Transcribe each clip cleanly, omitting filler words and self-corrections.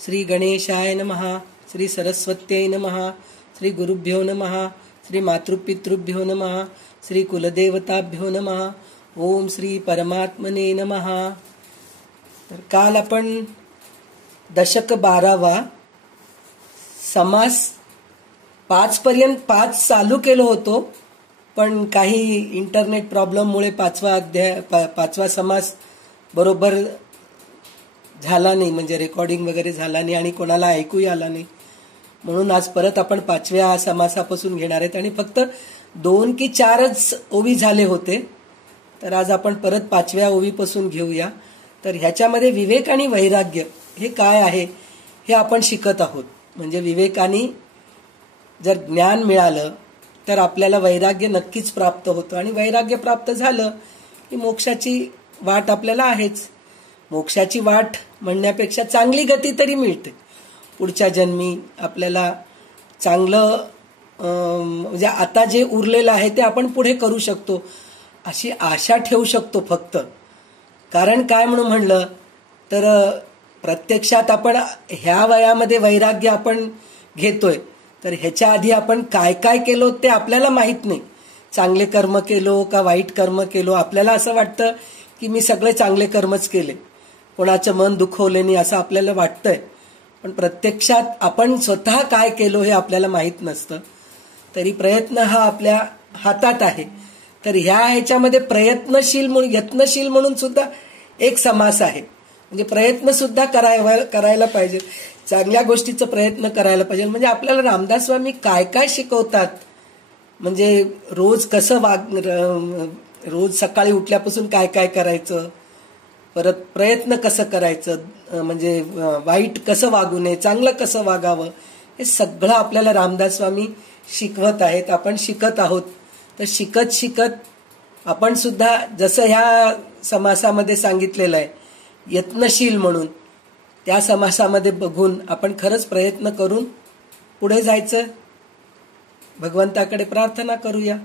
श्री गणेशाय नमः, श्री सरस्वत्यै नमः, श्री गुरुभ्यो नमः, श्री मातृपितृभ्यो नमः, श्री कुलदेवताभ्यो नमः. ओम श्री परमात्मने नमः. तर काल आपण दशक 12वा समास 5 पर्यंत 5 चालू केलो होतो, पण काही इंटरनेट प्रॉब्लेममुळे 5वा समास बरोबर झाला नाही, म्हणजे रेकॉर्डिंग वगैरे झाला नाही आणि कोणाला ऐकूही आला नाही. म्हणून आज परत आपण 5व्या समासापासून घेणार आहेत आणि फक्त 2 की 4च ओवी झाले होते, तर आज आपण परत 5व्या ओवीपासून घेऊया. तर ह्याच्यामध्ये विवेक आणि वैराग्य हे काय आहे हे आपण शिकत आहोत. म्हणजे विवेकाने जर ज्ञान मिळालं तर आपल्याला वैराग्य नक्कीच प्राप्त होतं आणि वैराग्य प्राप्त झालं की मोक्षाची वाट आपल्याला आहेच. मोक्षाची वाट म्हणण्यापेक्षा चांगली गती तरी मिळते. पुढच्या जन्मी आपल्याला चांगलं म्हणजे आता जे उरलेलं आहे ते आपण पुढे करू शकतो अशी आशा ठेवू शकतो फक्त. कारण काय म्हणून म्हणलं तर प्रत्यक्षात आपण ह्या वयामध्ये वैराग्य आपण घेतोय, तर ह्याच्या आधी आपण काय काय केलो ते आपल्याला माहीत नाही. चांगले कर्म केलो का वाईट कर्म केलो, आपल्याला असं वाटतं की मी सगळे चांगले कर्मच केले, कोणाचं मन दुखवले नाही असं आपल्याला वाटतंय. पण प्रत्यक्षात आपण स्वतः काय केलो हे आपल्याला माहीत नसतं. तरी प्रयत्न हा आपल्या हातात आहे. तर ह्याच्यामध्ये प्रयत्नशील म्हणून यत्नशील म्हणून सुद्धा एक समास आहे. म्हणजे प्रयत्न सुद्धा करायला पाहिजे, चांगल्या गोष्टीचा प्रयत्न करायला पाहिजे. म्हणजे आपल्याला रामदास स्वामी काय काय शिकवतात, म्हणजे रोज कसं रोज सकाळी उठल्यापासून काय काय करायचं, परत प्रयत्न कसं करायचं, म्हणजे वाईट कसं वागू नये, चांगलं कसं वागावं, हे सगळं आपल्याला रामदास स्वामी शिकवत आहेत. आपण शिकत आहोत. तर शिकत शिकत आपण सुद्धा जसं ह्या समासामध्ये सांगितलेलं आहे यत्नशील म्हणून, त्या समासामध्ये बघून आपण खरंच प्रयत्न करून पुढे जायचं. भगवंताकडे प्रार्थना करूया.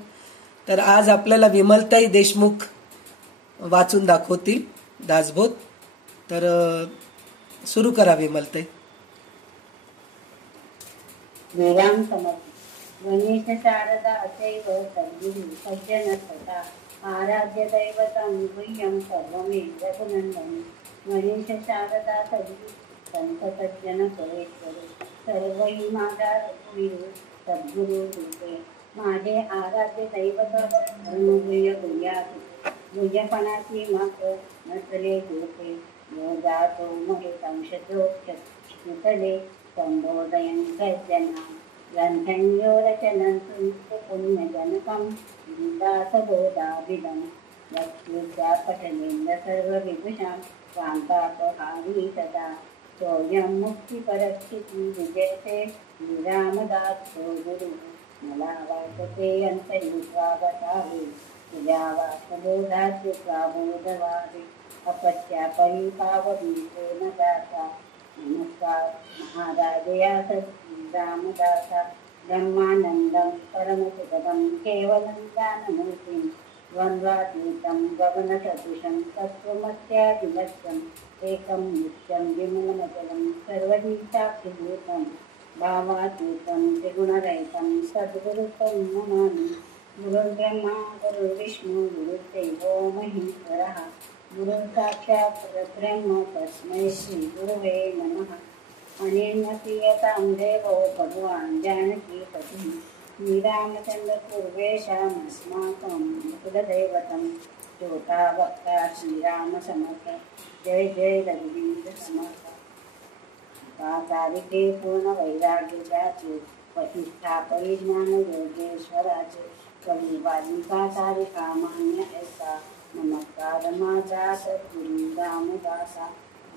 तर आज आपल्याला विमलताई देशमुख वाचून दाखवतील दासबोध. तर सुरू करा विमलताई. श्रीराम समर्थ. गणेश शारदा अचैव सद्गुरु सज्जन सदा आराध्य दैवतं गुह्यं सर्वमेव रघुनंदनी. गणेश शारदा सद्गुरु संत सज्जन परेश्वरे सर्वही माझा रघुवीर सद्गुरु तुझे. माझे आराध्य दैवत अनुगुह्य गुह्यपणाची मात्र नसले होते. जातो महे संशोधले संबोधयन सज्जना ग्रंथंयो रचनं पुण्यजनकं गीतासबोधाभिधं लक्ष्मीच्या पठनेन्द्र सर्वविभूषां कान्तापहारी सदा. सोऽयं मुक्तिपरस्थिती विजयते श्रीरामदास तो गुरु. मला वाटते अंतर्विश्वासावे तुझ्या वासबोधाचे प्रबोध व्हावे. अपत्या परिपाववी न दाता. नमस्कार महाराजया श्रीरामदासा. ब्रह्मानंदं परमसुखदं केवलं ज्ञानमूर्तिं द्वन्द्वातीतं गगनसदृशं तत्त्वमस्यादिलक्ष्यम् एकं नित्यं विमलमचलं सर्वधी साक्षिभूतं भावातीतं त्रिगुणरहितं सद्गुरुतं नमामि. गुरुर्ब्रह्मा गुरुर्विष्णु गुरुर्देवो महेश्वरः गुरुर्साक्षात् परब्रह्म तस्मै श्री गुरुवे नमः. अनेनप्रियतां देवो भगवान् जानकीपतिः श्रीरामचन्द्र पूर्वेषामस्माकं कुलदैवतं श्रोता वक्ता श्रीराम समर्थ. जय जय रघुवीर समर्थ. कारिके पूर्ण वैराग्याचे प्रतिष्ठापयी ज्ञान योगेश्वराचे कवी वाल्मिका तारिका मान्य ऐसा. नमस्कार माझा सद्गुरु रामदासा.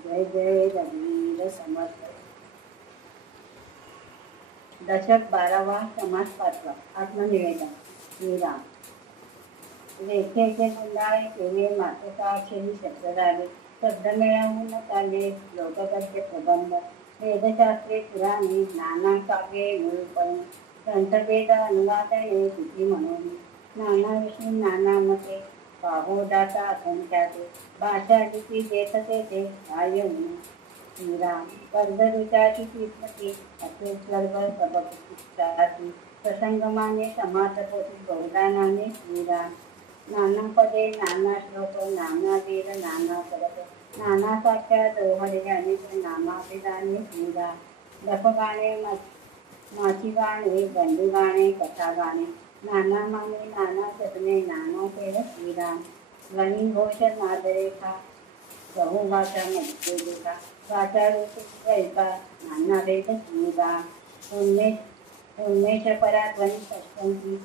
जय जय रघुवीर समर्थ. दशक 12वा समास 5वा. आत्मनिवेदन. श्रीराम. रेखेचे गुंडाळे केले मातृकाक्षरी शब्द झाले. शब्द मिळवून चालले लोकगद्य प्रबंध. वेदशास्त्रे पुराणे नाना काव्ये निरूपणे. ग्रंथभेद अनुवादने तिथी म्हणून नाना विषयी नाना मते. पाहोदाता असंख्याते भाषा लिपी देत ते काय श्रीराम. कर्जरुचाची कीर्तती असे सर्व सबकी प्रसंगमाने समासपोटी बहुदानाने श्रीराम. नाना पदे नाना श्लोक नाना वेद नाना फलक नाना साख्या दोहरे अनेक नामाभिधाने श्रीराम. दफगाणे माची गाणे बंडू गाणे कथा गाणे नाना माने नाना सपने नाना केलं श्रीराम. ध्वनी घोष नादरेखा बहुभाषा मध्ये देखा वाचा रूप ऐका नाना वेद श्रीराम. उन्मेष पराध्वनी षष्टंती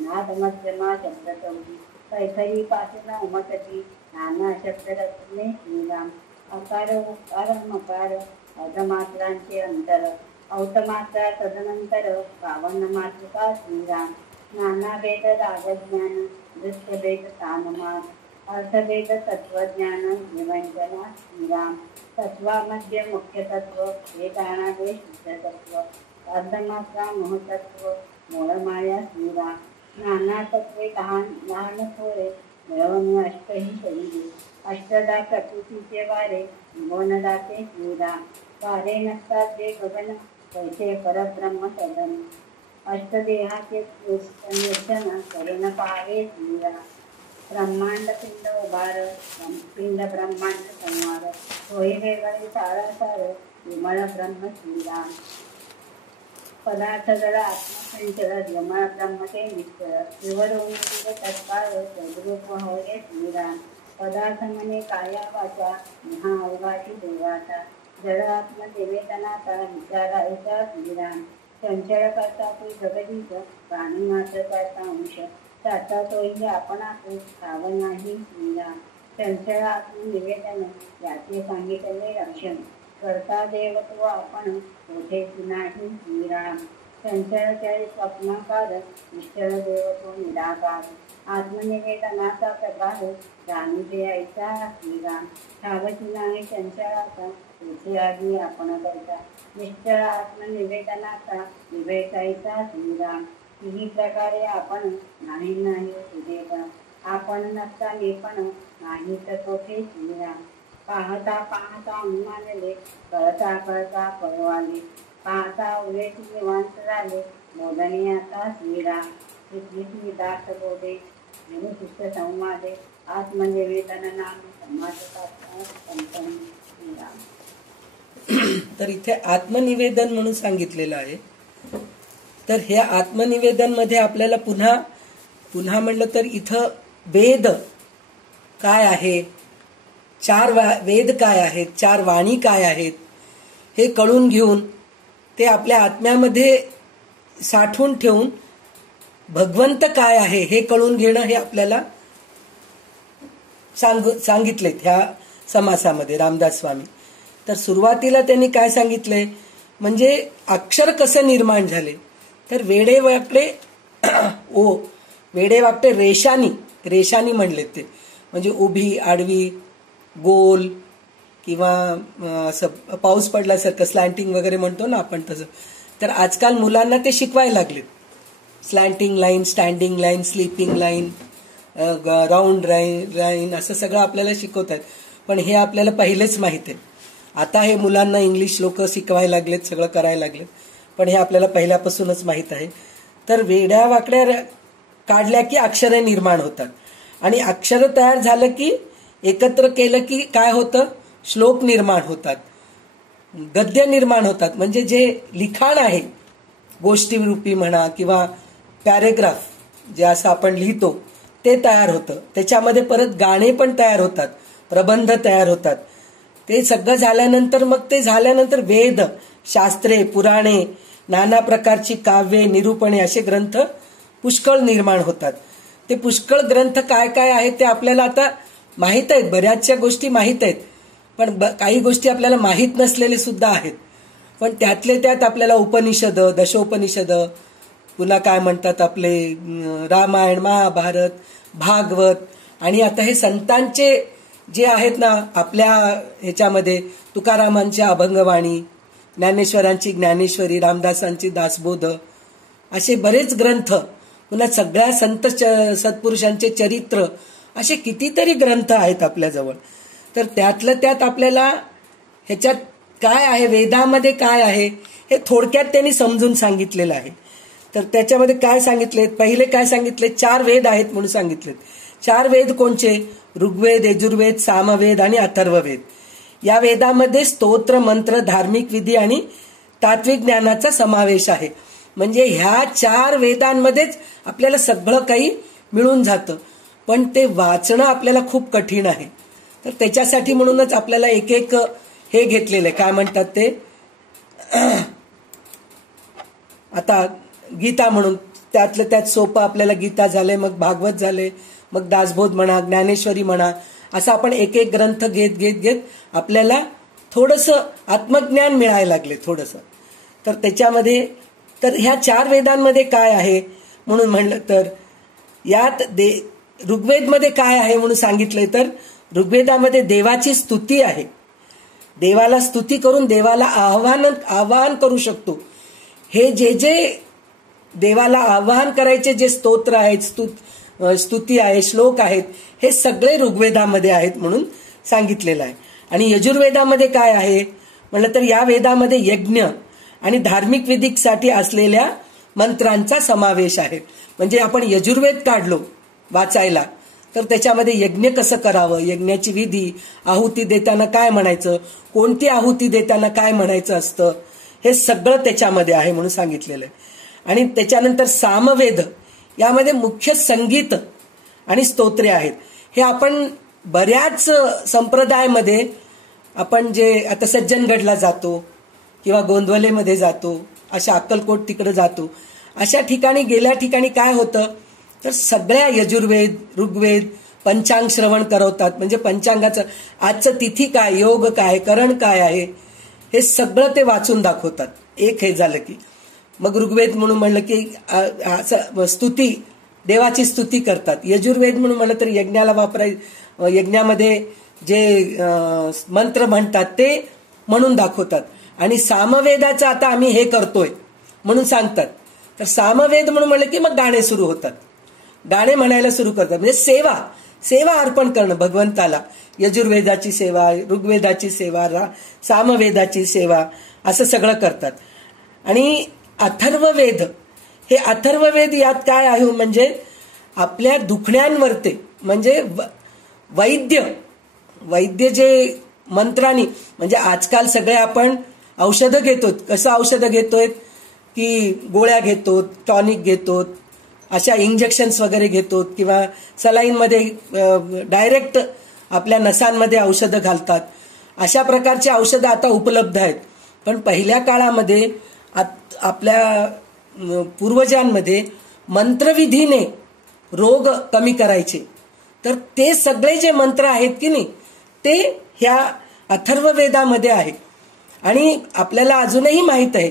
नाद मध्यमा शब्द चौथी कैखरी पासून उमटती नाना शब्द रचने श्रीराम. अकार उकार मकार अधमात्रांचे अंतर औतमात्रा तदनंतर 52 मातृका श्रीराम. नाना वेद रागज्ञान दृश्यभेद तानमान अर्थभेद तत्वज्ञान निवंजना श्रीराम. तत्वामध्ये मुख्य तत्व हे जाणावे शुद्ध तत्व अर्धमात्रा महतत्व मूळमाया श्रीराम. नाना तत्वे लहान लहान थोरे मिळवून अष्टही शरीरे अष्टदा प्रकृतीचे वारे निमोनदाते श्रीराम. वारे नसतात जे गगन कैसे परब्रह्म सदन अष्टदेहाचे निरीक्षण करून पाहावे श्रीराम. ब्रह्मांड पिंड उभार पिंड ब्रह्मांड संवार होई वेगळे सारासार विमळ ब्रह्म श्रीराम. पदार्थ जड आत्मसंचर विमळ ब्रह्म ते निश्चळ विवर उन्नतीव तत्काळ सद्रूप होय श्रीराम. पदार्थ म्हणे काया वाचा महा अवघाची देवाचा जड आत्मनिवेदनाचा विचारायचा श्रीराम. चंचळ करता तो जगदीश प्राणी मात्र त्याचा अंश त्याचा तोही आपणास ठाव नाही श्रीराम. चंचळ आत्मनिवेदन याचे सांगितले रक्षण करता देवत्व आपण कोठेच नाही श्रीराम. चंचळ त्या स्वप्नाकार निश्चळ देवत्व निराकार आत्मनिवेदनाचा प्रकार जाणीते ऐसा श्रीराम. ठावची नाही चंचळाचा तेथे आधी आपण करता निश्चळ आत्मनिवेदनाचा विवेचायचा श्रीराम. तिही प्रकारे आपण नाही नाही तुझे पण आपण नसताना पण नाही तर कोठे श्रीराम. पाहता पाहता अनुमानले कळता कळता पळवाले पाहता उलेटी निवांत झाले बोधने आता श्रीराम. तिथली दास बोधे शिष्ट संवादे आत्मनिवेदन नाम समाजशास्त्र श्रीराम. तर इथे आत्मनिवेदन म्हणून सांगितलेलं आहे. तर हे आत्मनिवेदन मध्ये आपल्याला पुन्हा पुन्हा म्हणलं तर इथं वेद काय आहे, 4 वेद काय आहेत, 4 वाणी काय आहेत हे कळून घेऊन ते आपल्या आत्म्यामध्ये साठवून ठेवून भगवंत काय आहे हे कळून घेणं हे आपल्याला सांगितलेत ह्या समासामध्ये रामदास स्वामी. तर सुरुवातीला त्यांनी काय सांगितलंय म्हणजे अक्षर कसे निर्माण झाले. तर वेडेवाकडे वेडेवाकडे रेषानी म्हणले ते म्हणजे उभी आडवी गोल किंवा असं पाऊस पडल्यासारखं स्लॅन्टिंग वगैरे म्हणतो ना आपण तसं. तर आजकाल मुलांना ते शिकवायला लागलेत. Slanting line, standing line, sleeping line, round line असं सगळं आपल्याला शिकवतात. पण हे आपल्याला पहिलेच माहित आहे. आता हे मुलांना इंग्लिश लोक शिकवायला लागलेत, सगळं करायला लागलेत, पण हे आपल्याला पहिल्यापासूनच माहित आहे. तर वेड्या वाकड्या काढल्या की अक्षरे निर्माण होतात आणि अक्षर तयार झालं की एकत्र केलं की काय होतं, श्लोक निर्माण होतात, गद्य निर्माण होतात. म्हणजे जे लिखाण आहे गोष्टीरूपी म्हणा किंवा पॅरेग्राफ जे असं आपण लिहितो ते तयार होतं. त्याच्यामध्ये परत गाणे पण तयार होतात, प्रबंध तयार होतात. ते सगळं झाल्यानंतर मग ते झाल्यानंतर वेद, शास्त्रे, पुराणे, नाना प्रकारची काव्ये, निरूपणे असे ग्रंथ पुष्कळ निर्माण होतात. ते पुष्कळ ग्रंथ काय काय आहेत ते आपल्याला आता माहीत आहेत, बऱ्याचशा गोष्टी माहीत आहेत, पण काही गोष्टी आपल्याला माहीत नसलेले सुद्धा आहेत. पण त्यातले त्यात आपल्याला उपनिषद, दशोपनिषद, पुन्हा काय म्हणतात आपले रामायण, महाभारत, भागवत आणि आता हे संतांचे जे आहेत ना आपल्या ह्याच्यामध्ये तुकारामांच्या अभंगवाणी, ज्ञानेश्वरांची ज्ञानेश्वरी, रामदासांची दासबोध असे बरेच ग्रंथ, पुन्हा सगळ्या संत सत्पुरुषांचे चरित्र असे कितीतरी ग्रंथ आहेत आपल्याजवळ. तर त्यातलं त्यात आपल्याला ह्याच्यात काय आहे, वेदामध्ये काय आहे हे थोडक्यात त्यांनी समजून सांगितलेलं आहे. तर त्याच्यामध्ये काय सांगितले, पहिले काय सांगितले, 4 वेद आहेत म्हणून सांगितलेत. 4 वेद कोणचे, ऋग्वेद, यजुर्वेद, सामवेद आणि अथर्ववेद. या वेदामध्ये स्तोत्र, मंत्र, धार्मिक विधी आणि तात्विक ज्ञानाचा समावेश आहे. म्हणजे ह्या 4 वेदांमध्येच आपल्याला सगळं काही मिळून जातं, पण ते वाचणं आपल्याला खूप कठीण आहे. तर त्याच्यासाठी म्हणूनच आपल्याला एक एक हे घेतलेलं आहे, काय म्हणतात ते, आता गीता म्हणून त्यातलं त्यात सोपं आपल्याला गीता झाले, मग भागवत झाले, मग दासबोध म्हणा, ज्ञानेश्वरी म्हणा, असं आपण एक एक ग्रंथ घेत घेत घेत आपल्याला थोडंसं आत्मज्ञान मिळायला लागले थोडंसं. तर त्याच्यामध्ये तर ह्या 4 वेदांमध्ये काय आहे म्हणून म्हणलं तर यात ऋग्वेदमध्ये काय आहे म्हणून सांगितलंय, तर ऋग्वेदामध्ये देवाची स्तुती आहे. देवाला स्तुती करून देवाला आवाहन करू शकतो. हे जे जे देवाला आवाहन करायचे जे स्तोत्र आहेत, स्तुती आहे, श्लोक आहेत, हे सगळे ऋग्वेदामध्ये आहेत म्हणून सांगितलेलं आहे. आणि यजुर्वेदामध्ये काय आहे म्हणलं तर या वेदामध्ये यज्ञ आणि धार्मिक विधीसाठी असलेल्या मंत्रांचा समावेश आहे. म्हणजे आपण यजुर्वेद काढलो वाचायला तर त्याच्यामध्ये यज्ञ कसं करावं, यज्ञाची विधी, आहुती देताना काय म्हणायचं, कोणती आहुती देताना काय म्हणायचं असतं, हे सगळं त्याच्यामध्ये आहे म्हणून सांगितलेलं आहे. आणि त्याच्यानंतर सामवेद, यामध्ये मुख्य संगीत आणि स्तोत्रे आहेत. हे आपण बऱ्याच संप्रदायामध्ये आपण जे आता सज्जनगडला जातो किंवा गोंदवलेमध्ये जातो, अशा अक्कलकोट तिकडे जातो, अशा ठिकाणी गेल्या ठिकाणी काय होतं तर सगळ्या यजुर्वेद, ऋग्वेद, पंचांग श्रवण करवतात. म्हणजे पंचांगाचं आजचं तिथी काय, योग काय, करण काय आहे, हे सगळं ते वाचून दाखवतात. एक हे झालं की मग ऋग्वेद म्हणून म्हणलं की स्तुती, देवाची स्तुती करतात. यजुर्वेद म्हणून म्हणलं तर यज्ञाला यज्ञामध्ये जे मंत्र म्हणतात ते म्हणून दाखवतात. आणि सामवेदाचं आता आम्ही हे करतोय म्हणून सांगतात. तर सामवेद म्हणून म्हणलं की मग गाणे सुरू होतात, गाणे म्हणायला सुरू करतात. म्हणजे सेवा अर्पण करणं भगवंताला. यजुर्वेदाची सेवा, ऋग्वेदाची सेवा, सामवेदाची सेवा, असं सगळं करतात. आणि अथर्ववेद, हे अथर्ववेद यात काय आहे म्हणजे आपल्या दुखण्यांवरती, म्हणजे वैद्य जे मंत्रांनी, म्हणजे आजकाल सगळे आपण औषधं घेतो. कसं औषधं घेतोय की गोळ्या घेतो, टॉनिक घेतो, अशा इंजेक्शन्स वगैरे घेतो किंवा सलाईनमध्ये डायरेक्ट आपल्या नसांमध्ये औषधं घालतात. अशा प्रकारची औषधं आता उपलब्ध आहेत. पण पहिल्या काळामध्ये आपल्या पूर्वजांमध्ये मंत्रविधीने रोग कमी करायचे. तर ते सगळे जे मंत्र आहेत की नाही ते ह्या अथर्ववेदामध्ये आहे. आणि आपल्याला अजूनही माहीत आहे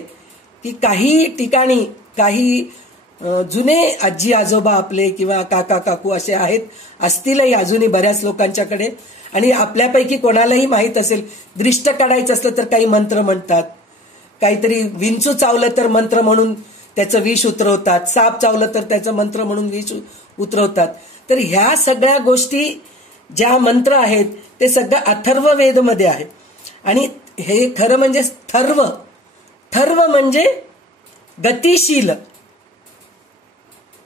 की काही ठिकाणी काही जुने आजी आजोबा आपले किंवा काका काकू असे आहेत, असतीलही अजूनही बऱ्याच लोकांच्याकडे. आणि आपल्यापैकी कोणालाही माहीत असेल, दृष्ट काढायचं असलं तर काही मंत्र म्हणतात, काहीतरी विंचू चावलं तर मंत्र म्हणून त्याचं विष उतरवतात, साप चावलं तर त्याचं मंत्र म्हणून विष उतरवतात. तर ह्या सगळ्या गोष्टी ज्या मंत्र आहेत ते सगळं अथर्ववेदमध्ये आहे. आणि हे खरं म्हणजे थर्व म्हणजे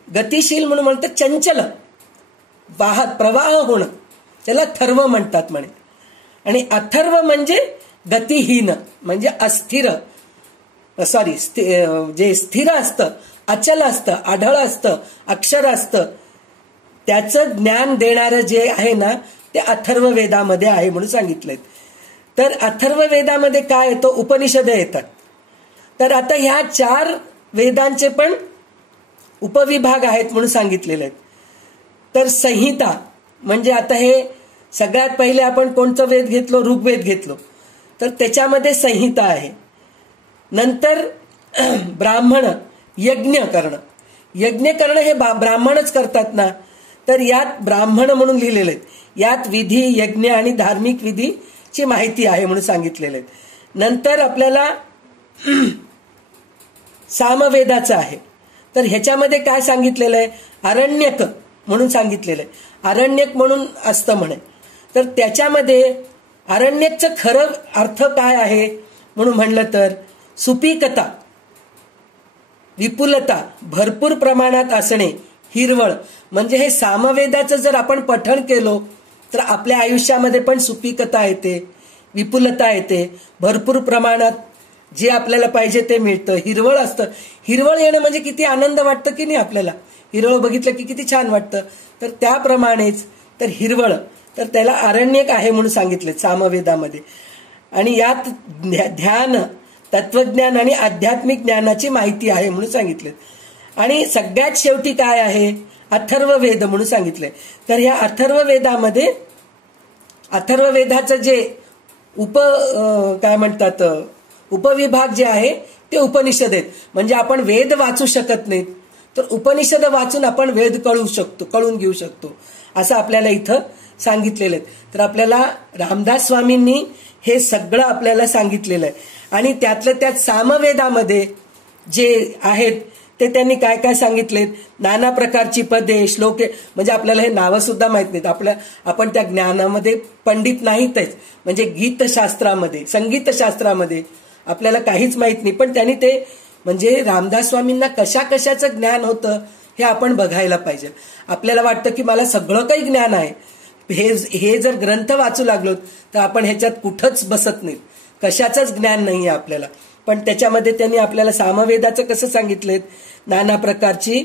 गतिशील म्हणून म्हणतात, चंचल प्रवाह होणं, त्याला थर्व म्हणतात म्हणे. आणि अथर्व म्हणजे गतिहीन, म्हणजे अस्थिर, जे स्थिर असतं, अचल असतं, आढळ असतं, अक्षर असतं, त्याचं ज्ञान देणारं जे आहे ना ते अथर्ववेदामध्ये आहे म्हणून सांगितलंय. तर अथर्ववेदामध्ये काय येतं, उपनिषद येतात. तर आता ह्या 4 वेदांचे पण उपविभाग आहेत म्हणून सांगितलेले आहेत. तर संहिता म्हणजे आता हे सगळ्यात पहिले आपण कोणतं वेद घेतलो, ऋग्वेद घेतलो, तर त्याच्यामध्ये संहिता आहे. नंतर ब्राह्मण यज्ञ करणं हे ब्राह्मणच करतात ना, तर यात ब्राह्मण म्हणून लिहिलेले आहेत. यात विधी, यज्ञ आणि धार्मिक विधीची माहिती आहे म्हणून सांगितलेले आहेत. नंतर आपल्याला सामवेदाचं आहे. तर ह्याच्यामध्ये काय सांगितलेलं आहे, आरण्यक म्हणून सांगितलेलं आहे. आरण्यक म्हणून असतं म्हणे. तर त्याच्यामध्ये आरण्यकचं खरं अर्थ काय आहे म्हणून म्हणलं तर सुपीकता, विपुलता, भरपूर प्रमाणात असणे, हिरवळ, म्हणजे हे सामवेदाचं जर आपण पठण केलो तर आपल्या आयुष्यामध्ये पण सुपीकता येते, विपुलता येते, भरपूर प्रमाणात जे आपल्याला पाहिजे ते मिळतं, हिरवळ असतं. हिरवळ येणं म्हणजे किती आनंद वाटतं की नाही आपल्याला, हिरवळ बघितलं की किती छान वाटतं. तर त्याप्रमाणेच तर हिरवळ, तर त्याला आरण्यक आहे म्हणून सांगितले सामवेदामध्ये. आणि यात ध्यान, तत्वज्ञान आणि आध्यात्मिक ज्ञानाची माहिती आहे म्हणून सांगितले. आणि सगळ्यात शेवटी काय आहे, अथर्ववेद म्हणून सांगितले. तर ह्या अथर्ववेदामध्ये अथर्ववेदाचं जे काय म्हणतात उपविभाग जे आहे ते उपनिषद आहेत. म्हणजे आपण वेद वाचू शकत नाहीत तर उपनिषद वाचून आपण वेद कळून घेऊ शकतो असं आपल्याला इथं सांगितलेलं आहे. तर आपल्याला रामदास स्वामींनी हे सगळं आपल्याला सांगितलेलं आहे. आणि त्यातलं त्यात सामवेदामध्ये जे आहेत ते त्यांनी काय काय सांगितलेत, नाना प्रकारची पदे, श्लोके, म्हणजे आपल्याला हे नावं सुद्धा माहित नाहीत. आपण त्या ज्ञानामध्ये पंडित नाहीतच. म्हणजे गीतशास्त्रामध्ये, संगीतशास्त्रामध्ये आपल्याला काहीच माहित नाही. पण त्यांनी ते म्हणजे रामदास स्वामींना कशा कशाचं ज्ञान होतं हे आपण बघायला पाहिजे. आपल्याला वाटतं की मला सगळं काही ज्ञान आहे, हे जर ग्रंथ वाचू लागलो तर आपण ह्याच्यात कुठंच बसत नाही, कशाचंच ज्ञान नाहीये आपल्याला. पण त्याच्यामध्ये त्यांनी आपल्याला सामवेदाचं कसं सांगितलेत, नाना प्रकारची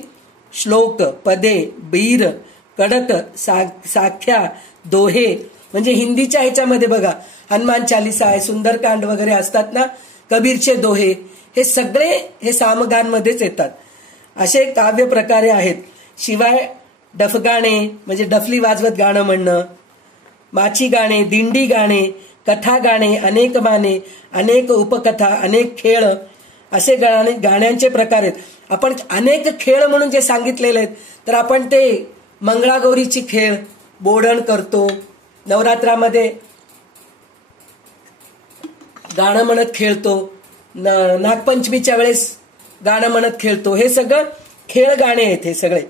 श्लोक, पदे, बीर, कडक, साख्या, दोहे, म्हणजे हिंदीच्या ह्याच्यामध्ये बघा हनुमान चालिसा आहे, सुंदरकांड वगैरे असतात ना, कबीरचे दोहे, हे सगळे हे सामगांमध्येच येतात. असे काव्य प्रकारे आहेत. शिवाय डफगाणे म्हणजे डफली वाजवत गाणं म्हणणं, माची गाणे, दिंडी गाणे, कथा गाणे, अनेक माने, अनेक उपकथा, अनेक खेळ, असे गाण्यांचे प्रकार आहेत. आपण अनेक खेळ म्हणून जे सांगितलेले आहेत तर आपण ते मंगळागौरीची खेळ बोडण करतो, नवरात्रामध्ये गाणं म्हणत खेळतो, नागपंचमीच्या वेळेस गाणं म्हणत खेळतो. हे सगळं खेळ गाणे आहेत. हे सगळे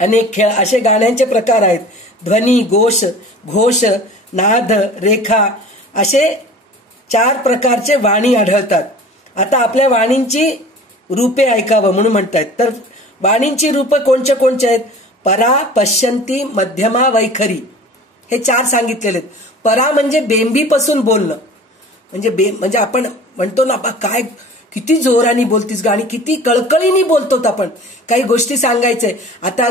अनेक खेळ असे गाण्यांचे प्रकार आहेत. ध्वनी, घोष, नाद, रेखा असे 4 प्रकारचे वाणी आढळतात. आता आपल्या वाणींची रूपे ऐकावं म्हणून म्हणतायत. तर वाणींची रूपं कोणचे आहेत, परा, पश्यंती, मध्यमा, वैखरी, हे 4 सांगितलेले आहेत. परा म्हणजे बेंबीपासून बोलणं, म्हणजे आपण म्हणतो ना, काय किती जोराने बोलतीस गाणी, किती कळकळीने बोलतो आपण, काही गोष्टी सांगायचंय. आता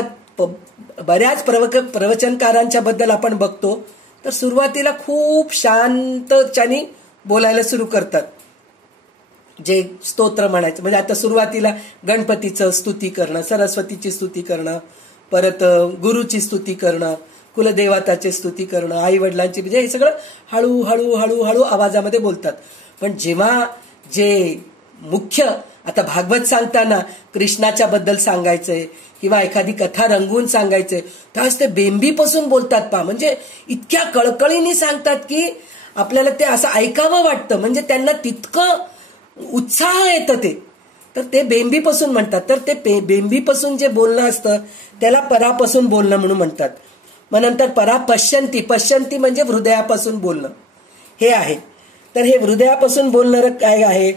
बऱ्याच प्रवचनकारांच्या बद्दल आपण बघतो तर सुरुवातीला खूप शांतपणे बोलायला सुरू करतात, जे स्तोत्र म्हणायचं. म्हणजे आता सुरुवातीला गणपतीचं स्तुती करणं, सरस्वतीची स्तुती करणं, परत गुरुची स्तुती करणं, कुलदेवताची स्तुती करणं, आई वडिलांची, म्हणजे हे सगळं हळूहळू हळूहळू आवाजामध्ये बोलतात. पण जेव्हा जे मुख्य आता भागवत सांगताना कृष्णाच्या बद्दल सांगायचंय किंवा एखादी कथा रंगवून सांगायचंय त्यावेळेस ते बेंबीपासून बोलतात पहा. म्हणजे इतक्या कळकळीने सांगतात की आपल्याला ते असं ऐकावं वाटतं. म्हणजे त्यांना तितकं उत्साह येतं ते. तर ते बेंबीपासून म्हणतात. तर ते बेंबीपासून जे बोलणं असतं त्याला परापासून बोलणं म्हणून म्हणतात. मग नंतर परा पश्यंती म्हणजे हृदयापासून बोलणं हे आहे. तर हे हृदयापासून बोलणारं काय आहे,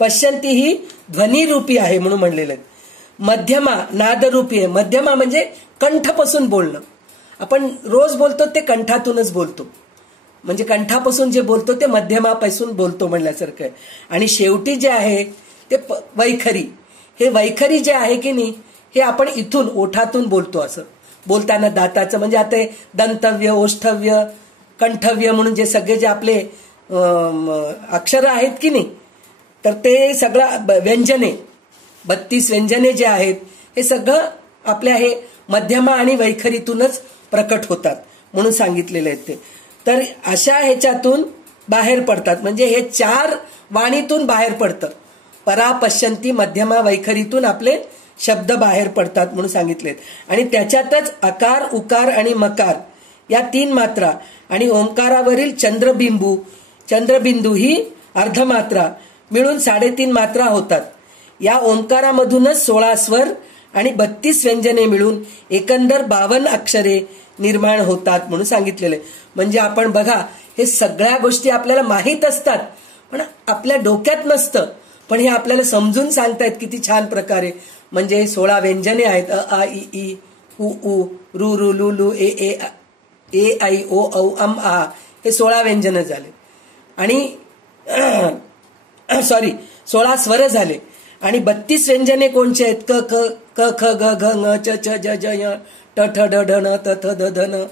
पश्यंती ही ध्वनिरूपी आहे म्हणून म्हणलेलं आहे. मध्यमा नादरूपी आहे. मध्यमा म्हणजे कंठापासून बोलणं. आपण रोज बोलतो ते कंठातूनच बोलतो, म्हणजे कंठापासून जे बोलतो ते मध्यमापासून बोलतो म्हणल्यासारखं आहे. आणि शेवटी जे आहे ते वैखरी. हे वैखरी जे आहे की नाही हे आपण इथून ओठातून बोलतो. असं बोलताना दाताचं, म्हणजे आता दंतव्य, ओष्ठव्य, कंठव्य म्हणून जे सगळे जे आपले अक्षर आहेत की नाही, तर ते सगळं व्यंजने 32 व्यंजने जे आहेत हे सगळं आपल्या हे मध्यमा आणि वैखरीतूनच प्रकट होतात म्हणून सांगितलेले आहेत ते. तर अशा ह्याच्यातून बाहेर पडतात. म्हणजे हे 4 वाणीतून बाहेर पडतं. परा, पश्यंती, मध्यमा, वैखरीतून आपले शब्द बाहेर पडतात म्हणून सांगितलेत. आणि त्याच्यातच अकार, उकार आणि मकार या 3 मात्रा आणि ओंकारावरील चंद्रबिंदू ही अर्धमात्रा मिळून 3.5 मात्रा होतात. या ओंकारामधूनच 16 स्वर आणि 32 व्यंजने मिळून एकंदर 52 अक्षरे निर्माण होतात म्हणून सांगितलेलं आहे. म्हणजे आपण बघा, हे सगळ्या गोष्टी आपल्याला माहीत असतात पण आपल्या डोक्यात नसतं, पण हे आपल्याला समजून सांगतायत किती छान प्रकारे. म्हणजे 16 व्यंजने आहेत, अ आ इ ई उ ऊ रु रु लु लु ए ए ए आई ओ औ अम आ, हे 16 व्यंजन झाले. आणि 16 स्वर झाले. आणि 32 व्यंजने कोणचे आहेत? क ख क ख ग घ ङ च च ज ज य ट ठ ड ढ न त थ द ध न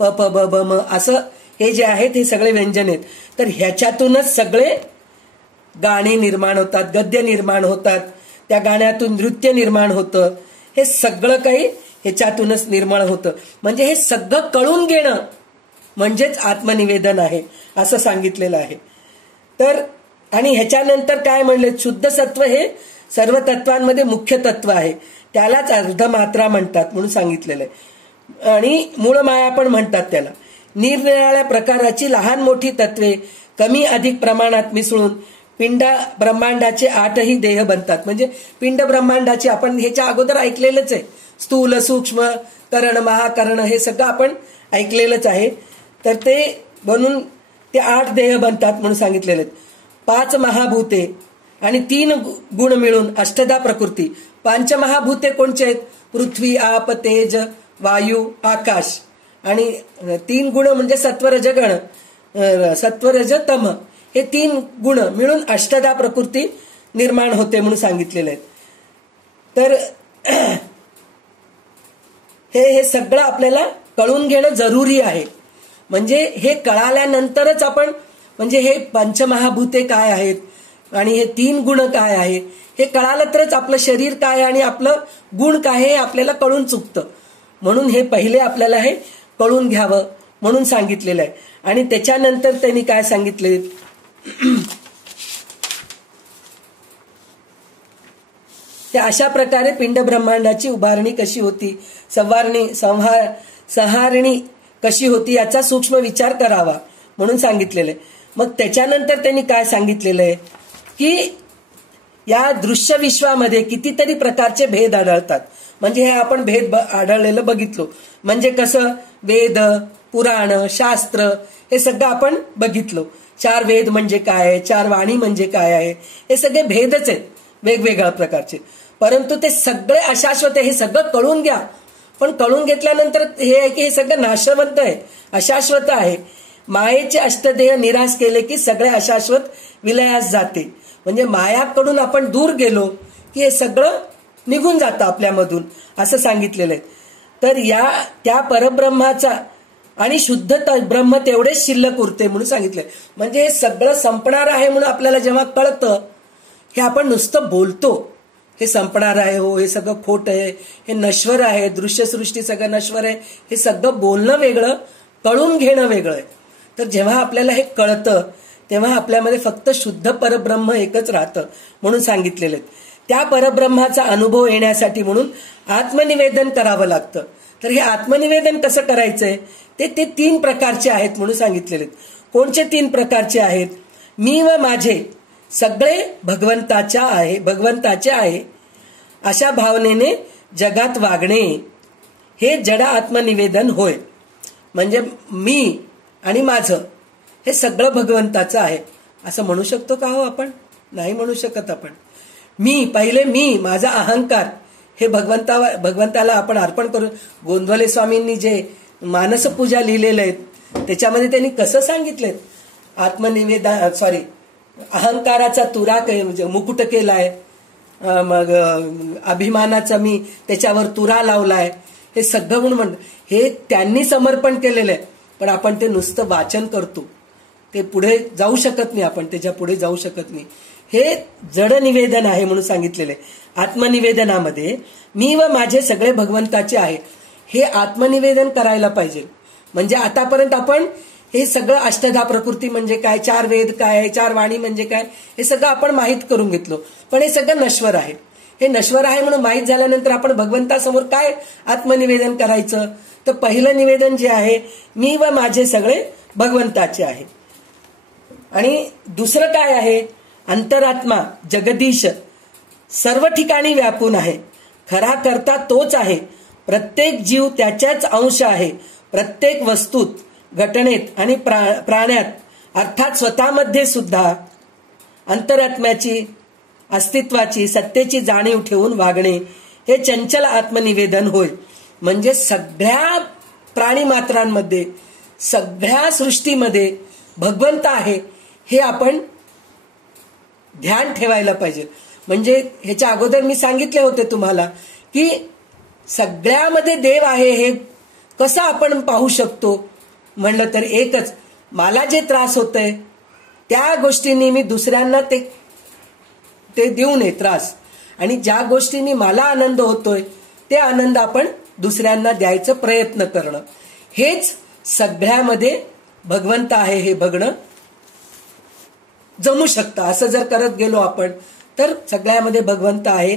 प प ब ब म, असं हे जे आहेत हे सगळे व्यंजन आहेत. तर ह्याच्यातूनच सगळे गाणी निर्माण होतात, गद्य निर्माण होतात, त्या गाण्यातून नृत्य निर्माण होतं. हे सगळं काही ह्याच्यातूनच निर्माण होतं. म्हणजे हे सगळं कळून घेणं म्हणजेच आत्मनिवेदन आहे असं सांगितलेलं आहे. तर आणि ह्याच्यानंतर काय म्हणले? शुद्ध सत्व हे सर्व तत्वांमध्ये मुख्य तत्व आहे, त्यालाच अर्धमात्रा म्हणतात म्हणून सांगितलेलं आहे. आणि मूळ माया पण म्हणतात त्याला. निरनिराळ्या प्रकाराची लहान मोठी तत्वे कमी अधिक प्रमाणात मिसळून पिंड ब्रह्मांडाचे 8ही देह बनतात. म्हणजे पिंड ब्रह्मांडाचे आपण ह्याच्या अगोदर ऐकलेलंच आहे. स्थूल, सूक्ष्म, करण, महाकरण हे सगळं आपण ऐकलेलंच आहे. तर ते बनून ते 8 देह बनतात म्हणून सांगितलेले आहेत. 5 महाभूते आणि 3 गुण मिळून अष्टधा प्रकृती. पंचमहाभूते कोणचे आहेत? पृथ्वी, आप, तेज, वायू, आकाश. आणि 3 गुण म्हणजे सत्वरजगण, सत्वरज तम, हे 3 गुण मिळून अष्टधा प्रकृती निर्माण होते म्हणून सांगितलेले आहेत. तर हे सगळं आपल्याला कळून घेणं जरुरी आहे. म्हणजे हे कळाल्यानंतरच आपण, म्हणजे हे पंचमहाभूते काय आहेत आणि हे 3 गुण काय आहे हे कळालं तरच आपलं शरीर काय आणि आपलं गुण काय हे आपल्याला कळून चुकतं. म्हणून हे पहिले आपल्याला हे कळून घ्यावं म्हणून सांगितलेलं आहे. आणि त्याच्यानंतर त्यांनी काय सांगितले? ते अशा प्रकारे पिंड ब्रह्मांडाची उभारणी कशी होती, संहारणी कशी होती याचा सूक्ष्म विचार करावा म्हणून सांगितलेलं आहे. मग त्याच्यानंतर त्यांनी काय सांगितलेलं आहे की या दृश्य विश्वामध्ये कितीतरी प्रकारचे भेद आढळतात. म्हणजे हे आपण भेद आढळलेलं बघितलो. म्हणजे कसं? वेद, पुराण, शास्त्र हे सगळं आपण बघितलो. 4 वेद म्हणजे काय आहे, 4 वाणी म्हणजे काय आहे, हे सगळे भेदच आहेत वेगवेगळ्या प्रकारचे. परंतु ते सगळे अशाश्वत आहे, हे सगळं कळून घ्या. पण कळून घेतल्यानंतर हे आहे की हे सगळं नाशवंत आहे, अशाश्वत आहे. मायेचे अष्टदेह निराश केले की सगळे अशाश्वत विलयास जाते. म्हणजे मायाकडून आपण दूर गेलो की हे सगळं निघून जातं आपल्यामधून असं सांगितलेलं आहे. तर त्या परब्रह्माचा आणि शुद्ध ब्रह्म तेवढेच शिल्लक उरते म्हणून सांगितलंय. म्हणजे हे सगळं संपणार आहे म्हणून आपल्याला जेव्हा कळतं, हे आपण नुसतं बोलतो हे संपणार आहे, हो हे सगळं खोट आहे, हे नश्वर आहे, दृश्यसृष्टी सगळं नश्वर आहे, हे सगळं बोलणं वेगळं, कळून घेणं वेगळं आहे. तर जेव्हा आपल्याला हे कळतं तेव्हा आपल्यामध्ये फक्त शुद्ध परब्रह्म एकच राहतं म्हणून सांगितलेलं आहे. त्या परब्रह्माचा अनुभव येण्यासाठी म्हणून आत्मनिवेदन करावं लागतं. तर हे आत्मनिवेदन कसं करायचंय ते 3 प्रकारचे आहेत म्हणून सांगितलेले आहेत. कोणचे 3 प्रकारचे आहेत? मी व माझे सगळे भगवंताचे आहे अशा भावनेने जगात वागणे हे जड आत्मनिवेदन होय. म्हणजे मी आणि माझं हे सगळं भगवंताचं आहे असं म्हणू शकतो का हो आपण? नाही म्हणू शकत आपण. पहिले मी, माझा अहंकार हे भगवंताला आपण अर्पण करू. गोंधवले स्वामींनी जे मानसपूजा लिहिलेलं आहे त्याच्यामध्ये त्यांनी कसं सांगितलंय? अहंकाराचा तुरा म्हणजे मुकुट केलाय, मग अभिमानाचा मी त्याच्यावर तुरा लावलाय, हे सगळं म्हणून हे त्यांनी समर्पण केलेलं आहे. पण आपण ते नुसतं वाचन करतो, ते पुढे जाऊ शकत नाही, आपण त्याच्या पुढे जाऊ शकत नाही. हे जड निवेदन आहे म्हणून सांगितलेलं आहे. आत्मनिवेदनामध्ये मी व माझे सगळे भगवंताचे आहे हे आत्मनिवेदन करायला पाहिजे. म्हणजे आतापर्यंत आपण हे सगळं अष्टधा प्रकृती म्हणजे काय, 4 वेद काय, 4 वाणी म्हणजे काय, हे सगळं आपण माहीत करून घेतलो. पण हे सगळं नश्वर आहे. हे नश्वर आहे म्हणून माहीत झाल्यानंतर आपण भगवंतासमोर काय आत्मनिवेदन करायचं? तर पहिलं निवेदन जे आहे, मी व माझे सगळे भगवंताचे आहे. आणि दुसरं काय आहे? अंतरात्मा जगदीश सर्व ठिकाणी व्यापून आहे. खरा करता तोच आहे. प्रत्येक जीव त्याच्याच अंश आहे. प्रत्येक वस्तूत, घटनेत आणि प्राण्यात अर्थात स्वतःमध्ये सुद्धा अंतरात्म्याची, अस्तित्वाची, सत्तेची जाणीव ठेवून वागणे हे चंचल आत्मनिवेदन होय. म्हणजे सगळ्या प्राणीमात्रांमध्ये, सगळ्या सृष्टीमध्ये भगवंत आहे हे आपण ध्यान ठेवायला पाहिजे. म्हणजे ह्याच्या अगोदर मी सांगितले होते तुम्हाला की सगळ्यामध्ये देव आहे हे कसं आपण पाहू शकतो म्हणलं तर एकच, मला जे त्रास होतंय त्या गोष्टींनी मी दुसऱ्यांना ते देऊ नये त्रास, आणि ज्या गोष्टींनी मला आनंद होतोय ते आनंद आपण दुसऱ्यांना द्यायचा प्रयत्न करणं, हेच सगळ्यामध्ये भगवंत आहे हे बघणं जमू शकतं. असं जर करत गेलो आपण तर सगळ्यामध्ये भगवंत आहे,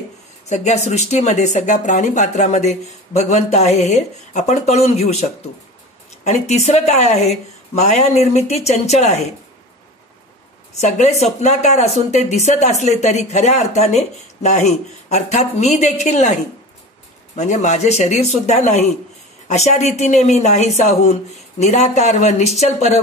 सगळ्या सृष्टीमध्ये, सगळ्या प्राणीपात्रामध्ये भगवंत आहे हे आपण कळून घेऊ शकतो. आणि तिसरं काय आहे, माया निर्मिती चंचल आहे. सगळे स्वप्नाकार असून ते दिसत असले तरी खऱ्या अर्थाने नाही, अर्थात मी देखील नाही, म्हणजे माझे शरीर सुद्धा नाही. अशा रीतीने मी नाहीसा होऊन निराकार व निश्चल पर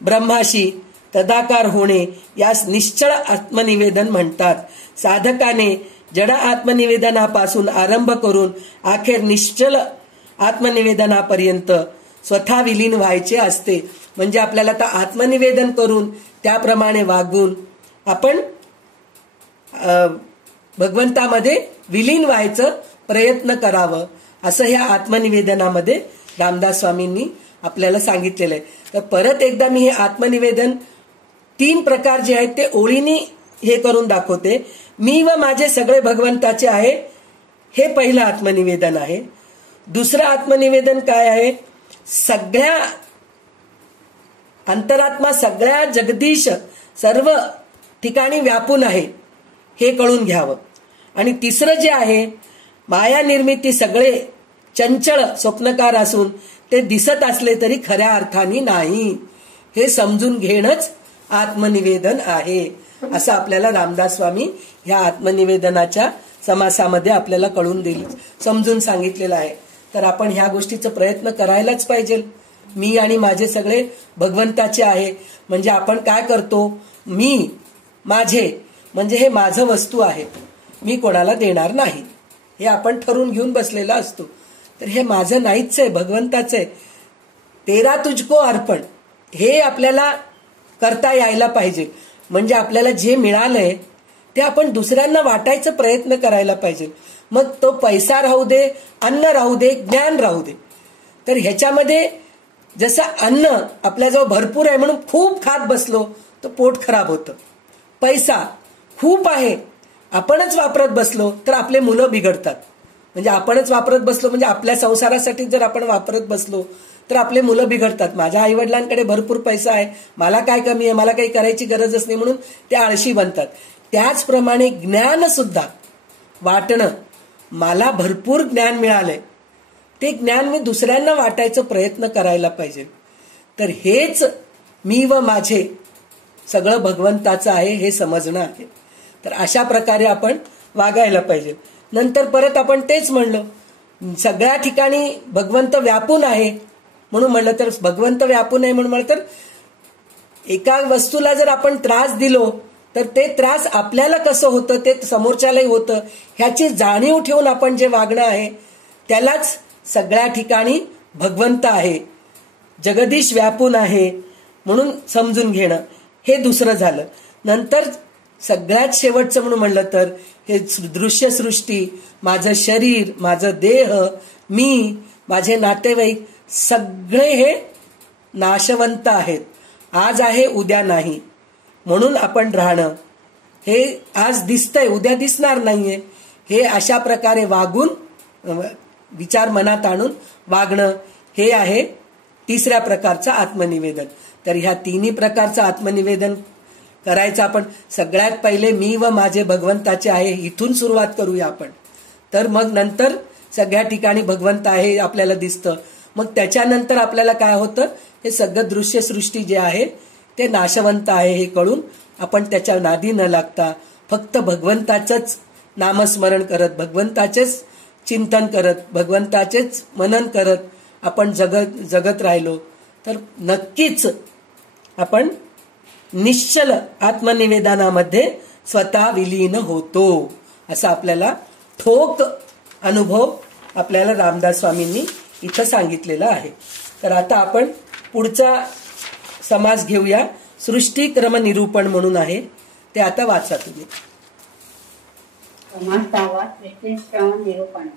ब्रह्माशी तदाकार होणे यास निश्चळ आत्मनिवेदन म्हणतात. साधकाने जड आत्मनिवेदनापासून आरंभ करून अखेर निश्चल आत्मनिवेदनापर्यंत स्वतः विलीन व्हायचे असते. म्हणजे आपल्याला तर आत्मनिवेदन करून त्याप्रमाणे वागून आपण भगवंतामध्ये विलीन व्हायचं प्रयत्न करावं, असं ह्या आत्मनिवेदनामध्ये रामदास स्वामींनी आपल्याला सांगितलेलं आहे. तर परत एकदा मी हे आत्मनिवेदन 3 प्रकार जे आहेत ते ओळीने हे करून दाखवते. मी व माझे सगळे भगवंताचे आहे हे पहिलं आत्मनिवेदन आहे. दुसरं आत्मनिवेदन काय आहे, सगळ्या अंतरात्मा, सगळ्या जगदीश सर्व ठिकाणी व्यापून आहे हे कळून घ्यावं. आणि तिसरं जे आहे, माया निर्मिती सगळे चंचल स्वप्नकार असून ते दिसत असले तरी खऱ्या अर्थाने नाही हे समजून घेणंच आत्मनिवेदन आहे, असं आपल्याला रामदास स्वामी ह्या आत्मनिवेदनाच्या समासामध्ये आपल्याला कळून देईल, समजून सांगितलेलं आहे. तर आपण ह्या गोष्टीचा प्रयत्न करायलाच पाहिजे. मी आणि माझे सगळे भगवंताचे आहे. म्हणजे आपण काय करतो, मी माझे म्हणजे हे माझं वस्तू आहे, मी कोणाला देणार नाही हे आपण ठरवून घेऊन बसलेला असतो. तर हे माझं नाहीच आहे, भगवंताचं आहे. तेरा तुझको अर्पण हे आपल्याला करता यायला पाहिजे. म्हणजे आपल्याला जे मिळालंय ते आपण दुसऱ्यांना वाटायचा प्रयत्न करायला पाहिजे. मग तो पैसा राहू दे, अन्न राहू दे, ज्ञान राहू दे. तर ह्याच्यामध्ये जसं अन्न आपल्याजवळ भरपूर आहे म्हणून खूप खात बसलो तर पोट खराब होतं. पैसा खूप आहे आपणच वापरत बसलो तर आपले मुलं बिघडतात. म्हणजे आपणच वापरत बसलो म्हणजे आपल्या संसारासाठी जर आपण वापरत बसलो तर आपले मुलं बिघडतात. माझ्या आईवडिलांकडे भरपूर पैसा आहे, मला काय कमी आहे, मला काही करायची गरजच नाही म्हणून ते आळशी बनतात. त्याचप्रमाणे ज्ञान सुद्धा वाटणं, मला भरपूर ज्ञान मिळालंय ते ज्ञान मी दुसऱ्यांना वाटायचा प्रयत्न करायला पाहिजे. तर हेच मी व माझे सगळं भगवंताचं आहे हे समजणं आहे. तर अशा प्रकारे आपण वागायला पाहिजे. नंतर परत आपण तेच म्हणलो, सगळ्या ठिकाणी भगवंत व्यापून आहे म्हणून म्हणलं, तर भगवंत व्यापून आहे म्हणून म्हणलं तर एका वस्तूला जर आपण त्रास दिलो तर ते त्रास आपल्याला कसं होतं ते समोरच्यालाही होतं, ह्याची जाणीव ठेवून आपण जे वागणं आहे त्यालाच सगळ्या ठिकाणी भगवंत आहे, जगदीश व्यापून आहे म्हणून समजून घेणं हे दुसरं झालं. नंतर सगळ्यात शेवटचं म्हणून म्हणलं तर हे दृश्य सृष्टी, माझं शरीर, माझं देह, मी, माझे नातेवाईक सगळे हे नाशवंत आहेत. आज आहे उद्या नाही म्हणून आपण राहणं, हे आज दिसतंय उद्या दिसणार नाहीये, हे अशा प्रकारे वागून विचार मनात आणून वागणं हे आहे तिसऱ्या प्रकारचं आत्मनिवेदन. तर ह्या तिन्ही प्रकारचं आत्मनिवेदन करायचं आपण. सगळ्यात पहिले मी व माझे भगवंताचे आहे इथून सुरुवात करूया आपण. तर मग नंतर सगळ्या ठिकाणी भगवंत आहे आपल्याला दिसतं. मग त्याच्यानंतर आपल्याला काय होतं, हे सगळं दृश्य सृष्टी जे आहे ते नाशवंत आहे हे कळून आपण त्याच्या नादी न लागता फक्त भगवंताचंच नामस्मरण करत, भगवंताचेच चिंतन करत, भगवंताचेच मनन करत आपण जगत राहिलो तर नक्कीच आपण निश्चल आत्मनिवेदनामध्ये स्वतः विलीन होतो, असा आपल्याला ठोक अनुभव आपल्याला रामदास स्वामींनी इथं सांगितलेला आहे. तर आता आपण पुढचा समास घेऊया. सृष्टिक्रम निरूपण म्हणून आहे, ते आता वाचा तुम्ही. समासावा सृष्टिक्रम निरूपण.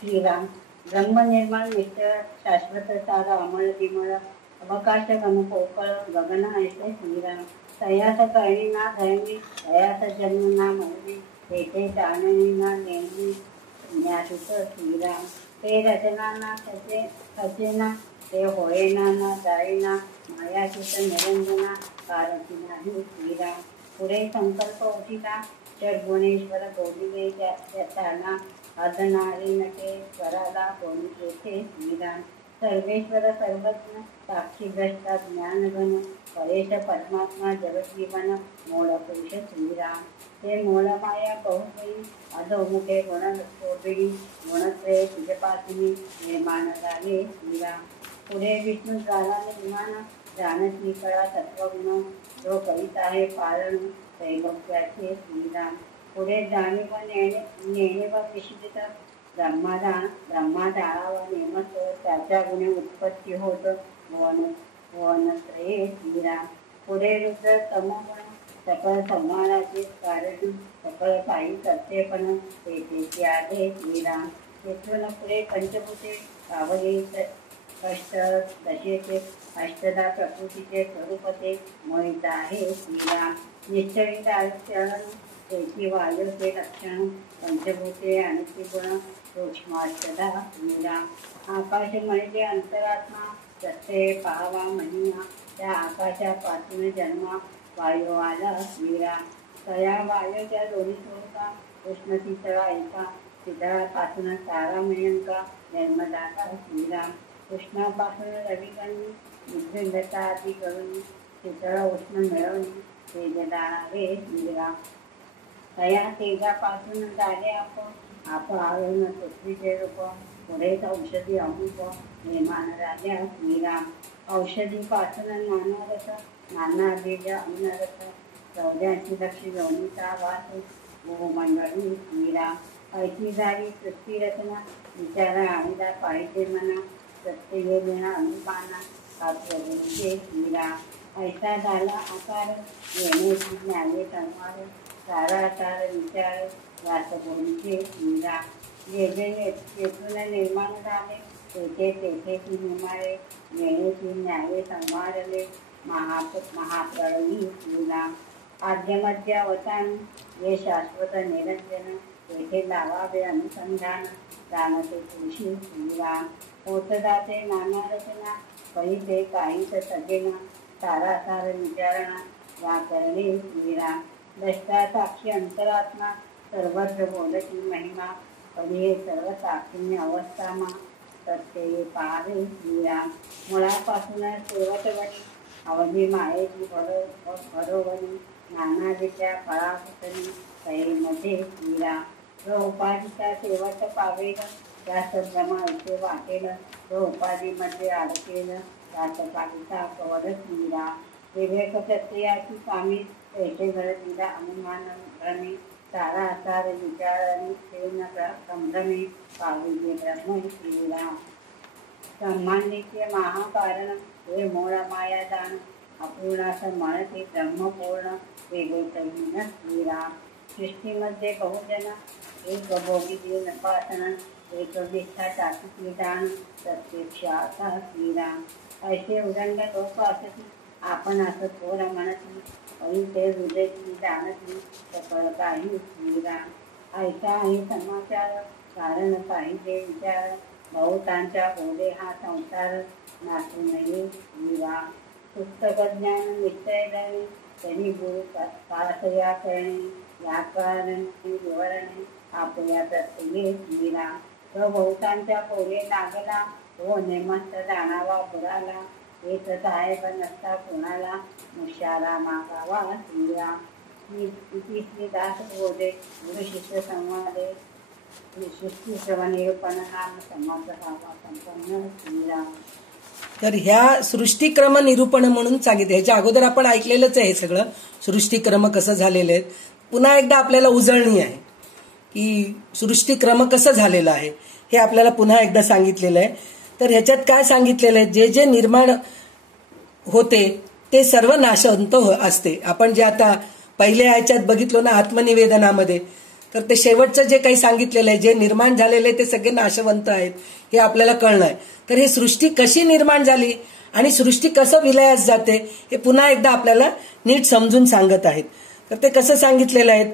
श्रीराम. ब्रह्मनिर्माण निश्चळ शाश्वत सार अमळ विमळ अवकाश गम पोकळ गगन ऐसे श्रीराम. तयास करणी ना धरणी तयास जन्म ना मरणी तेथे जाणणी ना नेमणी ज्ञातुत श्रीराम. ते रचना ना सचेना ते होयना ना जाईना मायाचित निरंजना कारती नाही श्रीराम. पुढे संकल्प उठिता षड्गुणेश्वर बोलिले त्याला अधनारी नके स्वराला कोणी येथे श्रीराम. सर्वेश्वर सर्वज्ञ साक्षी भ्रष्टा ज्ञानगण परेश परमात्मा जगजीवन मूळ पुरुष श्रीराम. ते मूळ माया बहुकळी अधोमुखे गुण शोभिणी गुणत्रय तुझपासिनी निर्माण झाले श्रीराम. पुढे विष्णू झाला विमान जानकी कळा तत्वगुण जो करीत आहे पालन त्रैलोक्याचे श्रीराम. पुढे जाणीव नेणे व विश्रित ब्रह्मादाळा व नेमत त्याच्या गुणे उत्पत्ती होत भुवनत्रये श्रीराम. पुढे रुद्र तमोगुण सकळ संहाराचे कारण सकळ काही कर्तेपण तेथे आले श्रीराम. तेथून पुढे पंचभूते कावली कष्ट दशेचे अष्टदा प्रकृतीचे स्वरूप ते मोहित आहे श्रीराम. निश्चळित आचरण तेची वायूचे लक्षण पंचभूते आणि गुण सूक्ष्माष्टदा श्रीराम. आकाश म्हणजे अंतरात्मा सत्य पाहावा महिमा त्या आकाशापासून जन्मा वायू आला श्रीराम. तया वायूच्या दोन्ही स्वरूपा उष्ण शीतळा एका शीतळापासून तारा मिळंका जन्मदाता श्रीराम. उष्णापासून रविकणी विद्युलता आदी करून शीतळ उष्ण मिळवणी तेजदारे श्रीराम. तया तेजापासून झाले आप आवरण पृथ्वीचे रूप पुढेच औषधी अमृत निर्माण झाल्या श्रीराम. औषधीपासून नानारस नाना बीज अन्नरस चौद्यांची लक्ष्मी दोन्हीचा वास भूमंडळी श्रीराम. ऐशी झाली सृष्टी रचना विचारा आम्हाला पाहिजे म्हणा सत्य येणा अनुमाना कात्वगुणीचे श्रीराम. ऐसा झाला आकार येण्याची ज्ञाने संवाद सारा आकार विचार वासगुणीचे श्रीराम. जे येथून निर्माण झाले तेथे ती निमाळे येण्याची न्याये संवारले महाप्रळयी श्रीराम. आद्यमध्य अवसान हे शाश्वत निरंजन तेथे लावावे अनुसंधान जाणते तुळशी श्रीराम. होतदाते नाना रचना कळीते काहीच सजेना सारासार विचारणा व्याकरणे श्रीराम. दष्टा साक्षी अंतरात्मा सर्वत्र बोलती महिमा कधी हे सर्व साक्षीने अवस्थामा सत्य पाहावे श्रीराम. मुळापासून शेवटवणी अवधी मायेची भरोवणी नाना विद्या फळासनी तैमध्ये श्रीराम. जो उपाधीचा शेवट पावेल त्यास ब्रह्मा इथे वाटेल तो उपाधीमध्ये अडकेल त्यास कालिका कवल श्रीराम. विवेक प्रत्ययाची कामी पैसे घडतीला अनुमान भ्रमे सारा आसार विचारणी तेन संभ्रमे पाविले ब्रह्म श्रीराम. ब्रह्मांडीचे महाकारण हे मूळ माया दान अपूर्णास म्हणते ब्रह्मपूर्ण वेगळीन श्रीराम. सृष्टीमध्ये बहुजन एक भोगी देव नपासन एक विष्ठा टाकीची दान प्रत्यक्षाचा श्रीराम. ऐसे उदंड लोक असती आपण असं थोर म्हणती पण ते हृदयची जाणती सकळ काही श्रीराम. ऐसा आहे समाचार कारण पाहिजे विचार बहुतांच्या बोले हा संसार नाचू नये श्रीराम. पुस्तक ज्ञान निश्चय धरणे त्यांनी गुरु पासया करणे व्याकरण विवरणे आपल्या प्रत्यये श्रीराम. तो बहुतांच्या बोले लागला तो नेमस्त जाणावा बुराला एक साहेब नसता कोणाला मुशारा मागावा श्रीराम. श्री दास बोले गुरु शिष्य संवादे सृष्टीक्रमनिरूपण नाम समास हा संपन्न श्रीराम. तर ह्या सृष्टीक्रम निरूपण म्हणून सांगितलं. ह्याच्या अगोदर आपण ऐकलेलंच आहे हे सगळं, सृष्टीक्रम कसं झालेलं आहे. पुन्हा एकदा आपल्याला उजळणी आहे की सृष्टीक्रम कसं झालेलं आहे हे आपल्याला पुन्हा एकदा सांगितलेलं आहे. तर ह्याच्यात काय सांगितलेलं आहे, जे जे निर्माण होते ते सर्व नाशवंत असते. आपण जे आता पहिल्या ह्याच्यात बघितलो ना आत्मनिवेदनामध्ये, तर ते शेवटचं जे काही सांगितलेलं आहे, जे निर्माण झालेले ते सगळे नाशवंत आहेत हे आपल्याला कळलं आहे. तर हे सृष्टी कशी निर्माण झाली आणि सृष्टी कसं विलयास जाते हे पुन्हा एकदा आपल्याला नीट समजून सांगत आहेत. तर ते कसं सांगितलेलं आहे,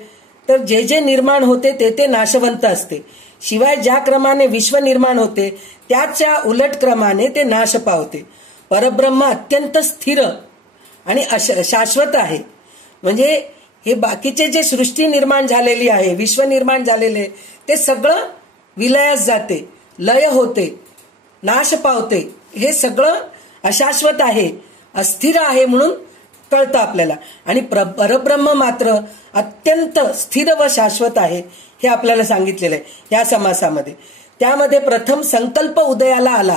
तर जे जे निर्माण होते ते ते नाशवंत असते. शिवाय ज्या क्रमाने विश्व निर्माण होते त्याच्या उलट क्रमाने ते नाश पावते. परब्रह्म अत्यंत स्थिर आणि शाश्वत आहे. म्हणजे हे बाकीचे जे सृष्टी निर्माण झालेली आहे, विश्व निर्माण झालेले, ते सगळं विलयास जाते, लय होते, नाश पावते. हे सगळं अशाश्वत आहे, अस्थिर आहे म्हणून कळतं आपल्याला. आणि परब्रह्म मात्र अत्यंत स्थिर व शाश्वत आहे हे आपल्याला सांगितलेलं आहे या समासामध्ये. त्यामध्ये प्रथम संकल्प उदयाला आला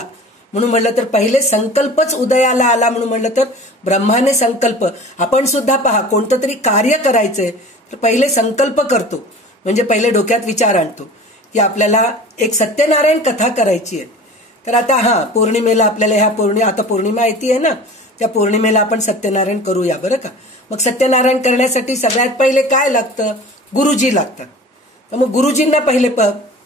म्हणून म्हणलं तर पहिले संकल्पच उदयाला आला म्हणून म्हणलं तर ब्रह्माने संकल्प. आपण सुद्धा पहा, कोणतं तरी कार्य करायचंय तर पहिले संकल्प करतो, म्हणजे पहिले डोक्यात विचार आणतो की आपल्याला एक सत्यनारायण कथा करायची आहे. तर आता पौर्णिमेला आपल्याला आता पौर्णिमा येते ना, त्या पौर्णिमेला आपण सत्यनारायण करूया बरं का. मग सत्यनारायण करण्यासाठी सगळ्यात पहिले काय लागतं, गुरुजी लागतात. तर मग गुरुजींना पहिले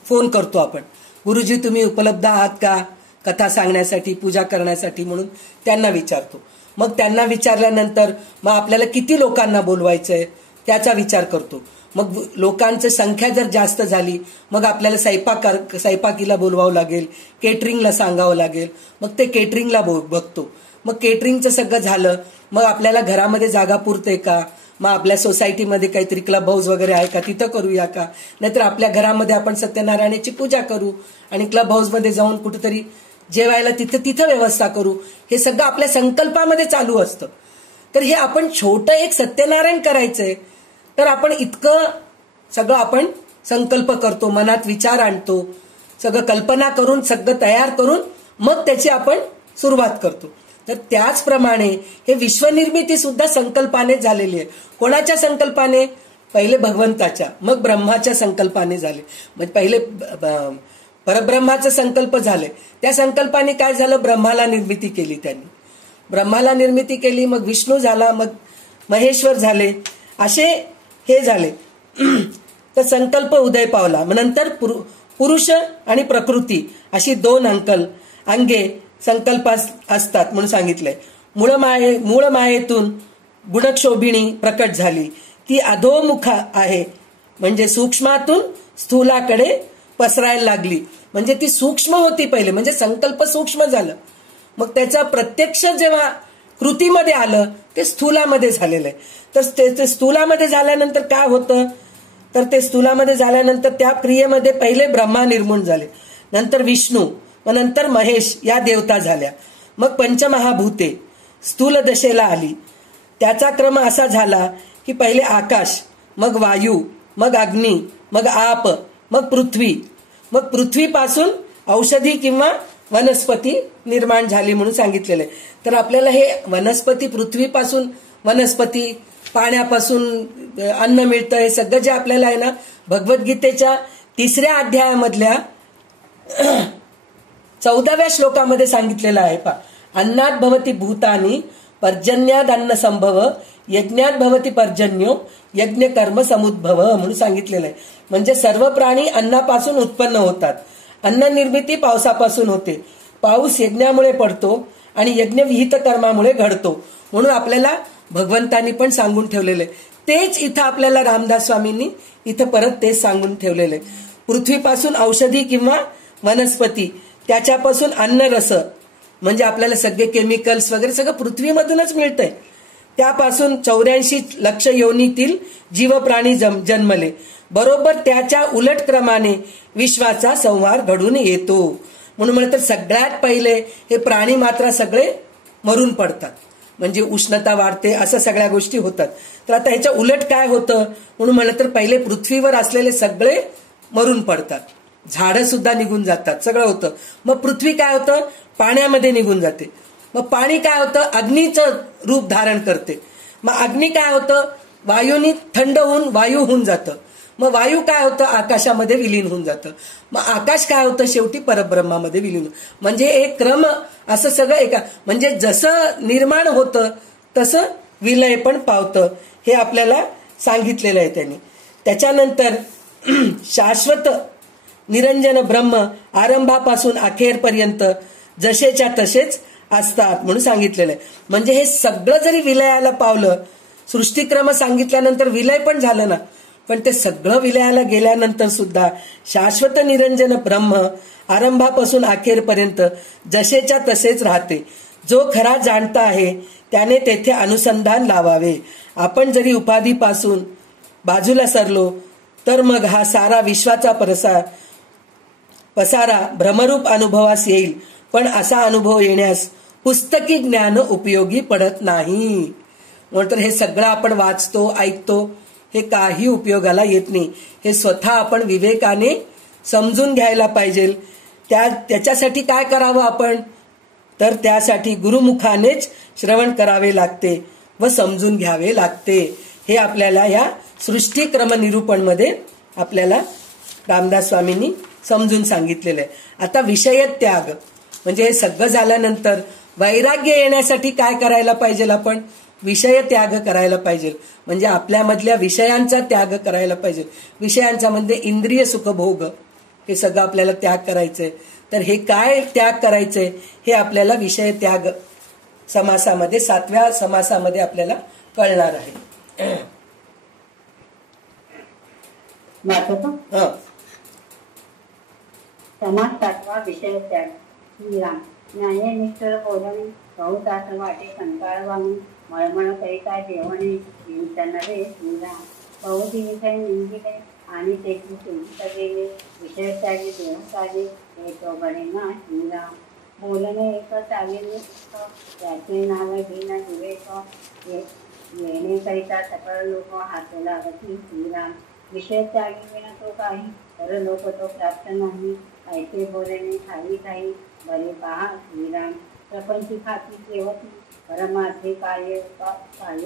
फोन करतो आपण, गुरुजी तुम्ही उपलब्ध आहात का कथा सांगण्यासाठी, पूजा करण्यासाठी, म्हणून त्यांना विचारतो. मग त्यांना विचारल्यानंतर मग आपल्याला किती लोकांना बोलवायचंय त्याचा विचार करतो. मग लोकांची संख्या जर जास्त झाली मग आपल्याला स्वयंपाकीला बोलवावं लागेल, केटरिंगला सांगावं लागेल. मग ते केटरिंगला बघतो. मग केटरिंगचं सगळं झालं मग आपल्याला घरामध्ये जागा पुरते का, मग आपल्या सोसायटीमध्ये काहीतरी क्लब हाऊस वगैरे आहे का, तिथं करूया का, नाहीतर आपल्या घरामध्ये आपण सत्यनारायणाची पूजा करू आणि क्लब हाऊसमध्ये जाऊन कुठेतरी जेवायला तिथं व्यवस्था करू. हे सगळं आपल्या संकल्पामध्ये चालू असतं. तर हे आपण छोटं एक सत्यनारायण करायचंय तर आपण इतकं सगळं आपण संकल्प करतो, मनात विचार आणतो, सगळं कल्पना करून सगळं तयार करून मग त्याची आपण सुरुवात करतो. तर त्याचप्रमाणे हे विश्वनिर्मिती सुद्धा संकल्पाने झालेली आहे. कोणाच्या संकल्पाने, पहिले भगवंताच्या, मग ब्रह्माच्या संकल्पाने झाले. म्हणजे पहिले परब्रह्माचा संकल्प झाले, त्या संकल्पाने काय झालं, ब्रह्माला निर्मिती केली त्यांनी. ब्रह्माला निर्मिती केली, मग विष्णू झाला, मग महेश्वर झाले, असे हे झाले. तर संकल्प उदय पावला. मग नंतर पुरुष आणि प्रकृती अशी दोन अंगे संकल्प असतात म्हणून सांगितलंय. मूळ मायेतून गुणक्षोभिणी प्रकट झाली, ती अधोमुख आहे, म्हणजे सूक्ष्मातून स्थूलाकडे पसरायला लागली. म्हणजे ती सूक्ष्म होती पहिले, म्हणजे संकल्प सूक्ष्म झालं, मग त्याचा प्रत्यक्ष जेव्हा कृतीमध्ये आलं ते स्थूलामध्ये झालेलं आहे. तर ते स्थूलामध्ये झाल्यानंतर काय होतं, तर ते स्थूलामध्ये झाल्यानंतर त्या क्रियेमध्ये पहिले ब्रह्मा निर्माण झाले, नंतर विष्णू, व नंतर महेश या देवता झाल्या. मग पंचमहाभूते स्थूल दशेला आली. त्याचा क्रम असा झाला की पहिले आकाश, मग वायू, मग अग्नी, मग आप, मग पृथ्वी. मग पृथ्वीपासून औषधी किंवा वनस्पती निर्माण झाली म्हणून सांगितलेलं आहे. तर आपल्याला हे वनस्पती, पृथ्वीपासून वनस्पती, पाण्यापासून अन्न मिळतं, हे सगळं जे आपल्याला आहे ना भगवद्गीतेच्या 3ऱ्या अध्यायामधल्या 14व्या श्लोकामध्ये सांगितलेलं आहे. अन्नात भवती भूतानी पर्जन्याद अन्न संभव, यज्ञात भवती पर्जन्यो यज्ञ कर्म समुद्भव म्हणून सांगितलेलं आहे. म्हणजे सर्व प्राणी अन्नापासून उत्पन्न होतात. अन्न निर्मिती पावसापासून होते, पाऊस यज्ञामुळे पडतो आणि यज्ञ विहित कर्मामुळे घडतो म्हणून आपल्याला भगवंतांनी पण सांगून ठेवलेलं आहे. तेच इथं आपल्याला रामदास स्वामींनी इथं परत तेच सांगून ठेवलेलं आहे. पृथ्वीपासून औषधी किंवा वनस्पती, त्याच्यापासून अन्नरस, म्हणजे आपल्याला सगळे केमिकल्स वगैरे सगळं पृथ्वीमधूनच मिळतंय. त्यापासून 84 लक्ष योनीतील जीव प्राणी जन्मले. बरोबर त्याच्या उलट क्रमाने विश्वाचा संहार घडून येतो. म्हणून म्हणलं तर सगळ्यात पहिले हे प्राणी मात्र सगळे मरून पडतात, म्हणजे उष्णता वाढते, असं सगळ्या गोष्टी होतात. तर आता ह्याच्या उलट काय होतं म्हणून म्हणलं तर पहिले पृथ्वीवर असलेले सगळे मरून पडतात, झाडं सुद्धा निघून जातात, सगळं होतं. मग पृथ्वी काय होतं, पाण्यामध्ये निघून जाते. मग पाणी काय होतं, अग्नीचं रूप धारण करते. मग अग्नी काय होतं, वायूनी थंड होऊन वायू होऊन जातं. मग वायू काय होतं, आकाशामध्ये विलीन होऊन जातं. मग आकाश काय होतं, शेवटी परब्रह्मामध्ये विलीन. म्हणजे एक क्रम असं सगळं एका, म्हणजे जसं निर्माण होतं तसं विलय पण पावतं, हे आपल्याला सांगितलेलं आहे त्यांनी. त्याच्यानंतर शाश्वत निरंजन ब्रह्म आरंभापासून अखेरपर्यंत जसेच्या तसेच असतात म्हणून सांगितलेलं आहे. म्हणजे हे सगळं जरी विलयाला पावलं, सृष्टीक्रम सांगितल्यानंतर विलय पण झालं ना, पण ते सगळं विलयाला गेल्यानंतर सुद्धा शाश्वत निरंजन ब्रह्म आरंभापासून अखेरपर्यंत जसेच्या तसेच राहते. जो खरा जाणता आहे त्याने तेथे अनुसंधान लावावे. आपण जरी उपाधीपासून बाजूला सरलो तर मग हा सारा विश्वाचा पसारा भ्रमरूप अनुभवास येईल. पण असा अनुभव येण्यास पुस्तकी ज्ञान उपयोगी पडत नाही. म्हणून हे सगळं आपण वाचतो, ऐकतो, हे काही उपयोगाला येत नाही. हे स्वतः आपण विवेकाने समजून घ्यायला पाहिजे. त्याच्यासाठी काय करावं आपण, तर त्यासाठी गुरुमुखानेच श्रवण करावे लागते व समजून घ्यावे लागते. हे आपल्याला या सृष्टीक्रम निरूपण मध्ये आपल्याला रामदास स्वामींनी समजून सांगितलेलं आहे. आता विषय त्याग, म्हणजे हे सगळं झाल्यानंतर वैराग्य येण्यासाठी काय करायला पाहिजे, आपण विषय त्याग करायला पाहिजे. म्हणजे आपल्यामधल्या विषयांचा त्याग करायला पाहिजे. विषयांचा म्हणजे इंद्रिय सुखभोग, हे सगळं आपल्याला त्याग करायचंय. तर हे काय त्याग करायचंय हे आपल्याला विषय त्याग समासामध्ये 7व्या समासामध्ये आपल्याला कळणार आहे. समास 7वा विषय त्याग. श्रीराम न्यायनिष्ठर बोलणे, बहुतास वाटे कंटाळ वाहून, मळमळ करिता जेवणे नव्हे. श्रीराम बहुती विषय निंदिले आणि त्याची चिंता गेले, विषय त्यागी देह आले हे तो बरे ना. श्रीराम बोलणे एक चालेल, त्याचे नाव घेणं विवेक, येणे करिता सकळ लोक हात लागती. श्रीराम विषय त्यागी विना तो काही, तर लोक तो प्राप्त नाही. ऐके बोलणे खाई काही, बरे पहा. श्रीराम प्रपंची खाती सेवती, परमार्थे कार्य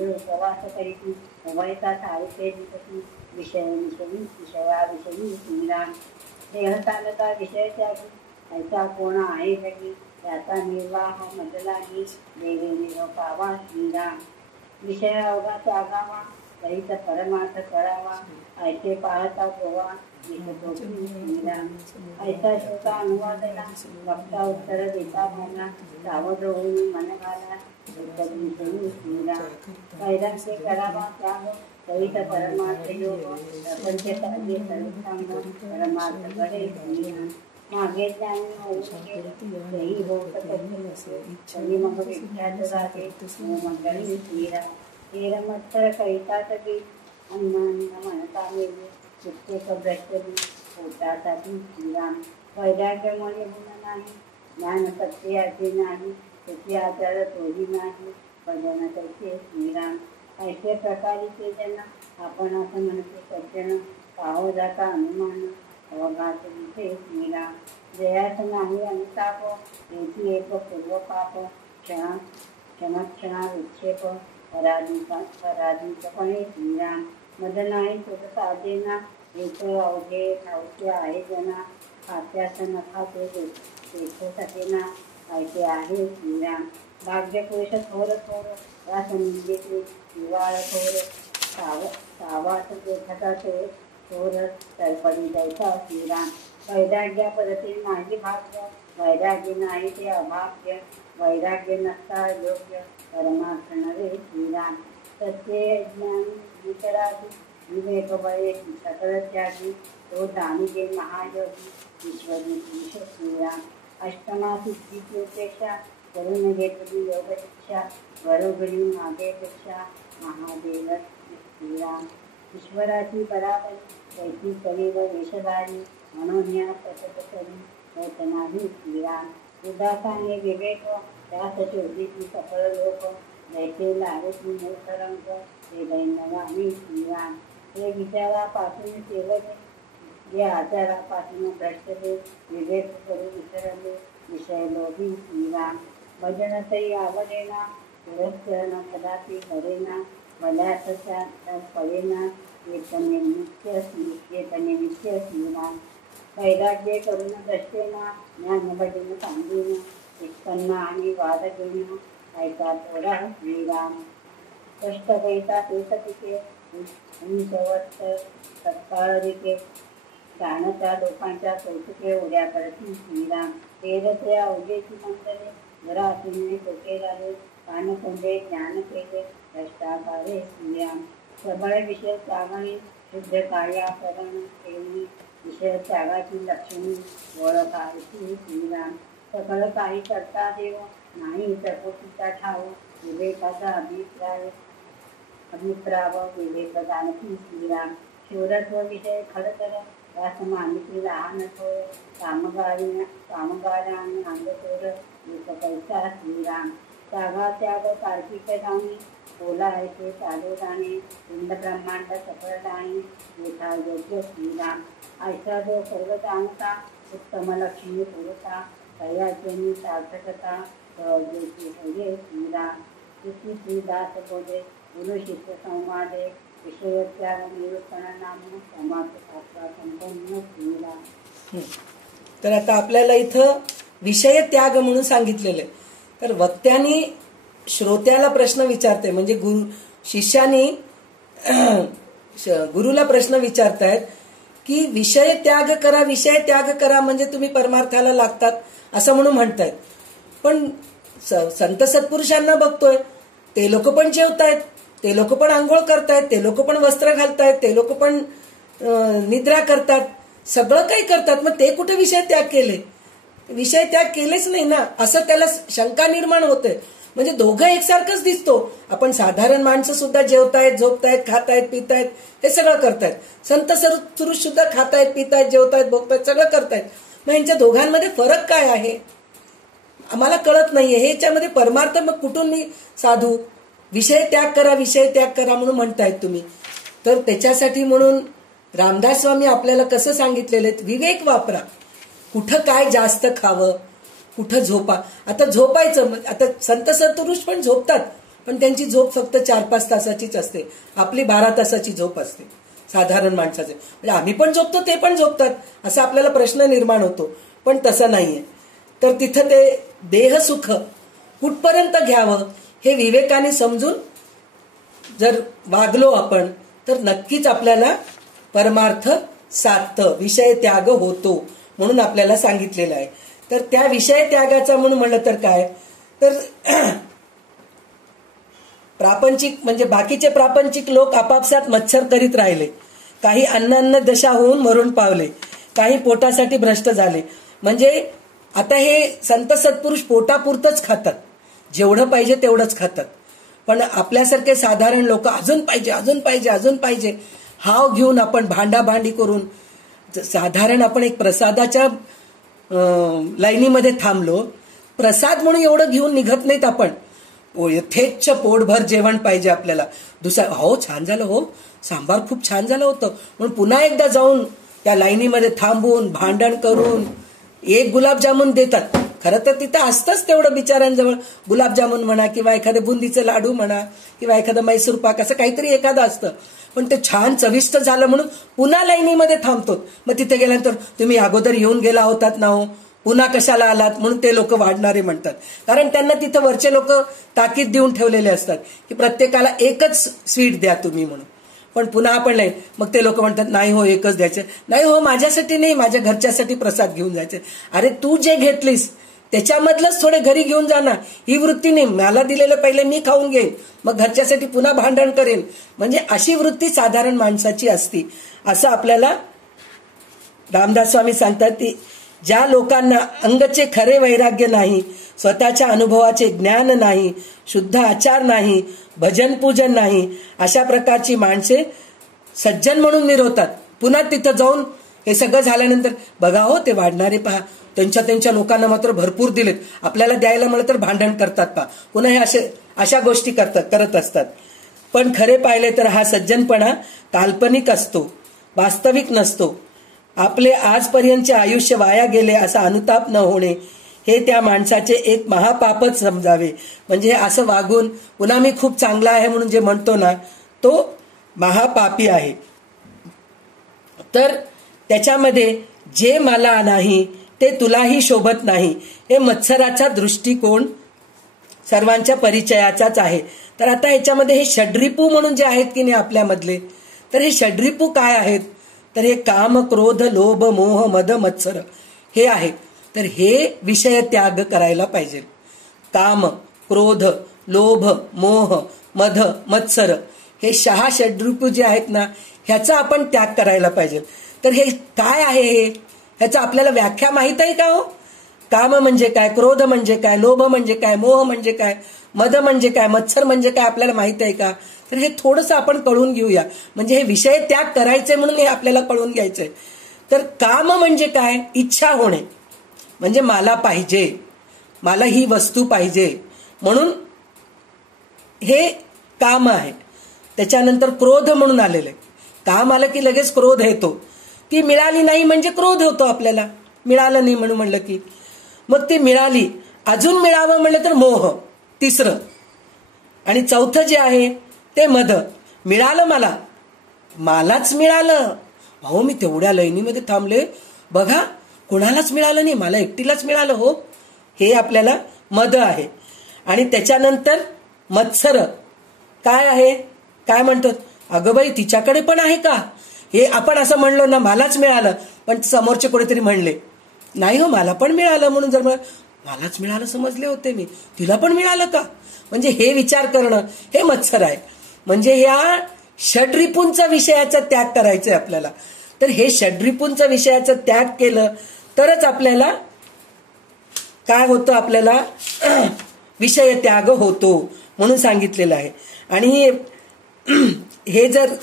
उपवास करीती, उभयता साहित्य दिसती, विषयाविषयी. श्रीराम देह चालता विषय त्यागी, ऐसा कोण आहे जगी, त्याचा निर्वाह मजलाही, देवे निरोपावा. श्रीराम विषय अवघा त्यागावा, करीत परमार्थ करावा, ऐसे पाहता गोवा दिसतो. श्रीराम ऐसा श्रोता अनुवादला, वक्ता उत्तर देता भावना, सावध होऊन मन घाला. श्रीराम वैराग्य करावा त्याग, करीत परमार्थ योग, प्रपंच कार्य सर्वसांग, परमार्थ कडे. श्रीराम मागे ज्ञानी होऊन तेही होत तरी मग विख्यात जाते मंडळी. श्रीराम हे रमत्तर करितात की, अन्न म्हणता मेले, कित्येक भ्रष्टरी पोटासाठी. श्रीराम वैराग्यमुळे गुण नाही, ज्ञान सत्याचे नाही, त्याचे आचार तोही नाही, भजन तैसे. श्रीराम ऐसे प्रकारे ते जन, आपण असं म्हणते सज्जन, पाहो जाता अनुमान, अवघात दिसे. श्रीराम जयास नाही अनुताप, तेची एक पूर्व पाप, क्षणक्षणा विक्षेप, पराधीनपणे. श्रीराम मद नाही सुख साधेना, एक अवघे ठाऊचे आहे जना, खात्यास नखाते तेथे सकेना, ऐसे आहे. श्रीराम भाग्य पुरुष थोर थोर, रास निंदेचे दिवाळ थोर, सावास देखता थोर, तरपडी जायचा. श्रीराम वैराग्या परते नाही भाग्य, वैराग्य नाही ते अभाग्य, वैराग्य नसता योग्य, परमार्थ नव्हे. श्रीराम सत्य ज्ञान विचाराधी, विवेक बळे सकळ त्यागी, तो दानिके महायोगी, ईश्वरी पुरुष. श्रीराम अष्टमा सिद्धीची उपेक्षा, करून घेतली योग शिक्षा, घरोघरी मागेपेक्षा महादेव. श्रीराम ईश्वराची बराबरी, त्याची करीव वेशधारी, म्हणून या प्रकट करी होत नाही. श्रीराम उदासाने विवेक, त्यास शोधीची सकळ लोक, जैसे लावेची मूर्खरंग, ते दैनवानी. श्रीराम हे विचारापासून सेवक, जे आचारापासून भ्रष्टले विवेक करू विसरले विषय लोभी श्रीराम भजनतही आवडेना पुरस्करण कदापि करेना भल्यासच्या पडेना येतने नित्य श्रीराम वैराग्य करून दृष्टेना ज्ञान भजन सांगेना उत्पन्न आणि वाद घेणं ऐका थोडा श्रीराम कष्ट पैसा पिके उंचवत सत्काळरिके जाणत्या लोकांच्या कौतुके उड्या करतील श्रीराम तेरत्या अवघेची मंडळे जरा सिंहे टोके झाले कानकोंडे ज्ञान केले भ्रष्टाचारे श्रीराम सबळ विषय त्यागाने शुद्ध कार्याकरण केली विषय त्यागाची लक्षणे ओळखायची श्रीराम सकळ काही करता देव नाही चकोटीचा ठाव विवेकाचा अभिप्राव विवेक जानकी श्रीराम शूरत्व विषय खडतर त्यास मानिती लहान थोर कामगारांनी अंगतोर पैसा श्रीराम त्यागा त्याग कार्तिक जाणी बोलायचे चालू जाणे पिंड ब्रह्मांड सफळ जाणे यथा योग्य श्रीराम ऐसा जो सर्व जाणता उत्तम लक्ष्मी पुरता तयाचेनी सार्थकता सहजेची हये श्रीराम किती श्रीदास बोले गुरु शिष्य संवादे विषय त्याग निरूपण नाम समाप्त संपन्न श्रीराम. तर आता आपल्याला इथं विषय त्याग म्हणून सांगितलेलं आहे. तर वक्त्यानी श्रोत्याला प्रश्न विचारते म्हणजे शिष्यानी गुरुला प्रश्न विचारतायत की विषय त्याग करा म्हणजे तुम्ही परमार्थाला लागतात असं म्हणून म्हणतायत. पण संत सत्पुरुषांना बघतोय ते लोक पण जेवतायत, ते लोक पण आंघोळ करतायत, ते लोक पण वस्त्र घालतायत, ते लोक पण निद्रा करतात, सगळं काही करतात. मग ते कुठे विषय त्याग केले? विषय त्याग केलेच नाही ना असं त्याला शंका निर्माण होते. म्हणजे दोघं एकसारखंच दिसतो. आपण साधारण माणसं सुद्धा जेवतायत, झोपतायत, खातायत, पितायत, हे सगळं करतायत. संत पुरुष सुद्धा खातायत, पितायत, जेवतायत, भोगतायत, सगळं करतायत. मग यांच्या दोघांमध्ये फरक काय आहे आम्हाला कळत नाहीये. ह्याच्यामध्ये परमार्थ मग कुठून मी साधू? विषय त्याग करा म्हणून म्हणतायत तुम्ही. तर त्याच्यासाठी म्हणून रामदास स्वामी आपल्याला कसं सांगितलेलं आहे, विवेक वापरा. कुठं काय जास्त खावं, कुठं झोपा. आता झोपायचं, आता संत सत्पुरुष पण झोपतात, पण त्यांची झोप फक्त 4-5 तासाचीच असते. आपली 12 तासाची झोप असते साधारण माणसाचे. म्हणजे आम्ही पण झोपतो, ते पण झोपतात, असा आपल्याला प्रश्न निर्माण होतो. पण तसं नाहीये. तर तिथं ते देहसुख कुठपर्यंत घ्यावं हे विवेकाने समजून जर वागलो आपण तर नक्कीच आपल्याला परमार्थ साधतं, विषय त्याग होतो म्हणून आपल्याला सांगितलेलं आहे. तर त्या विषय त्यागाचा म्हणून म्हणलं तर काय, तर प्रापंचिक म्हणजे बाकीचे प्रापंचिक लोक आपापसात मत्सर करीत राहिले. काही अन्न दशा होऊन मरून पावले, काही पोटासाठी भ्रष्ट झाले. म्हणजे आता हे संत सत्पुरुष पोटापुरतच खातात, जेवढं पाहिजे तेवढंच खातात. पण आपल्यासारखे साधारण लोक अजून पाहिजे हाव घेऊन आपण भांडाभांडी करून, साधारण आपण एक प्रसादाच्या लाईनीमध्ये थांबलो, प्रसाद म्हणून एवढं घेऊन निघत नाहीत आपण. यथेच्छ पोटभर जेवण पाहिजे आपल्याला. दुसरा हो छान झालं, हो सांबार खूप छान झालं होतं म्हणून पुन्हा एकदा जाऊन त्या लाईनीमध्ये थांबून भांडण करून एक गुलाबजामुन देतात. खरं तर तिथं असतंच तेवढं बिचाऱ्यांजवळ, गुलाबजामुन म्हणा किंवा एखादे बुंदीचं लाडू म्हणा किंवा एखादं मैसूर पाक असं काहीतरी एखादं असतं. पण ते छान चविष्ट झालं म्हणून पुन्हा लाईनीमध्ये थांबतो. मग तिथे गेल्यानंतर तुम्ही अगोदर येऊन गेला होतात ना हो, पुन्हा कशाला आलात म्हणून ते लोक वाढणारे म्हणतात. कारण त्यांना तिथं वरचे लोक ताकीद देऊन ठेवलेले असतात की प्रत्येकाला एकच स्वीट द्या तुम्ही म्हणून. पण पुन्हा आपण नाही, मग ते लोक म्हणतात नाही हो एकच द्यायचे, नाही हो माझ्यासाठी नाही, माझ्या घरच्यासाठी प्रसाद घेऊन जायचे. अरे तू जे घेतलीस त्याच्यामधलंच थोडे घरी घेऊन जा ना. ही वृत्ती नाही, मला दिलेलं पहिले मी खाऊन घेईन, मग घरच्यासाठी पुन्हा भांडण करेन. म्हणजे अशी वृत्ती साधारण माणसाची असती असं आपल्याला रामदास स्वामी सांगतात. की ज्या लोकांना अंगचे खरे वैराग्य नाही, स्वतःच्या अनुभवाचे ज्ञान नाही, शुद्ध आचार नाही, भजन पूजन नाही, अशा प्रकारची माणसे सज्जन म्हणून मिरवतात. पुन्हा तिथं जाऊन हे सगळं झाल्यानंतर बघा हो ते वाढणारे पहा, त्यांच्या लोकांना मात्र भरपूर दिलेत, आपल्याला द्यायला म्हणलं तर भांडण करतात पहा. पुन्हा हे अशा गोष्टी करत असतात. पण खरे पाहिले तर हा सज्जनपणा काल्पनिक असतो, वास्तविक नसतो. आपले आजपर्यंतचे आयुष्य वाया गेले असा अनुताप न होणे हे त्या माणसाचे एक महापापच समजावे. म्हणजे असं वागून पुन्हा मी खूप चांगला आहे म्हणून जे म्हणतो ना तो महापापी आहे. तर त्याच्यामध्ये जे मला नाही ते तुलाही शोभत नाही हे मत्सराचा दृष्टिकोन सर्वांच्या परिचयाचाच आहे. तर आता ह्याच्यामध्ये हे षड्रिपू म्हणून जे आहेत की नाही आपल्यामधले, तर हे षड्रिपू काय आहेत, तर हे काम क्रोध लोभ मोह मद मत्सर हे आहे. तर हे विषय त्याग करायला पाहिजे. काम क्रोध लोभ मोह मद मत्सर हे 6 षड्रिपू जे आहेत ना ह्याचा आपण त्याग करायला पाहिजे. तर हे काय आहे, हे ह्याचा आपल्याला व्याख्या माहित आहे का हो? काम म्हणजे काय, क्रोध म्हणजे काय, लोभ म्हणजे काय, मोह म्हणजे काय, मद म्हणजे काय, मत्सर म्हणजे काय आपल्याला माहित आहे का? तर हे थोडंसं आपण कळून घेऊया. म्हणजे हे विषय त्याग करायचे म्हणून हे आपल्याला कळून घ्यायचंय. तर काम म्हणजे काय, इच्छा होणे, म्हणजे मला पाहिजे, मला ही वस्तू पाहिजे म्हणून हे काम आहे. त्याच्यानंतर क्रोध म्हणून आलेलं आहे. काम आलं की लगेच क्रोध येतो, ती मिळाली नाही म्हणजे क्रोध होतो आपल्याला, मिळालं नाही म्हणून म्हणलं की. मग ती मिळाली, अजून मिळावं म्हणलं तर मोह तिसरं. आणि चौथं जे आहे ते मद. मिळालं मलाच मिळालं, अहो मी तेवढ्या लाईनीमध्ये थांबले बघा, कोणालाच मिळालं नाही, मला एकटीलाच मिळालं हो, हे आपल्याला मद आहे. आणि त्याच्यानंतर मत्सर काय आहे, काय म्हणतो, अगं बाई तिच्याकडे पण आहे का, हे आपण असं म्हणलो ना मलाच मिळालं, पण समोरचे कोणीतरी म्हणले नाही हो मला पण मिळालं म्हणून जर मलाच मिळालं समजले होते मी, तिला पण मिळालं का, म्हणजे हे विचार करणं हे मत्सर आहे. म्हणजे या षड्रिपूंचा विषयाचा त्याग करायचंय आपल्याला. तर हे षड्रिपूंचा विषयाचा त्याग केलं तरच आपल्याला काय होतं, आपल्याला विषय त्याग होतो म्हणून सांगितलेलं आहे. आणि हे जर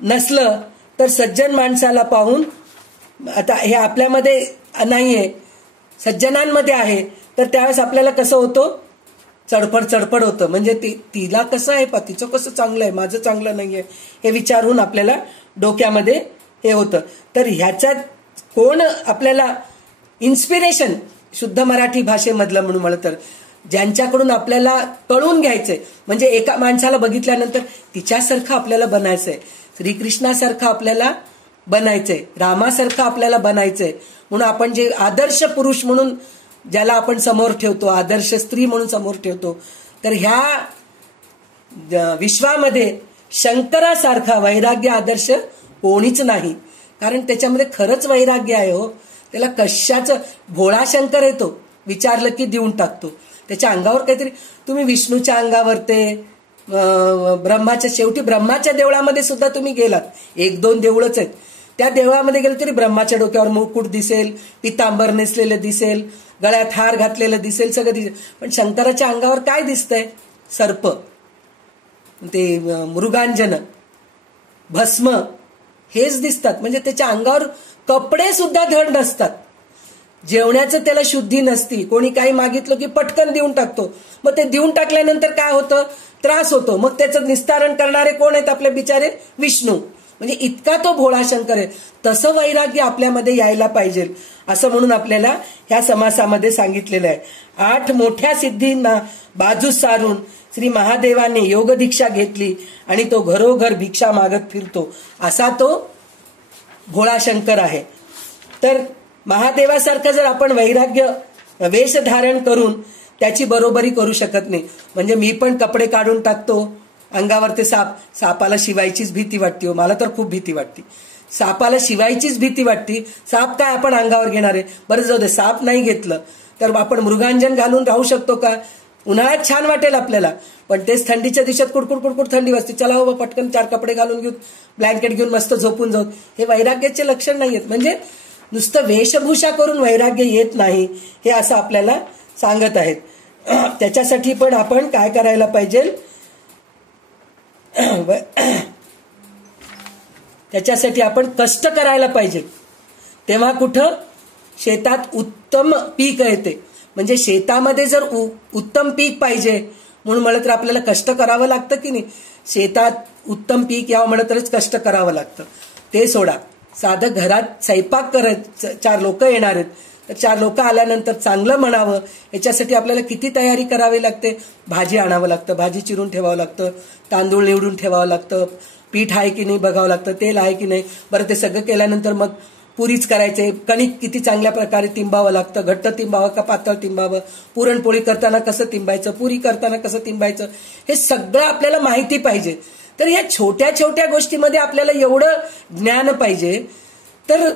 नसलं तर सज्जन माणसाला पाहून, आता हे आपल्यामध्ये नाहीये, सज्जनांमध्ये आहे, तर त्यावेळेस आपल्याला कसं होतं, चडपड होतं. म्हणजे तिला कसं आहे, तिचं कसं चांगलं आहे, माझं चांगलं नाहीये, हे विचारून आपल्याला डोक्यामध्ये हे होतं. तर ह्याच्यात कोण आपल्याला इन्स्पिरेशन, शुद्ध मराठी भाषेमधलं म्हणून म्हणलं तर ज्यांच्याकडून आपल्याला कळून घ्यायचंय, म्हणजे एका माणसाला बघितल्यानंतर तिच्यासारखं आपल्याला बनायचंय, श्रीकृष्णासारखं आपल्याला बनायचंय, रामासारखं आपल्याला बनायचंय, म्हणून आपण जे आदर्श पुरुष म्हणून ज्याला आपण समोर ठेवतो, आदर्श स्त्री म्हणून समोर ठेवतो, तर ह्या विश्वामध्ये शंकरासारखा वैराग्य आदर्श कोणीच नाही. कारण त्याच्यामध्ये खरंच वैराग्य आहे हो. त्याला कशाचं, भोळा शंकर येतो, विचारलं की देऊन टाकतो. त्याच्या अंगावर काहीतरी, तुम्ही विष्णूच्या अंगावर ते ब्रह्माच्या, शेवटी ब्रह्माच्या देवळामध्ये सुद्धा तुम्ही गेलात, 1-2 देवळच आहेत, त्या देवळामध्ये गेलं तरी ब्रह्माच्या डोक्यावर मुकुट दिसेल, पितांबर नेसलेलं दिसेल, गळ्यात हार घातलेलं दिसेल, सगळं दिसेल. पण शंकराच्या अंगावर काय दिसतंय, सर्प, ते मृगांजन, भस्म हेच दिसतात. म्हणजे त्याच्या अंगावर कपडे सुद्धा धड नसतात, जेवण्याचं त्याला शुद्धी नसती, कोणी काही मागितलं की पटकन देऊन टाकतो. मग ते देऊन टाकल्यानंतर काय होतं, त्रास होतो. मग त्याचं निस्तारण करणारे कोण आहेत, आपले बिचारे विष्णू. म्हणजे इतका तो भोळा शंकर आहे. तसं वैराग्य आपल्यामध्ये यायला पाहिजे असं म्हणून आपल्याला ह्या समासामध्ये सांगितलेलं आहे. 8 मोठ्या सिद्धींना बाजूस सारून श्री महादेवाने योग दीक्षा घेतली आणि तो घरोघर भिक्षा मागत फिरतो, असा तो भोळा शंकर आहे. तर महादेवासारखं जर आपण वैराग्य वेश धारण करून त्याची बरोबरी करू शकत नाही. म्हणजे मी पण कपडे काढून टाकतो, अंगावर ते सापाला शिवायचीच भीती वाटते, मला तर खूप भीती वाटते, सापाला शिवायचीच भीती वाटते. साप काय आपण अंगावर घेणार आहे, बरं जाऊ दे, साप नाही घेतलं तर आपण मृगांजन घालून राहू शकतो का, उन्हाळ्यात छान वाटेल आपल्याला, पण तेच थंडीच्या दिवसात कुडकुड थंडी वाजते, चला हो पटकन 4 कपडे घालून घेऊन, ब्लँकेट घेऊन मस्त झोपून जाऊ, हे वैराग्याचे लक्षण नाही आहेत. म्हणजे नुसतं वेशभूषा करून वैराग्य येत नाही, हे असं आपल्याला सांगत आहेत. त्याच्यासाठी पण आपण काय करायला पाहिजे, त्याच्यासाठी आपण कष्ट करायला पाहिजे. तेव्हा कुठं शेतात उत्तम पीक येते. म्हणजे शेतामध्ये जर उत्तम पीक पाहिजे म्हणून म्हणलं तर आपल्याला कष्ट करावं लागतं की नाही, शेतात उत्तम पीक यावं म्हणलं तरच कष्ट करावं लागतं, ते सोडा. साधं घरात स्वयंपाक करत 4 लोक येणार आहेत, तर 4 लोक आल्यानंतर चांगलं म्हणावं याच्यासाठी आपल्याला किती तयारी करावी लागते. भाजी आणावं लागतं, भाजी चिरून ठेवावं लागतं, तांदूळ निवडून ठेवावं लागतं, पीठ आहे की नाही बघावं लागतं, तेल आहे की नाही. बरं, ते सगळं केल्यानंतर मग पुरीच करायचे, कणिक किती चांगल्या प्रकारे तिंबावं लागतं, घट्ट तिंबावं का पातळ तिंबावं, पुरणपोळी करताना कसं तिंबायचं, पुरी करताना कसं तिंबायचं, हे सगळं आपल्याला माहिती पाहिजे. तर या छोट्या छोट्या गोष्टीमध्ये आपल्याला एवढं ज्ञान पाहिजे. तर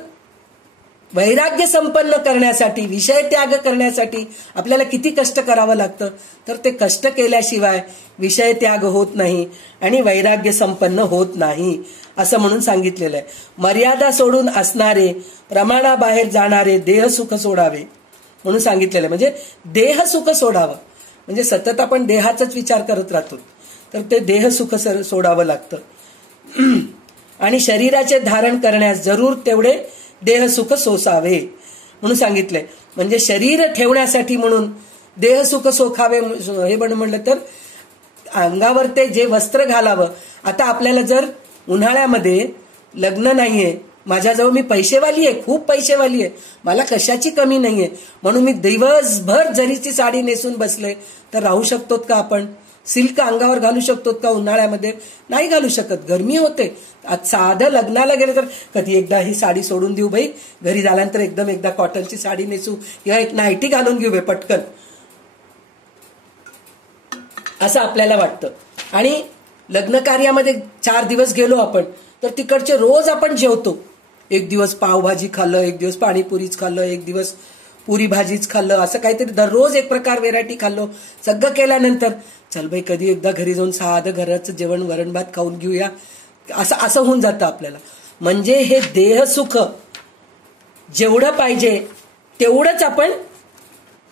वैराग्य संपन्न करण्यासाठी, विषय त्याग करण्यासाठी आपल्याला किती कष्ट करावं लागतं. तर ते कष्ट केल्याशिवाय विषय त्याग होत नाही आणि वैराग्य संपन्न होत नाही असं म्हणून सांगितलेलं आहे. मर्यादा सोडून असणारे, प्रमाणाबाहेर जाणारे देह सुख सोडावे म्हणून सांगितलेलं आहे. म्हणजे देह सुख सोडावं म्हणजे सतत आपण देहाचाच विचार करत राहतो, तर ते देह सुख सोडावं लागतं. आणि शरीराचे धारण करण्यास जरूर तेवढे देह सुख सोसावे म्हणून सांगितलंय. म्हणजे शरीर ठेवण्यासाठी म्हणून देह सुख सोखावे हे म्हणलं तर अंगावर ते जे वस्त्र घालावं. आता आपल्याला जर उन्हाळ्यामध्ये लग्न नाहीये, माझ्याजवळ मी पैसेवाली आहे, खूप पैसेवाली आहे, मला कशाची कमी नाहीये, म्हणून मी दिवसभर जरीची साडी नेसून बसले, तर राहू शकतो का आपण? सिल्क अंगावर घालू शकतो का उन्हाळ्यामध्ये? नाही घालू शकत, गरमी होते. साधं लग्नाला गेलं तर कधी एकदा ही साडी सोडून देऊ बाई, घरी झाल्यानंतर एकदम एकदा कॉटनची साडी नेसू किंवा एक नायटी घालून घेऊ बाई पटकन, असं आपल्याला वाटतं. आणि लग्न कार्यामध्ये 4 दिवस गेलो आपण, तर तिकडचे रोज आपण जेवतो. एक दिवस पावभाजी खाल्लं, एक दिवस पाणीपुरीच खाल्लं, एक दिवस पुरी भाजीच खाल्लं, असं काहीतरी दररोज एक प्रकार व्हेरायटी खाल्लो. सगळं केल्यानंतर चल बाई कधी एकदा घरी जाऊन साधं घराचं जेवण वरण भात खाऊन घेऊया, असं होऊन जातं आपल्याला. म्हणजे हे देह सुख जेवढं पाहिजे तेवढंच आपण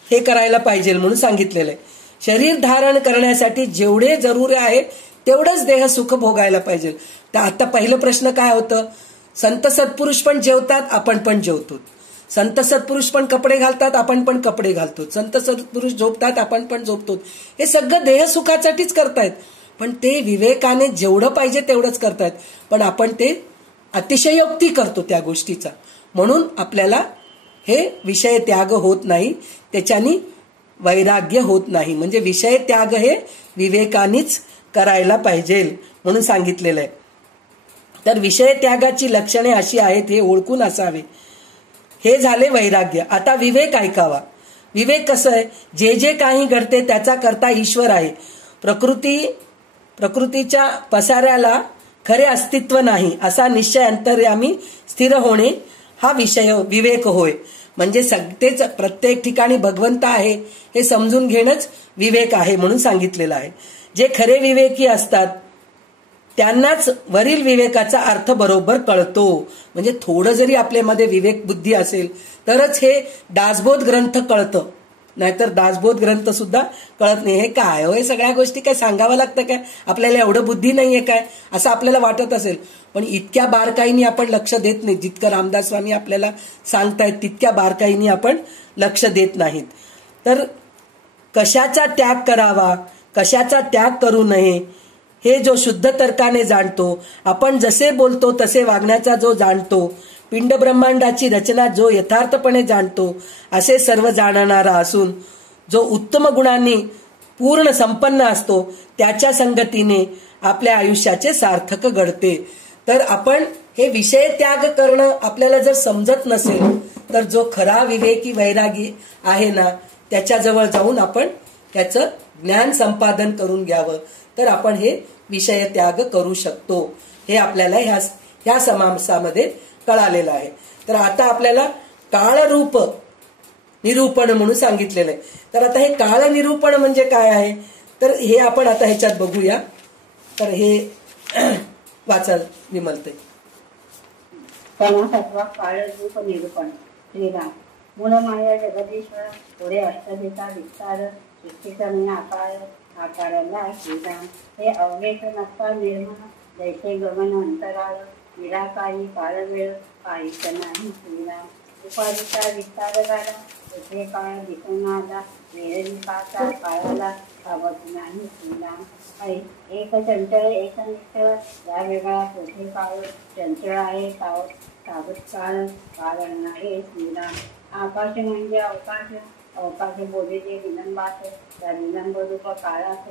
हे करायला पाहिजे म्हणून सांगितलेलं आहे. शरीर धारण करण्यासाठी जेवढे जरुरी आहे तेवढंच देह सुख भोगायला पाहिजे. तर आता पहिलं प्रश्न काय होतं? संत सत्पुरुष पण जेवतात, आपण पण जेवतो. संत सत्पुरुष पण कपडे घालतात, आपण पण कपडे घालतो. संत सत्पुरुष झोपतात, आपण पण झोपतो. हे सगळं देह सुखासाठीच करतायत, पण ते विवेकाने जेवढं पाहिजे तेवढंच करतायत. पण आपण ते अतिशयोक्ती करतो त्या गोष्टीचा, म्हणून आपल्याला हे विषय त्याग होत नाही, त्याच्यानी वैराग्य होत नाही. म्हणजे विषय त्याग हे विवेकानेच करायला पाहिजे म्हणून सांगितलेलं आहे. तर विषय त्यागाची लक्षणे अशी आहेत, हे ओळखून असावे. हे झाले वैराग्य. आता विवेक ऐकावा. विवेक कसं आहे? जे जे काही घडते त्याचा करता ईश्वर आहे. प्रकृतीच्या पसाऱ्याला खरे अस्तित्व नाही असा निश्चय अंतर्यामी स्थिर होणे हा विषय विवेक होय. म्हणजे तेच प्रत्येक ठिकाणी भगवंत आहे हे समजून घेणंच विवेक आहे म्हणून सांगितलेलं आहे. जे खरे विवेकी असतात त्यांनाच वरील विवेकाचा अर्थ बरोबर कळतो. म्हणजे थोडं जरी आपल्यामध्ये विवेक बुद्धी असेल तरच हे दासबोध ग्रंथ कळतं, नाहीतर दासबोध ग्रंथ सुद्धा कळत नाही. हे काय हो, हे सगळ्या गोष्टी काय सांगावं लागतं काय? आपल्याला एवढं बुद्धी नाहीये काय असं आपल्याला वाटत असेल, पण इतक्या बारकाईने आपण लक्ष देत नाही. जितकं रामदास स्वामी आपल्याला सांगतायत तितक्या बारकाईने आपण लक्ष देत नाहीत. तर कशाचा त्याग करावा, कशाचा त्याग करू नये हे जो शुद्ध तर्काने जाणतो, आपण जसे बोलतो तसे वागण्याचा जो जाणतो, पिंड ब्रह्मांडाची रचना जो यथार्थपणे जाणतो, असे सर्व जाणणारा असून जो उत्तम गुणांनी पूर्ण संपन्न असतो, त्याच्या संगतीने आपल्या आयुष्याचे सार्थक घडते. तर आपण हे विषय त्याग करणं आपल्याला जर समजत नसेल तर जो खरा विवेकी वैरागी आहे ना, त्याच्याजवळ जाऊन आपण त्याचं ज्ञान संपादन करून घ्यावं, तर आपण हे विषय त्याग करू शकतो. हे आपल्याला ह्या समासामध्ये कळालेलं आहे. तर आता आपल्याला काळरूप निरूपण म्हणून सांगितलेलं आहे. तर आता हे काळ निरूपण म्हणजे काय आहे, तर हे आपण आता ह्याच्यात बघूया. तर हे वाचा विमलते. काळरूप निरूपण. श्रीराम. मूलमाया जगदीश्वर, पुढे अष्टदिका विस्तार, सृष्टीकरणे आकाराला श्रीराम. हे अवघेच नसता निर्मळ, जैसे गगन अंतराळ, निराकारी काळवेळ काहीच नाही श्रीराम. उपाधिचा विस्तार झाला, तेथे काळ दिसून आला, वेळविकाचा काळाला सावध नाही श्रीराम. एक चंचळ एक निश्चळ, या वेगळा तेथे काळ चंचळ आहे सावध काळ काळ आणणारे श्रीराम. आकाश म्हणजे अवकाश, अवकाश बोले जे विलंबास, त्या विलंब रूप काळास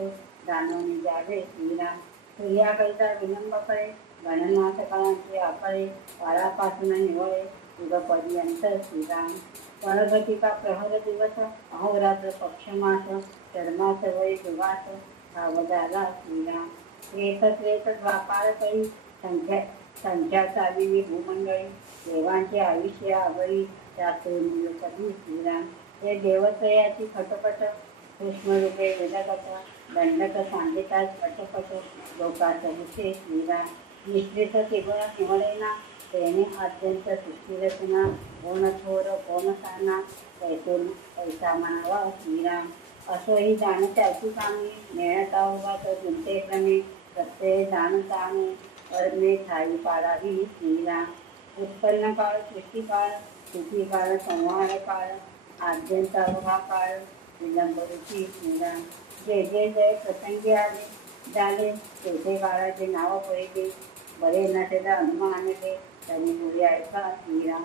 दानवने द्यावे श्रीराम. सूर्याकरिता विलंब करे, गणनाथ काळांचे आकळे, काळापासून निवळे युगपर्यंत श्रीराम. परगतिका प्रहर दिवस, अहोरात्र पक्षमास, चर्मास वय जुगास सावधाला श्रीराम. त्रेत द्वापार करी, संख्या चालली भूमंडळी, देवांचे आयुष्य आवरी शास्त्रे कधी श्रीराम. हे देवत्रयाची खटपट, कृष्णरूपे वेदगत, दंडक सांगितात पटपट, लोकांचा विषय श्रीराम. निश्चित केवळ निवडेना, तेने अत्यंत सृष्टीरचना, कोण थोर कोण साना, पैसा म्हणावा श्रीराम. असोही जाणत्याची कामी, मेळता उभा तो जिंते क्रमे, प्रत्यय जाणताने परमे ठाई पाडावी श्रीराम. उत्पन्न काळ, सृष्टिकाळ, स्थितिकाळ, संहार काळ, आद्यंत अवघा काळ, विलंब रुची श्रीराम. जे जे जय प्रसंगी आले झाले, ते काळाचे नाव पहिले, बरे नसेला अनुमान आणले, तरी मुली ऐका श्रीराम.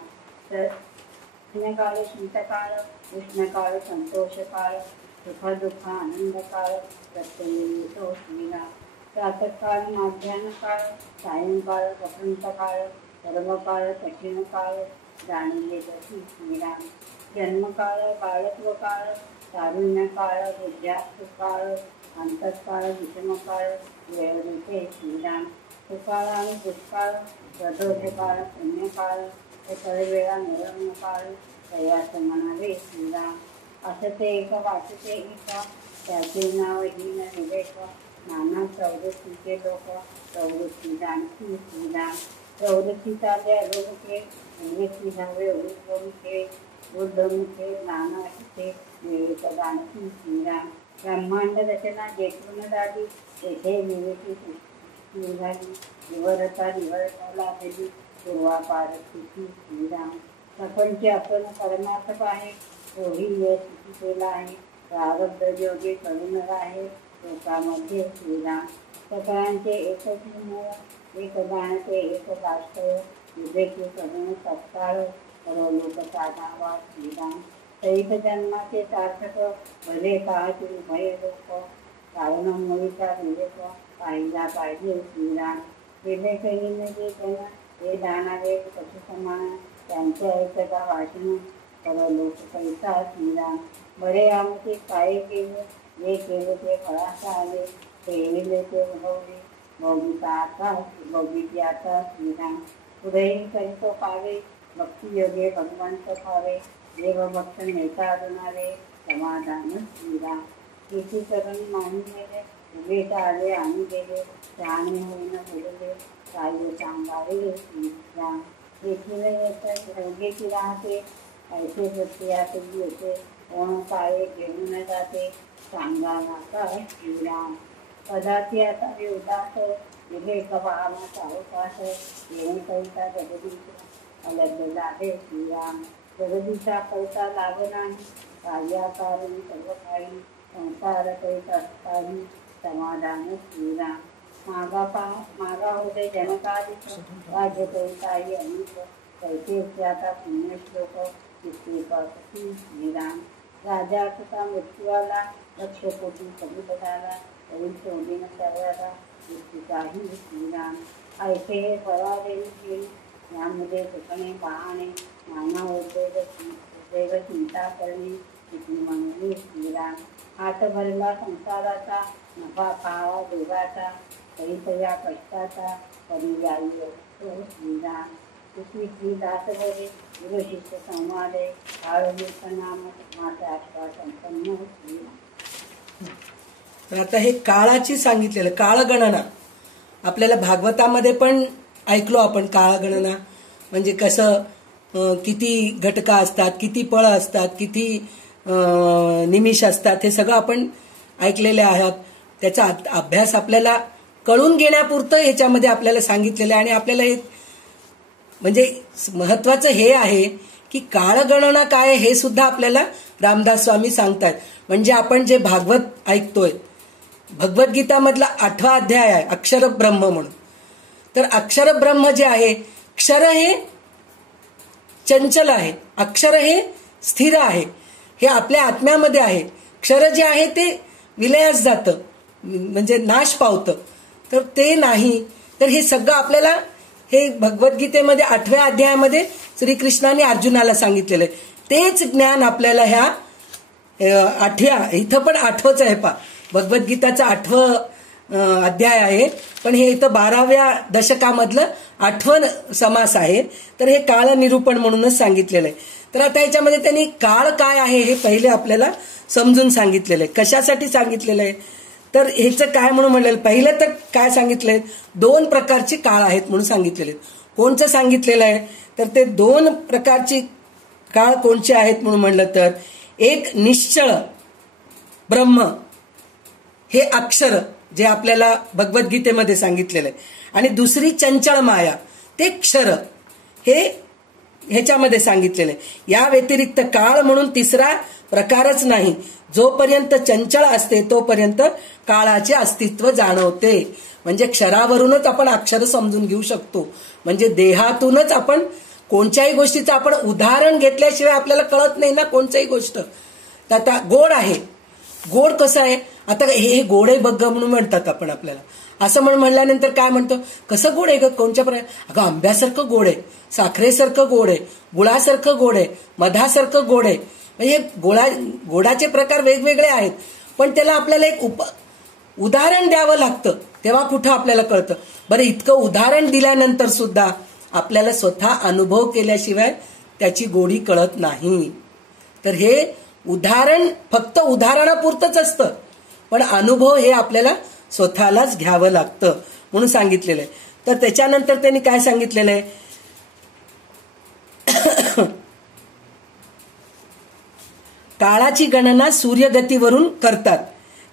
काळ, शीतकाळ, उष्णकाळ, संतोष काळ, सुख दुःख आनंद काळ, प्रत्यय येतो श्रीराम. प्रातःकाळ, माध्यान्ह काळ, सायंकाळ, वसंत काळ, सर्व काळ, कठीण काळ, जाणीले तशी श्रीराम. जन्मकाळ, बाळत्व काळ, तारुण्य काळ, वृद्धाप्य काळ, अंतःकाळ, विषम काळ, वेळ देते श्रीराम. सुकाळ आणि दुष्काळ, प्रदोष काळ, पुण्यकाळ, वेळा मिळवण काळ, तयास म्हणावे श्रीराम. असते एक वाचते एक, त्याचे नाव हीन विवेक, नाना प्रवृत्तीचे लोक, प्रवृत्ती जाणती श्रीराम. प्रवृत्ती चाले अलोमुखे, निवृत्ती धावे उरुमुखे, बुद्धमुखे नाना शिखे, विवेक जाणती श्रीराम. ब्रह्मांड रचना जेथून झाली, तेथे विवेकी निघाली, विवरता लाभली, पूर्वापार स्थिती श्रीराम. प्रपंच आपण परमार्थ पाहे, तोही ये स्थिती केला आहे, प्रारब्ध योगे करून आहे लोकांमध्ये श्रीराम. सकळांचे एकच मूळ, एक जाणते एक राष्ट्र, विवेकी करून तत्काळ लोक साधावा श्रीराम. सैत जन्माचे सार्थक, भले काळातील भय लोक, कारण मुळीचा विवेक पाहिला पाहिजे श्रीराम. विवेकहीन जे जन, हे जाणारे कशी समान, त्यांच्या ऐकता भाषण कर लोक पैसा श्रीराम. बरे आमचे काय केले, जे केले ते फळाचा आले, ठेविले ते उगवले, भोगिती आता श्रीराम. पुढेही करीतो पावे, भक्तियोगे भगवंत भावे, देवभक्त नेता अरुणावे, समाधान श्रीराम. किती करून नाही गेले, उभे आले आणि गेले, शहाणे होईन बोलले, काय सांगावे श्रीराम. येथील येत योगेची राहते, ऐसे प्रत्यातही येते, कोण काय घेऊन जाते, सांगा नाका श्रीराम. पदार्थी आता उदास, विवेक भावना सावकाश, येणे करिता जगदीश अलग लाभे श्रीराम. जगदीचा करिता लाभ नाही, कार्याकारण सर्व काही, संसार करीत असताही समाधान श्रीराम. मागा होते जनकाधिक, राज्य करिताही अनेक, कैसे आता पुण्यश्लोक चित्ते श्रीराम. राजा तुका मृत्यूला, लक्ष कोटी कविपदाला, तरी शोधीन सर्वाला मृत्यूचाही श्रीराम. ऐसे हे परादेवी केली, यामध्ये सुखणे पाहणे, नाना उद्वेग चिंता करणे, किती म्हणणे श्रीराम. हात भरला संसाराचा, नफा पाहावा देवाचा, तरी या कष्टाचा पर्यायी असतो श्रीराम. तुझी श्री दास बरे, गुरुशिष्य संवादे, काळभूत नाम माझा आश्वासन संपन्न श्रीराम. तर आता हे काळाची सांगितलेलं काळगणना आपल्याला भागवतामध्ये पण ऐकलो आपण. काळगणना म्हणजे कसं, किती घटका असतात, किती पळ असतात, किती निमिष असतात, हे सगळं आपण ऐकलेले आहात. त्याचा अभ्यास आपल्याला कळून घेण्यापुरतं ह्याच्यामध्ये आपल्याला सांगितलेलं आहे. आणि आपल्याला एक म्हणजे महत्वाचं हे आहे की काळगणना काय हे सुद्धा आपल्याला रामदास स्वामी सांगतात. म्हणजे आपण जे भागवत ऐकतोय, भगवद्गीता मधला 8वा अध्याय आहे अक्षर ब्रह्म म्हणून. तर अक्षर ब्रह्म जे आहे, क्षर हे चंचल आहे, अक्षर हे स्थिर आहे, हे आपल्या आत्म्यामध्ये आहे. क्षर जे आहे ते विलयास जातं, म्हणजे नाश पावतं, तर ते नाही. तर हे सगळं आपल्याला हे भगवद्गीतेमध्ये 8व्या अध्यायामध्ये श्रीकृष्णाने अर्जुनाला सांगितलेलं आहे. तेच ज्ञान आपल्याला ह्या 8व्या, इथं पण 8वंच आहे पा, भगवद्गीताचं 8वं अध्याय आहे, पण हे इथं 12व्या दशकामधलं 8वं समास आहे. तर हे काळ निरूपण म्हणूनच सांगितलेलं आहे. तर आता याच्यामध्ये त्यांनी काळ काय आहे हे पहिले आपल्याला समजून सांगितलेलं आहे. कशासाठी सांगितलेलं आहे तर ह्याचं काय म्हणून म्हणलेलं, पहिलं तर काय सांगितलंय, 2 प्रकारची काळ आहेत म्हणून सांगितलेले. कोणचं सांगितलेलं आहे तर ते 2 प्रकारची काळ कोणचे आहेत म्हणून म्हणलं तर, एक निश्चळ ब्रह्म हे अक्षर जे आपल्याला भगवद्गीतेमध्ये सांगितलेलं आहे, आणि दुसरी चंचळ माया ते क्षर हे ह्याच्यामध्ये सांगितलेलं आहे. या व्यतिरिक्त काळ म्हणून तिसरा प्रकारच नाही. जोपर्यंत चंचळ असते तोपर्यंत काळाचे अस्तित्व जाणवते. म्हणजे क्षरावरूनच आपण अक्षर समजून घेऊ शकतो. म्हणजे देहातूनच आपण कोणत्याही गोष्टीचं आपण उदाहरण घेतल्याशिवाय आपल्याला कळत नाही ना कोणत्याही गोष्ट. तर आता गोड आहे, गोड कसं आहे, आता हे गोड आहे बघ म्हणून म्हणतात आपण आपल्याला. असं म्हणल्यानंतर काय म्हणतो, कसं गोड आहे ग, कोणत्या प्रकारे, अगं आंब्यासारखं गोड आहे, साखरेसारखं गोड आहे, गुळासारखं गोड आहे, मधासारखं गोड आहे. म्हणजे गोडाचे प्रकार वेगवेगळे आहेत, पण त्याला आपल्याला एक उदाहरण द्यावं लागतं, तेव्हा कुठं आपल्याला कळतं. बरं, इतकं उदाहरण दिल्यानंतर सुद्धा आपल्याला स्वतः अनुभव केल्याशिवाय त्याची गोडी कळत नाही. तर हे उदाहरण फक्त उदाहरणापुरतंच असतं, पण अनुभव हे आपल्याला स्वतःलाच घ्यावं लागतं म्हणून सांगितलेलं आहे. तर त्याच्यानंतर त्यांनी काय सांगितलेलं आहे, काळाची गणना सूर्यगतीवरून करतात,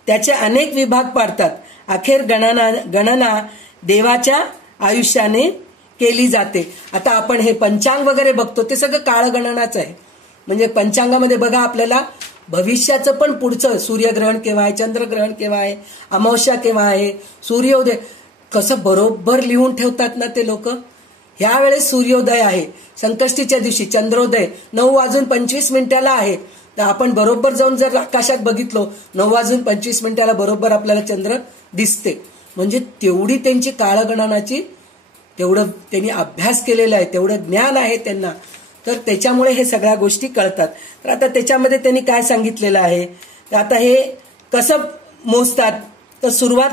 त्याचे अनेक विभाग पाडतात, अखेर गणना देवाच्या आयुष्याने केली जाते. आता आपण हे पंचांग वगैरे बघतो ते सगळं काळगणनाच आहे. म्हणजे पंचांगामध्ये बघा आपल्याला भविष्याचं पण पुढचं, सूर्यग्रहण केव्हा आहे, चंद्रग्रहण केव्हा आहे, अमावस्या केव्हा आहे, सूर्योदय कसं बरोबर लिहून ठेवतात ना ते लोक. ह्या वेळेस सूर्योदय आहे, संकष्टीच्या दिवशी चंद्रोदय 9:25 आहे. तर आपण बरोबर जाऊन जर आकाशात बघितलो 9:25 बरोबर आपल्याला चंद्र दिसते. म्हणजे तेवढी त्यांची काळगणनाची, तेवढं त्यांनी अभ्यास केलेला आहे, तेवढं ज्ञान आहे त्यांना. तर त्याच्यामुळे हे सगळ्या गोष्टी कळतात. तर आता त्याच्यामध्ये त्यांनी काय सांगितलेलं आहे, तर आता हे कसं मोजतात, तर सुरुवात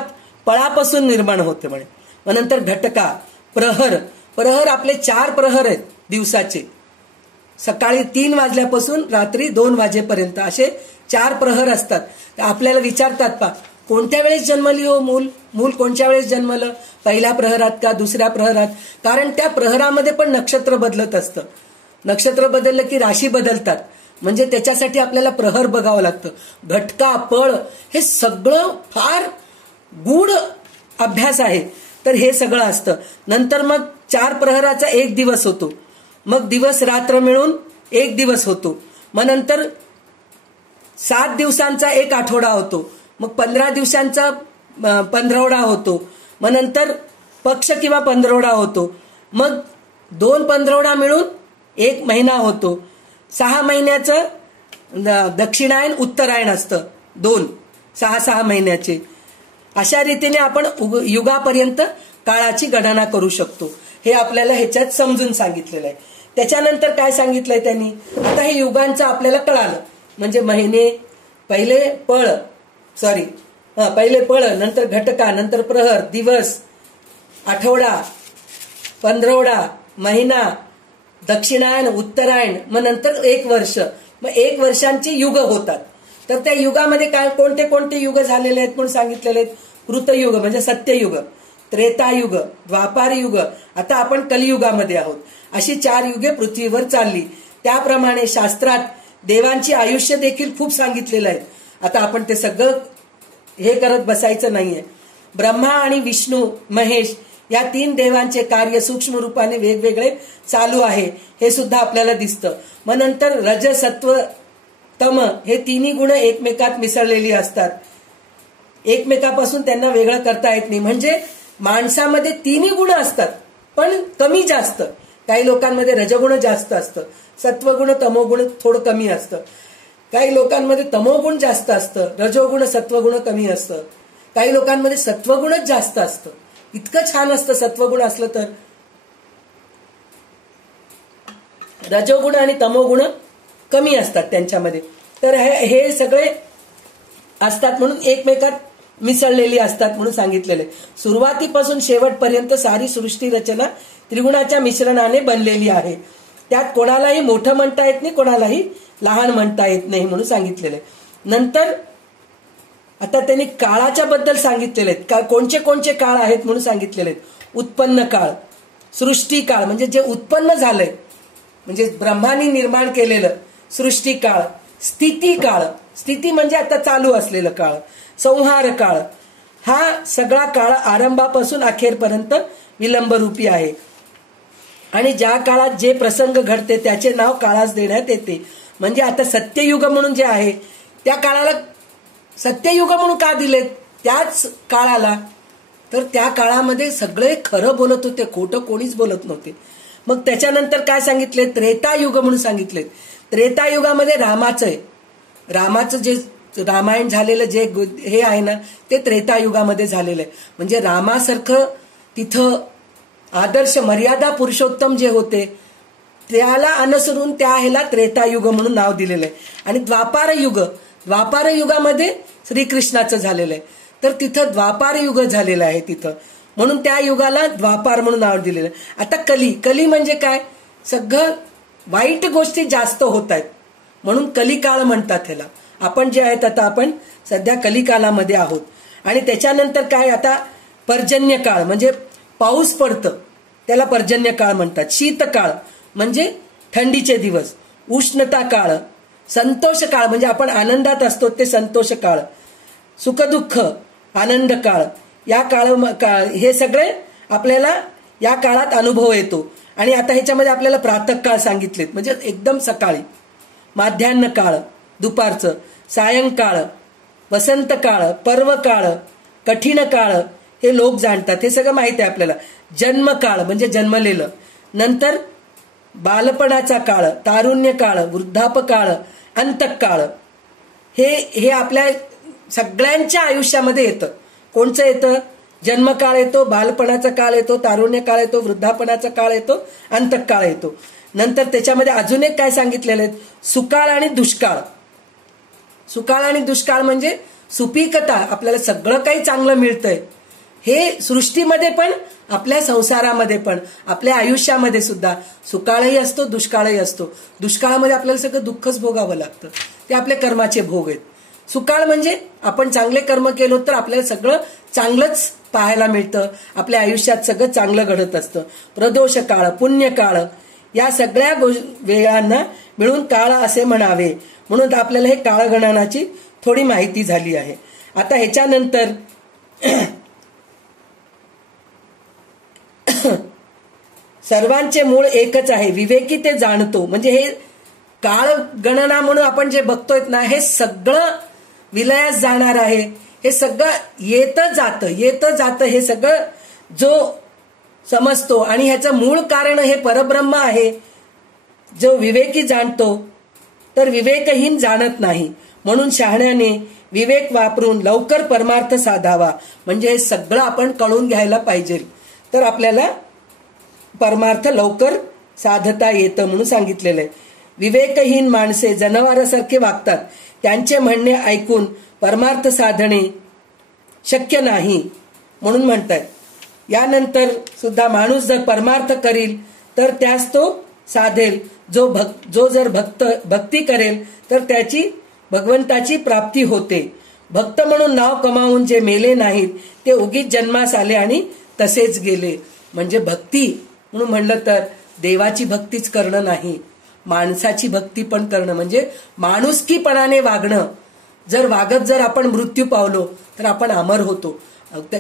पळापासून निर्माण होते म्हणे. मग नंतर घटका, प्रहर आपले 4 प्रहर आहेत दिवसाचे, सकाळी 3 वाजल्यापासून रात्री 2 वाजेपर्यंत असे 4 प्रहर असतात. तर आपल्याला विचारतात पा, कोणत्या वेळेस जन्मली हो मूल कोणत्या वेळेस जन्मलं, पहिल्या प्रहरात का दुसऱ्या प्रहरात, कारण त्या प्रहरामध्ये पण नक्षत्र बदलत असतं. नक्षत्र बदललं की राशी बदलतात, म्हणजे त्याच्यासाठी आपल्याला प्रहर बघावं लागतं. घटका, पळ हे सगळं फार गूढ अभ्यास आहे. तर हे सगळं असतं. नंतर मग 4 प्रहराचा 1 दिवस होतो, मग दिवस रात्र मिळून 1 दिवस होतो, मग नंतर 7 दिवसांचा 1 आठवडा होतो, मग 15 दिवसांचा 15वडा होतो, मग नंतर पक्ष किंवा 15वडा होतो, मग 2 15वडा मिळून 1 महिना होतो, 6 महिन्याचं दक्षिणायन उत्तरायण असतं, 6 महिन्याचे. अशा रीतीने आपण युगापर्यंत काळाची गणना करू शकतो. हे आपल्याला ह्याच्यात समजून सांगितलेलं आहे. त्याच्यानंतर काय सांगितलंय त्यांनी, आता हे युगांचं आपल्याला कळालं. म्हणजे महिने, पहिले पळ, नंतर घटका, नंतर प्रहर, दिवस, आठवडा, 15वडा, महिना, दक्षिणायन, उत्तरायण, मग नंतर 1 वर्ष. मग 1 वर्षांची युग होतात. तर त्या युगामध्ये काय कोणते कोणते युग झालेले आहेत म्हणून सांगितलेले आहेत. कृतयुग म्हणजे सत्ययुग, त्रेतायुग, द्वापार युग, आता आपण कलियुगामध्ये आहोत. अशी 4 युगे पृथ्वीवर चालली. त्याप्रमाणे शास्त्रात देवांची आयुष्य देखील खूप सांगितलेलं आहे. आता आपण ते सगळं हे करत बसायचं नाहीये. ब्रह्मा आणि विष्णू महेश या 3 देवांचे कार्य सूक्ष्म रूपाने वेगवेगळे चालू आहे, हे सुद्धा आपल्याला दिसतं. मग नंतर रज, सत्व, तम हे 3 गुण एकमेकात मिसळलेली असतात, एकमेकापासून त्यांना वेगळं करता येत नाही. म्हणजे माणसामध्ये 3 गुण असतात, पण कमी जास्त काही लोकांमध्ये रजगुण जास्त असतं, सत्वगुण तमोगुण थोडं कमी असतं. काही लोकांमध्ये तमोगुण जास्त असतं, रजोगुण सत्वगुण कमी असतं. काही लोकांमध्ये सत्वगुणच जास्त असतं. इतकं छान असतं सत्वगुण असलं तर. रजोगुण आणि तमोगुण कमी असतात त्यांच्यामध्ये. तर हे सगळे असतात म्हणून एकमेकात मिसळलेली असतात म्हणून सांगितलेले. सुरुवातीपासून शेवटपर्यंत सारी सृष्टी रचना त्रिगुणाच्या मिश्रणाने बनलेली आहे. त्यात कोणालाही मोठं म्हणता येत नाही, कोणालाही लहान म्हणता येत नाही म्हणून सांगितलेले. नंतर आता त्यांनी काळाच्या बद्दल सांगितलेले आहेत. कोणचे कोणचे काळ आहेत म्हणून सांगितलेले आहेत. उत्पन्न काळ, सृष्टी काळ म्हणजे जे उत्पन्न झालंय म्हणजे ब्रह्मानी निर्माण केलेलं, सृष्टी काळ, स्थिती काळ, स्थिती म्हणजे आता चालू असलेलं काळ, संहार काळ. हा सगळा काळ आरंभापासून अखेरपर्यंत विलंबरूपी आहे. आणि ज्या काळात जे प्रसंग घडते त्याचे नाव काळास देण्यात येते. म्हणजे आता सत्ययुग म्हणून जे आहे त्या काळाला सत्ययुग म्हणून का दिले? त्याच काळाला. तर त्या काळामध्ये सगळे खरं बोलत होते, खोटं कोणीच बोलत नव्हते. मग त्याच्यानंतर काय सांगितले? त्रेतायुग म्हणून सांगितले. त्रेतायुगामध्ये रामाचं जे रामायण झालेलं जे हे आहे ना ते त्रेतायुगामध्ये झालेलं आहे. म्हणजे रामासारखं तिथं आदर्श मर्यादा पुरुषोत्तम जे होते त्याला अनुसरून त्या ह्याला त्रेतायुग म्हणून नाव दिलेलं आहे. आणि द्वापार युगामध्ये श्रीकृष्णाचं झालेलं आहे. तर तिथं द्वापार युग झालेलं आहे तिथं, म्हणून त्या युगाला द्वापार म्हणून नाव दिलेलं आहे. आता कली म्हणजे काय? सगळं वाईट गोष्टी जास्त होत आहेत म्हणून कलिकाळ म्हणतात ह्याला. आपण जे आहेत आता आपण सध्या कलिकालामध्ये आहोत. आणि त्याच्यानंतर काय? आता पर्जन्य काळ म्हणजे पाऊस पडतं त्याला पर्जन्य काळ म्हणतात. शीतकाळ म्हणजे थंडीचे दिवस. उष्णता काळ, संतोष काळ म्हणजे आपण आनंदात असतो ते संतोष काळ. सुखदुःख, आनंद काळ, या हे सगळे आपल्याला या काळात अनुभव येतो. आणि आता ह्याच्यामध्ये आपल्याला प्रातःकाळ सांगितलेत म्हणजे एकदम सकाळी. माध्यान्ह काळ दुपारचं, सायंकाळ, वसंत काळ, पर्व काळ, कठीण काळ हे लोक जाणतात, हे सगळं माहिती आहे आपल्याला. जन्मकाळ म्हणजे जन्मलेलं. नंतर बालपणाचा काळ, तारुण्य काळ, वृद्धापकाळ, अंतकाळ. हे आपल्या सगळ्यांच्या आयुष्यामध्ये येतं. कोणचं येतं? जन्मकाळ येतो, बालपणाचा काळ येतो, तारुण्य काळ येतो, वृद्धापनाचा काळ येतो, अंतकाळ येतो. नंतर त्याच्यामध्ये अजून एक काय सांगितलेलं आहे? सुकाळ आणि दुष्काळ. सुकाळ आणि दुष्काळ म्हणजे सुपीकता, आपल्याला सगळं काही चांगलं मिळतंय हे सृष्टीमध्ये पण आपल्या संसारामध्ये पण आपल्या आयुष्यामध्ये सुद्धा सुकाळही असतो, दुष्काळही असतो. दुष्काळामध्ये आपल्याला सगळं दुःखच भोगावं लागतं, ते आपल्या कर्माचे भोग आहेत. सुकाळ म्हणजे आपण चांगले कर्म केलो तर आपल्याला सगळं चांगलंच पाहायला मिळतं, आपल्या आयुष्यात सगळं चांगलं घडत असतं. प्रदोष काळ, पुण्यकाळ या सगळ्या वेळांना मिळून काळ असे म्हणावे. म्हणून आपल्याला हे काळगणनाची थोडी माहिती झाली आहे. आता ह्याच्यानंतर सर्वांचे मूळ एकच आहे, विवेकी ते जाणतो. म्हणजे हे काळ गणना म्हणून आपण जे बघतोय ना हे सगळं विलयास जाणार आहे. हे सगळं येतं जातं हे सगळं जो समजतो आणि ह्याचं मूळ कारण हे परब्रह्म आहे. जो विवेकी जाणतो तर विवेकहीन जाणत नाही. म्हणून शहाण्याने विवेक वापरून लवकर परमार्थ साधावा. म्हणजे हे सगळं आपण कळून घ्यायला पाहिजे तर आपल्याला परमार्थ लवकर साधता येतं म्हणून सांगितलेलं आहे. विवेकहीन माणसे जनावरासारखे वागतात, त्यांचे म्हणणे ऐकून परमार्थ साधणे शक्य नाही म्हणून म्हणतात. यानंतर सुद्धा माणूस जर परमार्थ करील तर त्यास तो साधेल. जो जर भक्ती करेल तर त्याची भगवंताची प्राप्ती होते. भक्त म्हणून नाव कमावून जे मेले नाहीत ते उगीच जन्मास आले आणि तसेच गेले. म्हणजे भक्ती म्हणून म्हणलं तर देवाची भक्तीच करणं नाही, माणसाची भक्ती पण करणं. म्हणजे माणुसकीपणाने वागणं. जर आपण मृत्यू पावलो तर आपण अमर होतो.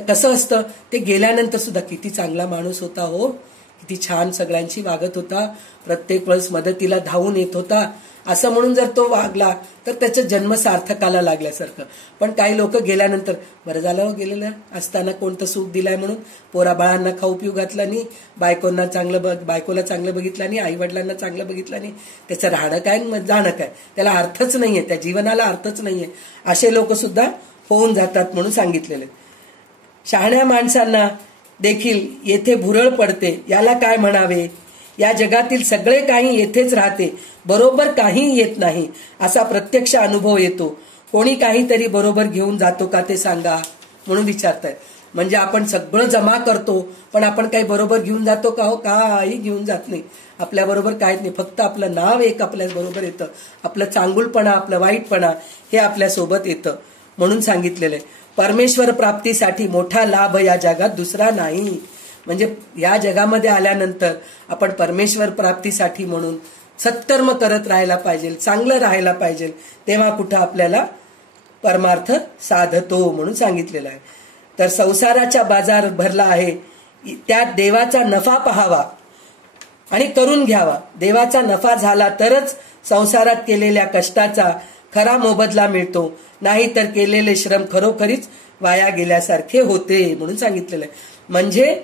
कसं असतं ते गेल्यानंतर सुद्धा किती चांगला माणूस होता हो, किती छान सगळ्यांशी वागत होता, प्रत्येक वेळेस मदतीला धावून येत होता, असं म्हणून जर तो वागला तर त्याचा जन्म सार्थकाला लागल्यासारखं. पण काही लोक गेल्यानंतर बरं झालं हो गेलेलं असताना कोणतं सुख दिलाय म्हणून पोराबाळांना खाऊ पिऊ घातलं नाही, बायकोला चांगलं बघितलं नाही, आई वडिलांना चांगलं बघितलं नाही, त्याचं राहणं काय जाणं काय, त्याला अर्थच नाहीये, त्या जीवनाला अर्थच नाहीये, असे लोक सुद्धा होऊन जातात म्हणून सांगितलेले. शहाण्या माणसांना देखील येथे भुरळ पडते, याला काय म्हणावे. या जगातील सगळे काही येथेच राहते, बरोबर काही येत नाही, असा प्रत्यक्ष अनुभव येतो. कोणी काहीतरी बरोबर घेऊन जातो का ते सांगा म्हणून विचारतायत. म्हणजे आपण सगळं जमा करतो पण आपण काही बरोबर घेऊन जातो का हो, काही घेऊन जात नाही. आपल्या बरोबर काहीच नाही, फक्त आपलं नाव एक आपल्या बरोबर येतं, आपलं चांगुलपणा आपलं वाईटपणा हे आपल्या सोबत येतं म्हणून सांगितलेलं आहे. परमेश्वर प्राप्तीसाठी मोठा लाभ या जगात दुसरा नाही. म्हणजे या जगामध्ये आल्यानंतर आपण परमेश्वर प्राप्तीसाठी म्हणून सत्कर्म करत राहायला पाहिजे, चांगलं राहायला पाहिजे, तेव्हा कुठं आपल्याला परमार्थ साधतो म्हणून सांगितलेलं आहे. तर संसाराचा बाजार भरला आहे, त्यात देवाचा नफा पाहावा आणि करून घ्यावा. देवाचा नफा झाला तरच संसारात केलेल्या कष्टाचा खरा मोबदला मिळतो, नाही तर केलेले श्रम खरोखरीच वाया गेल्यासारखे होते म्हणून सांगितलेलं आहे. म्हणजे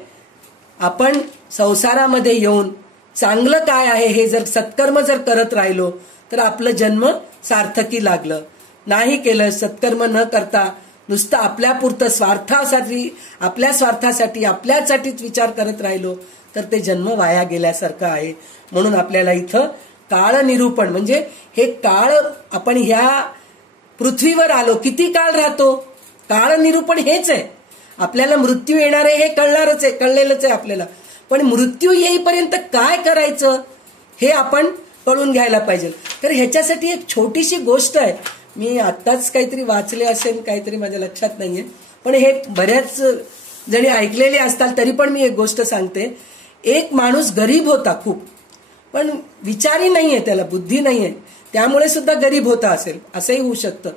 आपण संसारामध्ये येऊन चांगलं काय आहे हे जर सत्कर्म जर करत राहिलो तर आपलं जन्म सार्थकी लागलं. नाही केलं, सत्कर्म न करता नुसतं आपल्यापुरतं स्वार्थासाठी, आपल्या स्वार्थासाठी आपल्यासाठीच विचार करत राहिलो तर ते जन्म वाया गेल्यासारखं आहे. म्हणून आपल्याला इथं काळ निरूपण, म्हणजे हे काळ आपण ह्या पृथ्वीवर आलो किती काळ राहतो, काळ निरूपण हेच आहे. आपल्याला मृत्यू येणार आहे हे कळणारच आहे, कळलेलंच आहे आपल्याला, पण मृत्यू येईपर्यंत काय करायचं हे आपण कळून घ्यायला पाहिजे. तर ह्याच्यासाठी एक छोटीशी गोष्ट आहे, मी आत्ताच काहीतरी वाचले असेल, काहीतरी माझ्या लक्षात नाहीये, पण हे बऱ्याच जणी ऐकलेले असतात तरी पण मी एक गोष्ट सांगते. एक माणूस गरीब होता खूप, पण विचारी नाहीये, त्याला बुद्धी नाहीये, त्यामुळे सुद्धा गरीब होता असेल, असंही होऊ शकतं.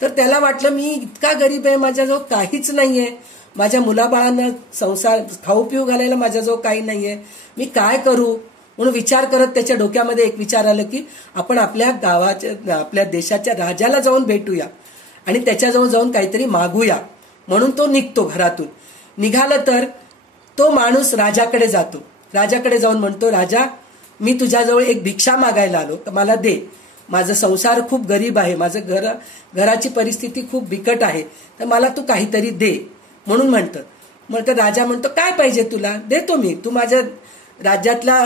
तर त्याला वाटलं मी इतका गरीब आहे, माझ्याजवळ काहीच नाहीये, माझ्या मुलाबाळांना संसार खाऊ पिऊ घालायला माझ्याजवळ काही नाहीये, मी काय करू म्हणून विचार करत त्याच्या डोक्यामध्ये एक विचार आलं की आपण आपल्या गावाच्या, आपल्या देशाच्या राजाला जाऊन भेटूया आणि त्याच्याजवळ जाऊन काहीतरी मागूया. म्हणून तो निघतो घरातून. निघालं तर तो माणूस राजाकडे जातो, राजाकडे जाऊन म्हणतो, राजा मी तुझ्याजवळ एक भिक्षा मागायला आलो, मला दे, माझा संसार खूप गरीब आहे, माझं घराची परिस्थिती खूप बिकट आहे, तर मला तू काहीतरी दे म्हणून म्हणतं. मग तर राजा म्हणतो, काय पाहिजे तुला, देतो मी, तू माझ्या राज्यातला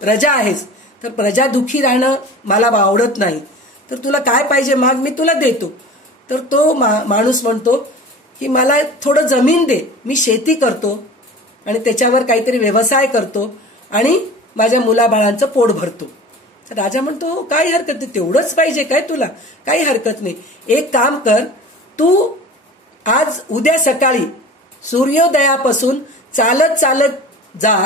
प्रजा आहेस, तर प्रजा दुखी राहणं मला आवडत नाही, तर तुला काय पाहिजे माग, मी तुला देतो. तर तो माणूस म्हणतो की मला थोडं जमीन दे, मी शेती करतो आणि त्याच्यावर काहीतरी व्यवसाय करतो आणि माझ्या मुलाबाळांचं पोट भरतो. तर राजा म्हणतो, काही हरकत नाही, तेवढंच पाहिजे काय तुला, काही हरकत नाही, एक काम कर, तू आज उद्या सकाळी सूर्योदयापासून चालत चालत जा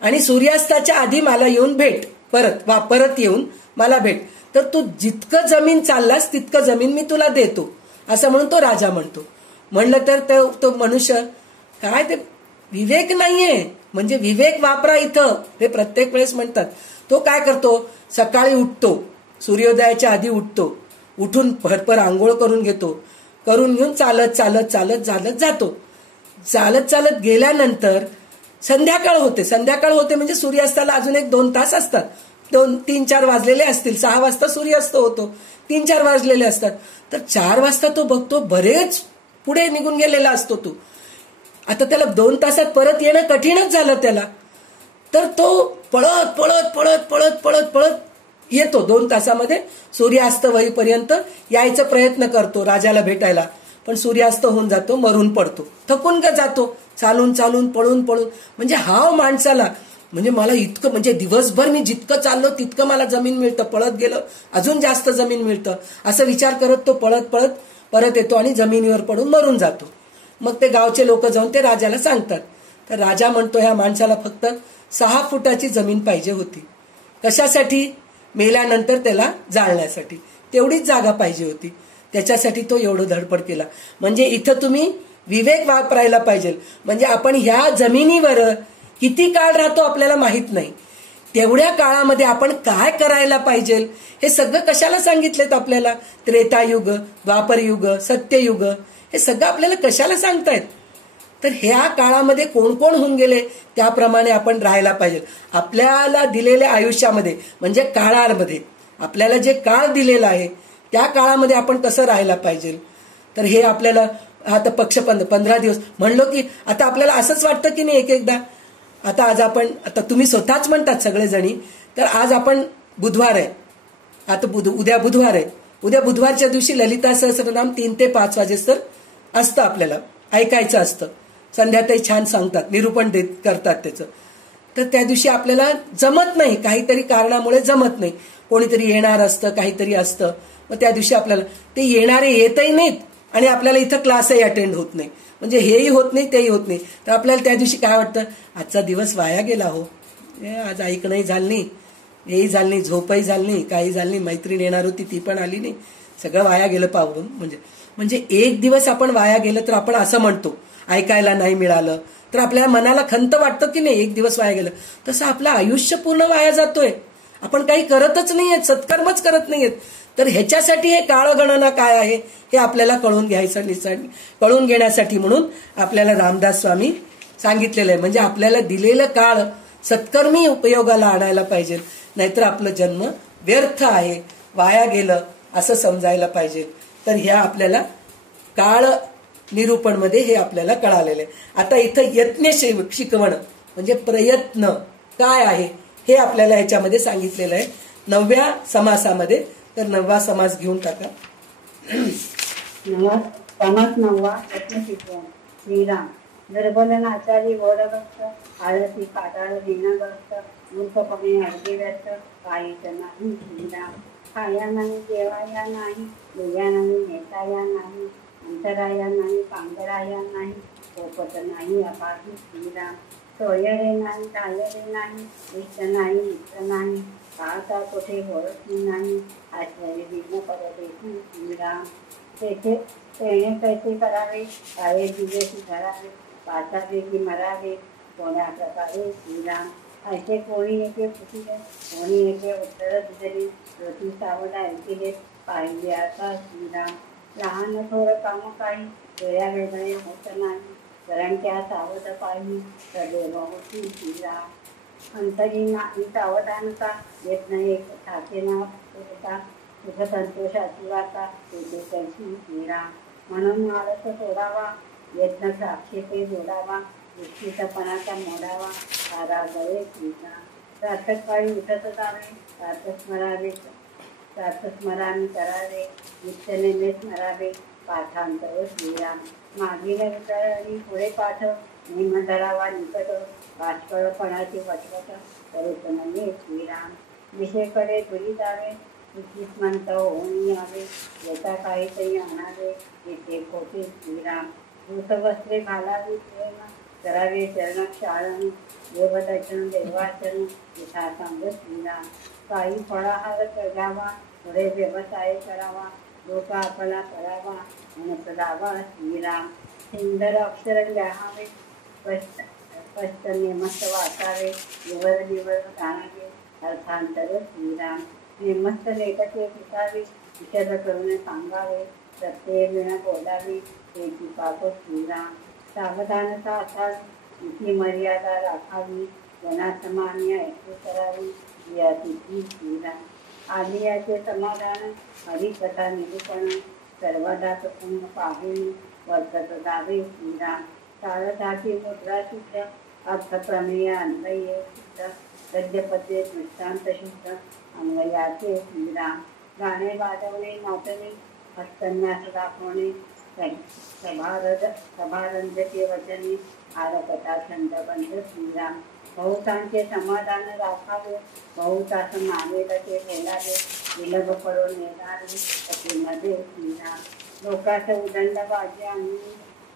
आणि सूर्यास्ताच्या आधी मला येऊन भेट, परत येऊन मला भेट, तर तू जितकं जमीन चाललास तितकं जमीन मी तुला देतो, असं म्हणून तो राजा म्हणतो. म्हणलं तर तो मनुष्य, काय ते विवेक नाहीये, म्हणजे विवेक वापरा इथं, हे प्रत्येक वेळेस म्हणतात. तो काय करतो, सकाळी उठतो, सूर्योदयाच्या आधी उठतो, उठून भरभर आंघोळ करून घेतो, करून घेऊन चालत चालत चालत चालत जातो. चालत चालत गेल्यानंतर संध्याकाळ होते म्हणजे सूर्यास्ताला अजून 1-2 तास असतात, 3-4 वाजलेले असतील, 6 वाजता सूर्यास्त होतो, 3-4 वाजलेले असतात. तर 4 वाजता तो बघतो बरेच पुढे निघून गेलेला असतो तो. आता त्याला 2 तासात परत येणं कठीणच झालं त्याला. तर तो पळत पळत पळत पळत पळत पळत येतो, 2 तासामध्ये सूर्यास्त होईपर्यंत यायचा प्रयत्न करतो राजाला भेटायला, पण सूर्यास्त होऊन जातो, मरून पडतो, थकून जातो, चालून चालून पळून पळून. म्हणजे हाव माणसाला, म्हणजे मला इतकं, म्हणजे दिवसभर मी जितकं चाललो तितकं मला जमीन मिळतं, पळत गेलं अजून जास्त जमीन मिळतं, असं विचार करत तो पळत पळत परत येतो आणि जमिनीवर पडून मरून जातो. मग ते गावचे लोक जाऊन ते राजाला सांगतात. तर राजा म्हणतो, ह्या माणसाला फक्त 6 फुटाची जमीन पाहिजे होती, कशासाठी, मेल्यानंतर त्याला जाळण्यासाठी, तेवढीच जागा पाहिजे होती, त्याच्यासाठी तो एवढं धडपड केला. म्हणजे इथं तुम्ही विवेक वापरायला पाहिजे. म्हणजे आपण ह्या जमिनीवर, किती काळ राहतो आपल्याला माहित नाही. तेवढ्या काळामध्ये आपण काय करायला पाहिजे हे सगळं कशाला सांगितलेत आपल्याला? त्रेतायुग, द्वापरयुग, सत्ययुग हे सगळं आपल्याला कशाला सांगतायत? तर ह्या काळामध्ये कोण कोण होऊन गेले त्याप्रमाणे आपण राहायला पाहिजे. आपल्याला दिलेल्या आयुष्यामध्ये म्हणजे काळामध्ये आपल्याला जे काळ दिलेला आहे त्या काळामध्ये आपण कसं राहायला पाहिजे. तर हे आपल्याला आता 15 दिवस म्हणलो की आता आपल्याला असंच वाटतं की नाही एक एकदा. आज आपण तुम्ही स्वतःच म्हणतात सगळेजणी, तर आज आपण बुधवार आहे, उद्या बुधवार आहे. उद्या बुधवारच्या दिवशी ललिता सहस्रनाम 3 ते 5 वाजेस्तर असतं, आपल्याला ऐकायचं असतं. संध्याताई छान सांगतात, निरूपण करतात त्याचं. तर त्या दिवशी आपल्याला जमत नाही, काहीतरी कारणामुळे जमत नाही. कोणीतरी येणार असतं, काहीतरी असतं. मग त्या दिवशी आपल्याला ते येणारे येतही नाहीत आणि आपल्याला इथं क्लासही अटेंड होत नाही. म्हणजे हेही होत नाही, तेही होत नाही. तर आपल्याला त्या दिवशी काय वाटतं, आजचा दिवस वाया गेला हो. आज ऐकणंही झालं नाही, हेही झालं नाही, झोपही झाली नाही, काही झालं नाही. मैत्रीण येणार होती ती पण आली नाही, सगळं वाया गेलं पाहून. म्हणजे एक दिवस आपण वाया गेलं तर आपण असं म्हणतो, ऐकायला नाही मिळालं तर आपल्याला मनाला खंत वाटतं की नाही, एक दिवस वाया गेलं. तसं आपलं आयुष्य पूर्ण वाया जातोय, आपण काही करतच नाहीयेत, सत्कर्मच करत नाहीयेत. तर ह्याच्यासाठी हे काळगणना काय आहे हे आपल्याला कळून घेण्यासाठी म्हणून आपल्याला रामदास स्वामी सांगितलेलं आहे. म्हणजे आपल्याला दिलेलं काळ सत्कर्मी उपयोगाला आणायला पाहिजे, नाहीतर आपलं जन्म व्यर्थ आहे, वाया गेलं असं समजायला पाहिजे. तर ह्या आपल्याला काळ निरूपण मध्ये हे आपल्याला कळालेलं आहे. आता इथं यत्न शिकवण म्हणजे प्रयत्न काय आहे हे आपल्याला ह्याच्यामध्ये सांगितलेलं आहे 9व्या समासामध्ये. तर 9वा समास घेऊन टाका. समास 9वा यत्न शिकवण. श्रीराम. दुर्बलन आचारी घोरग्रस्त, आळसी पाताळ दिनग्रस्त, मूर्खपणे अर्धे व्यस्त, काहीच नाही श्रीराम. खाया नाही, जेवाया नाही, देया नाही, नेताया नाही, अंतराया नाही, पांघराया नाही, पोपट नाही अपाही श्रीराम. सोयरे नाही, टायरे नाही, इष्ट नाही, मित्र नाही, पाहता कुठे ओळखी नाही, आश्रय विघ्न परदेशी श्रीराम. तेथे तेणे कैसे करावे, काय दिवे सुधारावे, पाचावे की मरावे, कोण्या प्रकारे श्रीराम. असे कोणी येथे पुसिले, कोणी येथे उत्तर दिले, ज्योती सावध ऐकिले, पाहिले आता श्रीराम. लहान थोर काम काही वेळा वेगळे होत नाही, कारण त्या सावध पाहिली सदैव होती श्रीराम. अंतरी नाही सावधानता, येत नाही ठाकेना होता, सुख संतोषाची वाता तेथे कैसी श्रीराम. म्हणून आळस सोडावा, यत्न साक्षेपे जोडावा, दुष्टितपणाचा मोडावा, आरागळे श्रीराम. प्रातःकाळी उठत जावे, प्रातस्मराने करावे, नित्यनेमे स्मरावे, पाठांतर श्रीराम. मागील विचारांनी पुढे पाठ, निम धरावा निकट, बाष्कळपणाची वटवट, करेत नये श्रीराम. दिशेकडे दुरी जावे, सुचिस्मंत होऊन यावे, येता काहीतरी आणावे, येथे खोटे श्रीराम. वस्त्रे घालावी प्रेम, करावे चरण शाळण, देवदर्शन देवाचरण, यथा सांग श्रीराम. काही फळाहार घ्यावा, पुढे व्यवसाय करावा, लोक आपला करावा, म्हणत लावा श्रीराम. सुंदर अक्षर लिहावे, स्पष्ट नेमस्त वाचावे, निवड जाणावे, अर्थांतर श्रीराम. नेमस्त लेखके पिसावे, विषद करून सांगावे, सत्य विण बोलावी, त्याची पाप श्रीराम. सावधानता असावी, इति मर्यादा राखावी, जनासमान्य ऐकू करावी, तिथी श्रीराम. आलियाचे समाधान, हरिकथा निरूपण, सर्वदा प्रसंग पाहिणी, वर्तत जावे श्रीराम. सारथाची मुद्रा शुद्ध, अर्थप्रमेय अन्वय शुद्ध, गद्यपद्ये दृष्टांत शुद्ध, अन्वयाचे श्रीराम. गाणे वाजवणे नाचणे, हस्तन्यास दाखवणे, सभारंजके वचने, आरकथा छंदबंध श्रीराम. बहुतांचे समाधान राखावे, बहुतास मानेल ते बोलावे, विलग पडून येणारे अतिमध्ये श्रीराम. लोकांच उदंड बाजी आणि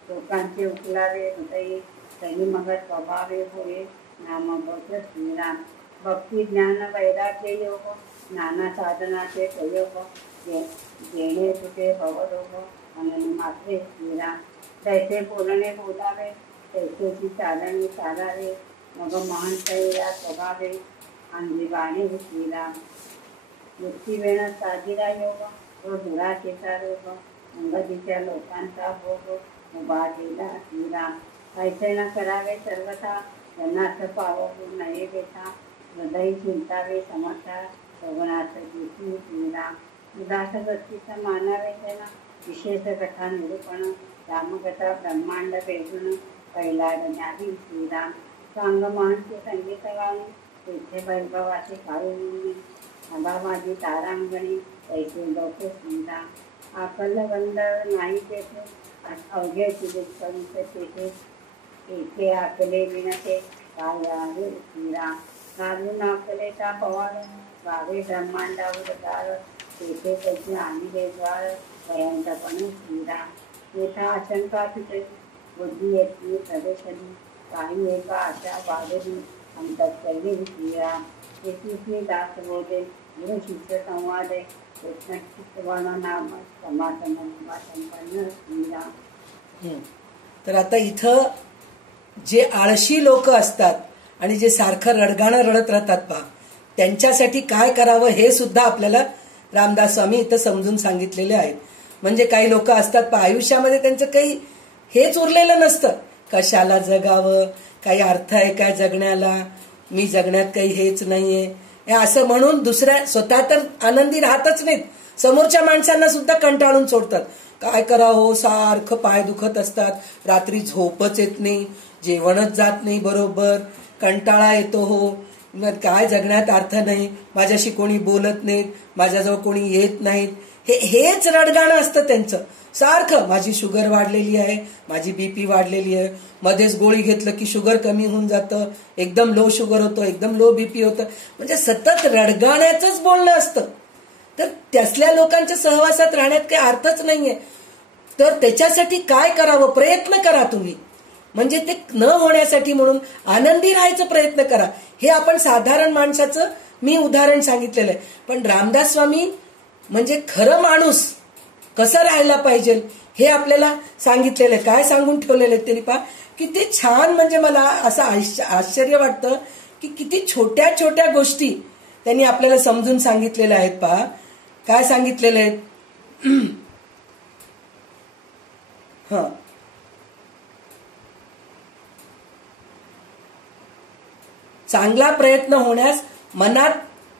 लोकांचे उकलावे हृदय, तरी मग स्वभावे होय नामबोध श्रीराम. भक्ती ज्ञान वैराग्य योग, नाना साधनाचे प्रयोग, देणे तुटे भवरोग, म्हणून मात्रे श्रीराम. तैसे बोलणे बोलावे, तैसेची चालणे चालावे, मग महानतया स्वभावे अंगी बाणे श्रीराम युक्तिवेण साधिरा योग व दुराशेचा रोग अंगदीच्या लोकांचा भोग उभा केला श्रीराम ऐसे न करावे सर्वथा जन्नाथ पावू नये बेथा हृदय चिंतावे समर्था सगुणार्थ घेतली श्रीराम उदास वस्तीचा मानावे त्यांना विशेष कथा निरूपण रामकथा ब्रह्मांड वेगुण पहिला ज्ञानी श्रीराम सांग महानचे संगीत गाणे तेथे वैभवाचे काळू अभा माझी तारांगणी ऐसे लोक श्रीराम आकल बंद नाही तेथे अवघे तेथे तेथे आकले विनते काय आहे श्रीराम घालून आकलेचा पवार गावे ब्रह्मांडावर दार तेथे त्याची आणि देवाळ भयंकरपणे श्रीराम येथा आशंका सुटे बुद्धी येतली प्रवेशनी काही एका आशा वाढली अंतःकरणी श्रीराम येथीचे दास बोधे गुरु शिष्य संवादे नाम संपन्न श्रीराम. तर आता इथं जे आळशी लोक असतात आणि जे सारखं रडगाणं रडत राहतात पहा, त्यांच्यासाठी काय करावं हे सुद्धा आपल्याला रामदास स्वामी इथं समजून सांगितलेले आहेत. म्हणजे काही लोक असतात पहा, आयुष्यामध्ये त्यांचं काही हेच उरलेलं नसतं, कशाला जगावं, काही अर्थ आहे काय जगण्याला, मी जगण्यात काही हेच नाहीये हे असं म्हणून दुसऱ्या स्वतः तर आनंदी राहतच नाहीत, समोरच्या माणसांना सुद्धा कंटाळून सोडतात. काय करावं, सारखं पाय दुखत असतात, रात्री झोपच येत नाही, जेवणच जात नाही बरोबर, कंटाळा येतो, हो काय जगण्यात अर्थ नाही, माझ्याशी कोणी बोलत नाहीत, माझ्याजवळ कोणी येत नाहीत, हेच रडगाणं असतं त्यांचं सारखं. माझी शुगर वाढलेली आहे, माझी बीपी वाढलेली आहे, मध्येच गोळी घेतलं की शुगर कमी होऊन जातं, एकदम लो शुगर होतं, एकदम लो बीपी होतं, म्हणजे सतत रडगाण्याचंच बोलणं असतं. तर त्यासल्या लोकांच्या सहवासात राहण्यात काही अर्थच नाहीये. तर त्याच्यासाठी काय करावं, प्रयत्न करा तुम्ही, म्हणजे ते न होण्यासाठी म्हणून आनंदी राहायचा प्रयत्न करा. हे आपण साधारण माणसाचं मी उदाहरण सांगितलेलं आहे. पण रामदास स्वामी म्हणजे खरं माणूस कसं राहायला पाहिजे हे आपल्याला सांगितलेलं आहे. काय सांगून ठेवलेलं आहे त्यांनी पहा, किती छान. म्हणजे मला असं आश्चर्य वाटतं की किती छोट्या छोट्या गोष्टी त्यांनी आपल्याला समजून सांगितलेल्या आहेत. पहा काय सांगितलेले आहेत. चांगला प्रयत्न होण्यास मनात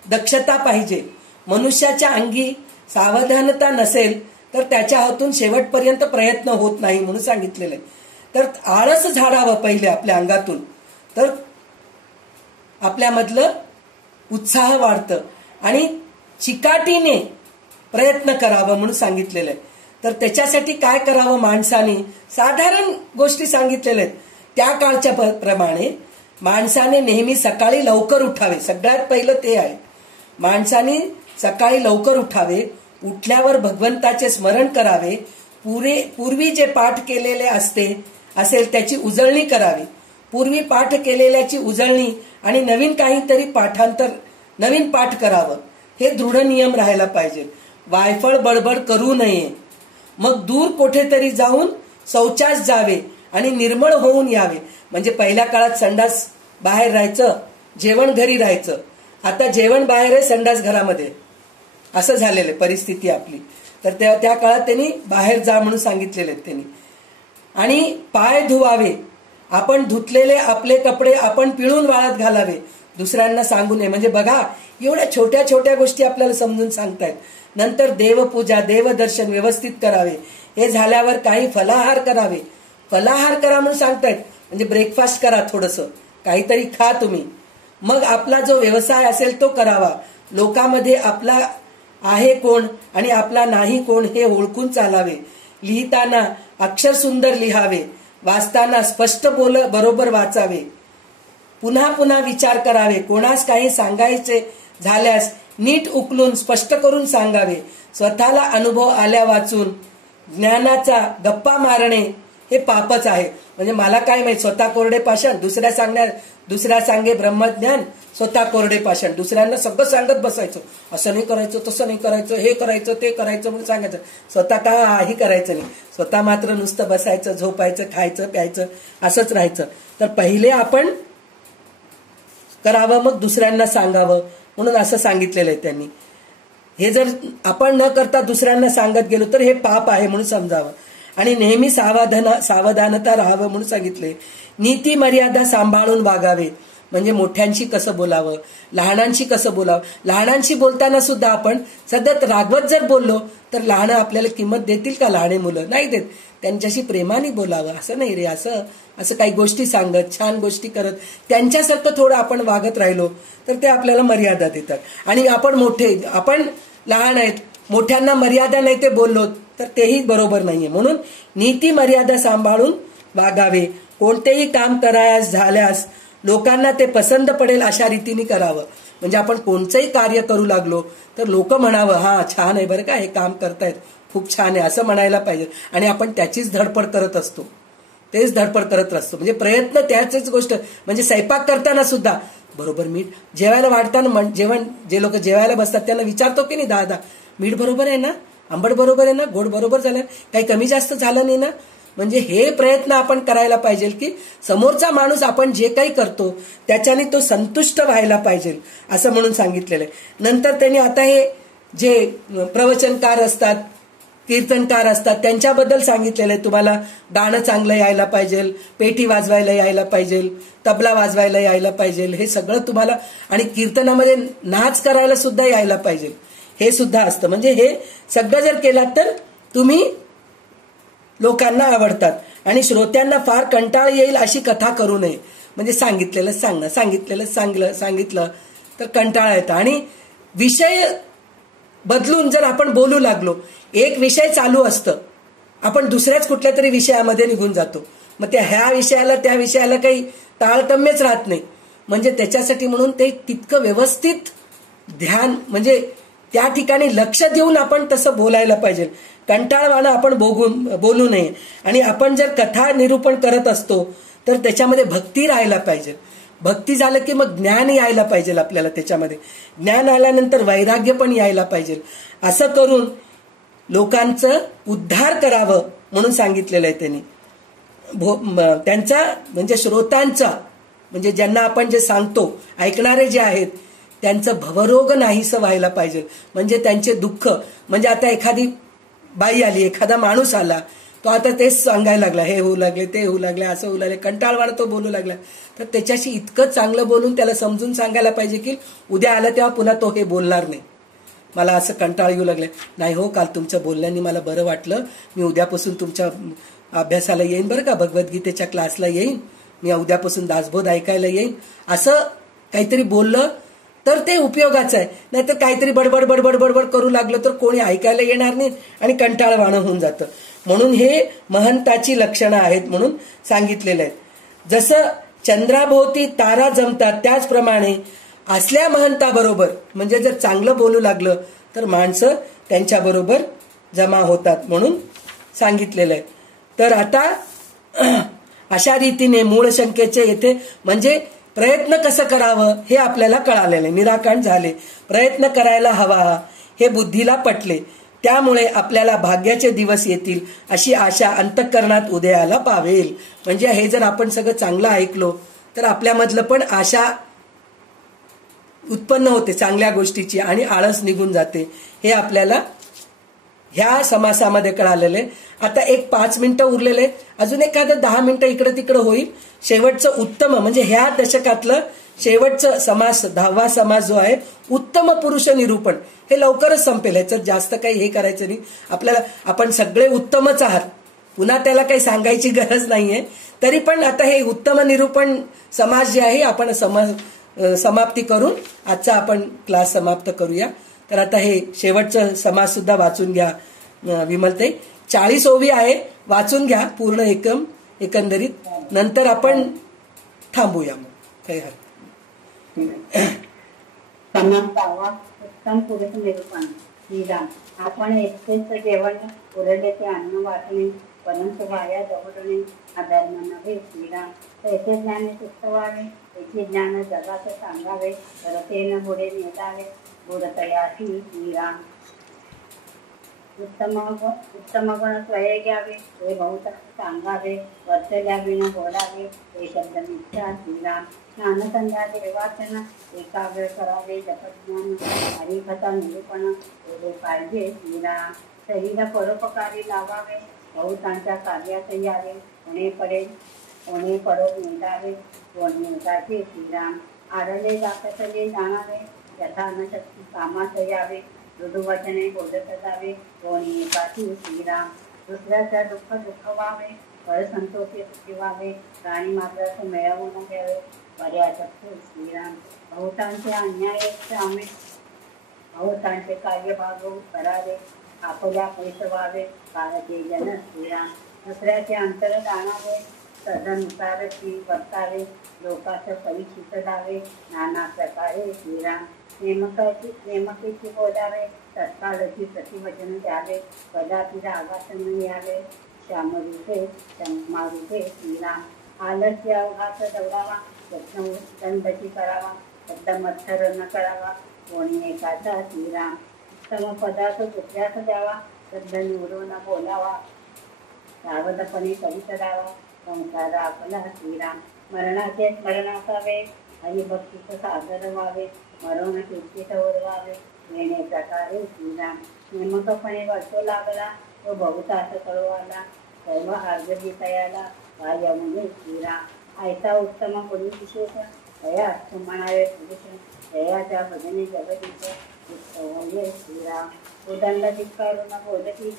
दक्षता पाहिजे. मनुष्याच्या अंगी सावधानता नसेल तर त्याच्या हातून शेवटपर्यंत प्रयत्न होत नाही म्हणून सांगितलेलं आहे. तर आळस झाडावं पहिले आपल्या अंगातून, तर आपल्यामधलं उत्साह वाढतं आणि चिकाटीने प्रयत्न करावं म्हणून सांगितलेलं आहे. तर त्याच्यासाठी काय करावं माणसाने, साधारण गोष्टी सांगितलेल्या आहेत. त्या काळच्या प्रमाणे माणसाने नेहमी सकाळी लवकर उठावे. सगळ्यात पहिलं ते आहे, माणसाने सकाळी लवकर उठावे, उठल्यावर भगवंताचे स्मरण करावे, पूर्वी जे पाठ केलेले असेल त्याची उजळणी करावी. पूर्वी पाठ केलेल्याची उजळणी आणि नवीन काहीतरी नवीन पाठ करावं, हे दृढ नियम राहायला पाहिजे. वायफळ बडबड करू नये. मग दूर कुठेतरी जाऊन शौचास जावे आणि निर्मळ होऊन यावे. म्हणजे पहिल्या काळात संडास बाहेर राहायचं, जेवण घरी राहायचं. आता जेवण बाहेर आहे, संडास घरामध्ये, असं झालेलं आहे परिस्थिती आपली. तर त्या काळात त्यांनी बाहेर जा म्हणून सांगितलेले आहेत त्यांनी. आणि पाय धुवावे. आपण धुतलेले आपले कपडे आपण पिळून वाळत घालावे, दुसऱ्यांना सांगू नये. म्हणजे बघा, एवढ्या छोट्या छोट्या गोष्टी आपल्याला समजून सांगतायत. नंतर देवपूजा, देवदर्शन व्यवस्थित करावे. हे झाल्यावर काही फलाहार करावे. फलाहार करा म्हणून सांगतायत, म्हणजे ब्रेकफास्ट करा, थोडंसं काहीतरी खा तुम्ही. मग आपला जो व्यवसाय असेल तो करावा. लोकांमध्ये आपला आहे कोण आणि आपला नाही कोण हे ओळखून चालावे. लिहिताना अक्षर सुंदर लिहावे, वाचताना स्पष्ट बरोबर वाचावे. पुन्हा पुन्हा विचार करावे. कोणास काही सांगायचे झाल्यास नीट उकलून स्पष्ट करून सांगावे. स्वतःला अनुभव आल्या वाचून ज्ञानाचा गप्पा मारणे हे पापच आहे. म्हणजे मला काय माहित, स्वतः कोरडे पाषाण, दुसऱ्या सांगे ब्रह्मज्ञान, स्वतः कोरडे पाषाण, दुसऱ्यांना सगळं सांगत बसायचं, असं नाही करायचं, तसं नाही करायचं, हे करायचं ते करायचं म्हणून सांगायचं. स्वतः काही करायचं नाही. स्वतः मात्र नुसतं बसायचं, झोपायचं, खायचं प्यायचं, असंच राहायचं. तर पहिले आपण करावं मग दुसऱ्यांना सांगावं म्हणून असं सांगितलेलं आहे त्यांनी. हे जर आपण न करता दुसऱ्यांना सांगत गेलो तर हे पाप आहे म्हणून समजावं. आणि नेहमी सावधानता राहावं म्हणून सांगितले. नीती मर्यादा सांभाळून वागावे म्हणजे मोठ्यांशी कसं बोलावं, लहानांशी कसं बोलावं. लहानांशी बोलताना सुद्धा आपण सतत रागवत जर बोललो तर लहान आपल्याला किंमत देतील का? लहाने मुलं नाही देत. त्यांच्याशी प्रेमाने बोलावं. असं नाही रे, असं काही गोष्टी सांगत, छान गोष्टी करत त्यांच्यासारखं थोडं आपण वागत राहिलो तर ते आपल्याला मर्यादा देतात. आणि आपण लहान आहेत, मोठ्यांना मर्यादा नाही ते बोललो तर तेही बरोबर नाहीये. म्हणून नीती मर्यादा सांभाळून वागावे. कोणतेही काम करायस झाल्यास लोकांना ते पसंत पडेल अशा रीतीने करावं. म्हणजे आपण कोणचंही कार्य करू लागलो तर लोक म्हणावं हा छान आहे बरं का, हे काम करतायत खूप छान आहे असं म्हणायला पाहिजे. आणि आपण त्याचीच धडपड करत असतो, तेच धडपड करत असतो. म्हणजे प्रयत्न त्याचीच गोष्ट. म्हणजे स्वयंपाक करताना सुद्धा बरोबर मीठ, जेवायला वाढताना जे लोक जेवायला बसतात त्यांना विचारतो की नाही, दादा मीठ बरोबर आहे ना, आंबट बरोबर आहे ना, गोड बरोबर झालं, काही कमी जास्त झालं नाही ना. म्हणजे हे प्रयत्न आपण करायला पाहिजे की समोरचा माणूस आपण जे काही करतो त्याच्याने तो संतुष्ट व्हायला पाहिजे असं म्हणून सांगितलेलं आहे. नंतर त्यांनी आता हे जे प्रवचनकार असतात, कीर्तनकार असतात त्यांच्याबद्दल सांगितलेलं आहे. तुम्हाला गाणं चांगलं यायला पाहिजे, पेटी वाजवायला यायला पाहिजे, तबला वाजवायला यायला पाहिजे, हे सगळं तुम्हाला. आणि कीर्तनामध्ये नाच करायला सुद्धा यायला पाहिजे, हे सुद्धा असतं. म्हणजे हे सगळं जर केलात तर तुम्ही लोकांना आवडतात. आणि श्रोत्यांना फार कंटाळ येईल अशी कथा करू नये. म्हणजे सांगितलं तर कंटाळा येतं. आणि विषय बदलून जर आपण बोलू लागलो, एक विषय चालू असतं, आपण दुसऱ्याच कुठल्या तरी विषयामध्ये निघून जातो. मग ह्या विषयाला त्या विषयाला काही ताळतम्यच राहत नाही. म्हणजे त्याच्यासाठी म्हणून ते तितकं व्यवस्थित ध्यान, म्हणजे त्या ठिकाणी लक्ष देऊन आपण तसं बोलायला पाहिजे. कंटाळवाणं आपण बोलू नये. आणि आपण जर कथा निरूपण करत असतो तर त्याच्यामध्ये भक्ती राहायला पाहिजे. भक्ती झालं की मग ज्ञान यायला पाहिजे आपल्याला. त्याच्यामध्ये ज्ञान आल्यानंतर वैराग्य पण यायला पाहिजे. असं करून लोकांचं उद्धार करावं म्हणून सांगितलेलं आहे त्यांनी. त्यांचा म्हणजे श्रोतांचा, म्हणजे ज्यांना आपण जे सांगतो, ऐकणारे जे आहेत त्यांचं भवरोग नाहीसं व्हायला पाहिजे. म्हणजे त्यांचे दुःख, म्हणजे आता एखादी बाई आली, एखादा माणूस आला, तो आता तेच सांगायला लागला, हे होऊ लागले, ते होऊ लागले, असं होऊ लागले, कंटाळवाणा तो बोलू लागला. तर त्याच्याशी इतकं चांगलं बोलून त्याला समजून सांगायला पाहिजे की उद्या आला तेव्हा पुन्हा तो हे बोलणार नाही, मला असं कंटाळ येऊ लागले, नाही हो काल तुमच्या बोलण्याने मला बरं वाटलं, मी उद्यापासून तुमच्या अभ्यासाला येईन बरं का, भगवद्गीतेच्या क्लासला येईन, मी उद्यापासून दासबोध ऐकायला येईन, असं काहीतरी बोललं तर ते उपयोगाचं आहे. नाहीतर काहीतरी बडबड बडबड बडबड करू लागलं तर कोणी ऐकायला येणार नाही आणि कंटाळवाणं होऊन जातं. म्हणून हे महंताची लक्षणं आहेत म्हणून सांगितलेलं आहे. जसं चंद्राभोवती तारा जमतात त्याचप्रमाणे असल्या महंताबरोबर, म्हणजे जर चांगलं बोलू लागलं तर माणसं त्यांच्याबरोबर जमा होतात म्हणून सांगितलेलं आहे. तर आता अशा रीतीने मूळ शंकेचे येथे म्हणजे प्रयत्न कसं करावं हे आपल्याला कळालेलं आहे, निराकरण झाले. प्रयत्न करायला हवा हे बुद्धीला पटले, त्यामुळे आपल्याला भाग्याचे दिवस येतील अशी आशा अंतःकरणात उदयाला पावेल. म्हणजे हे जर आपण सगळं चांगलं ऐकलो तर आपल्यामधलं पण आशा उत्पन्न होते चांगल्या गोष्टीची आणि आळस निघून जाते. हे आपल्याला ह्या समासामध्ये कळालेले. आता एक 5 मिनिटं उरलेले, अजून एखादं 10 मिनिटं इकडं तिकडं होईल. शेवटचं उत्तम म्हणजे ह्या दशकातलं शेवटचं समास 10वा समास जो आहे उत्तम पुरुष निरूपण, हे लवकरच संपेल. ह्याच्यात जास्त काही हे करायचं नाही आपल्याला. आपण सगळे उत्तमच आहात, पुन्हा त्याला काही सांगायची गरज नाहीये. तरी पण आता हे उत्तम निरूपण समास जे आहे आपण समाप्ती करून आजचा आपण क्लास समाप्त करूया. तर आता हे शेवटचं समास सुद्धा वाचून घ्या विमलताई. 40 ओवी आहे, वाचून घ्या पूर्ण एकंदरीत, नंतर आपण थांबूया. मग काही उत्तम पुरुष निरूपण. श्रीराम, आपण एकटेच जेवण उरले ते अन्न वाटणे, परंतु वाया दवडणे अधर्म नव्हे. श्रीराम, त्याचे ज्ञान सुस्तवावे, त्याचे ज्ञान जगात सांगावे, रतेन पुढे नेतावे, बुडतयासी. श्रीराम. उत्तम गुण स्वये घ्यावे हे बहुत सांगावे वर्तल्या विण बोलावे हे शब्द मिथ्या श्रीराम ज्ञानसंध्या देवाचन एकाग्र करावे जपज्ञान हरिकथा निरूपण हे पाहिजे श्रीराम शरीर परोपकारी लावावे बहुतांच्या कार्यात यावे कोणे परोप निघावे कोणी श्रीराम आडले जातले जाणावे यथा न शक्ती कामात यावे मृदुवचने बोलत जावे कोणी एकाची श्रीराम दुसऱ्याचा दुःख व्हावे परसंतोषी सुखी व्हावे प्राणी मात्राचं मिळवून घ्यावे पर्याचक श्रीराम बहुतांचे अन्याय श्रामे बहुतांचे कार्य भागवून करावे आपल्या पैस व्हावे काळाचे जन श्रीराम दुसऱ्याचे अंतर जाणावे तदनुसार ती वर्तावे लोकांचं परीक्षित जावे नाना प्रकारे श्रीराम नेमकेची बोलावे तत्काळची प्रतिवचन द्यावे कदापि रागास न यावे श्यामरूपे श्रीराम आलस्य अवघात दौडावा दंडची करावा शब्दमत्सर न करावा कोणी एकाचा श्रीराम उत्तम पदार्थ दुसऱ्यास द्यावा शब्द निवडून बोलावा सावधपणे कवित द्यावा संसार आपला श्रीराम मरणाचे स्मरण असावे हरिभक्तीचं सादर व्हावे मरण कीर्तीत ओरवावे येणे प्रकारे श्रीराम नेमकपणे वर्षो लागला तो बहुतास कळवाला सर्व आर्जवी तयाला कार्य म्हणजे श्रीराम ऐसा उत्तम कोणी विशेष दया असतो म्हणावे पुरुष दयाच्या भजने जगदीश म्हणजे श्रीराम उदंड धिक्कारून बोलती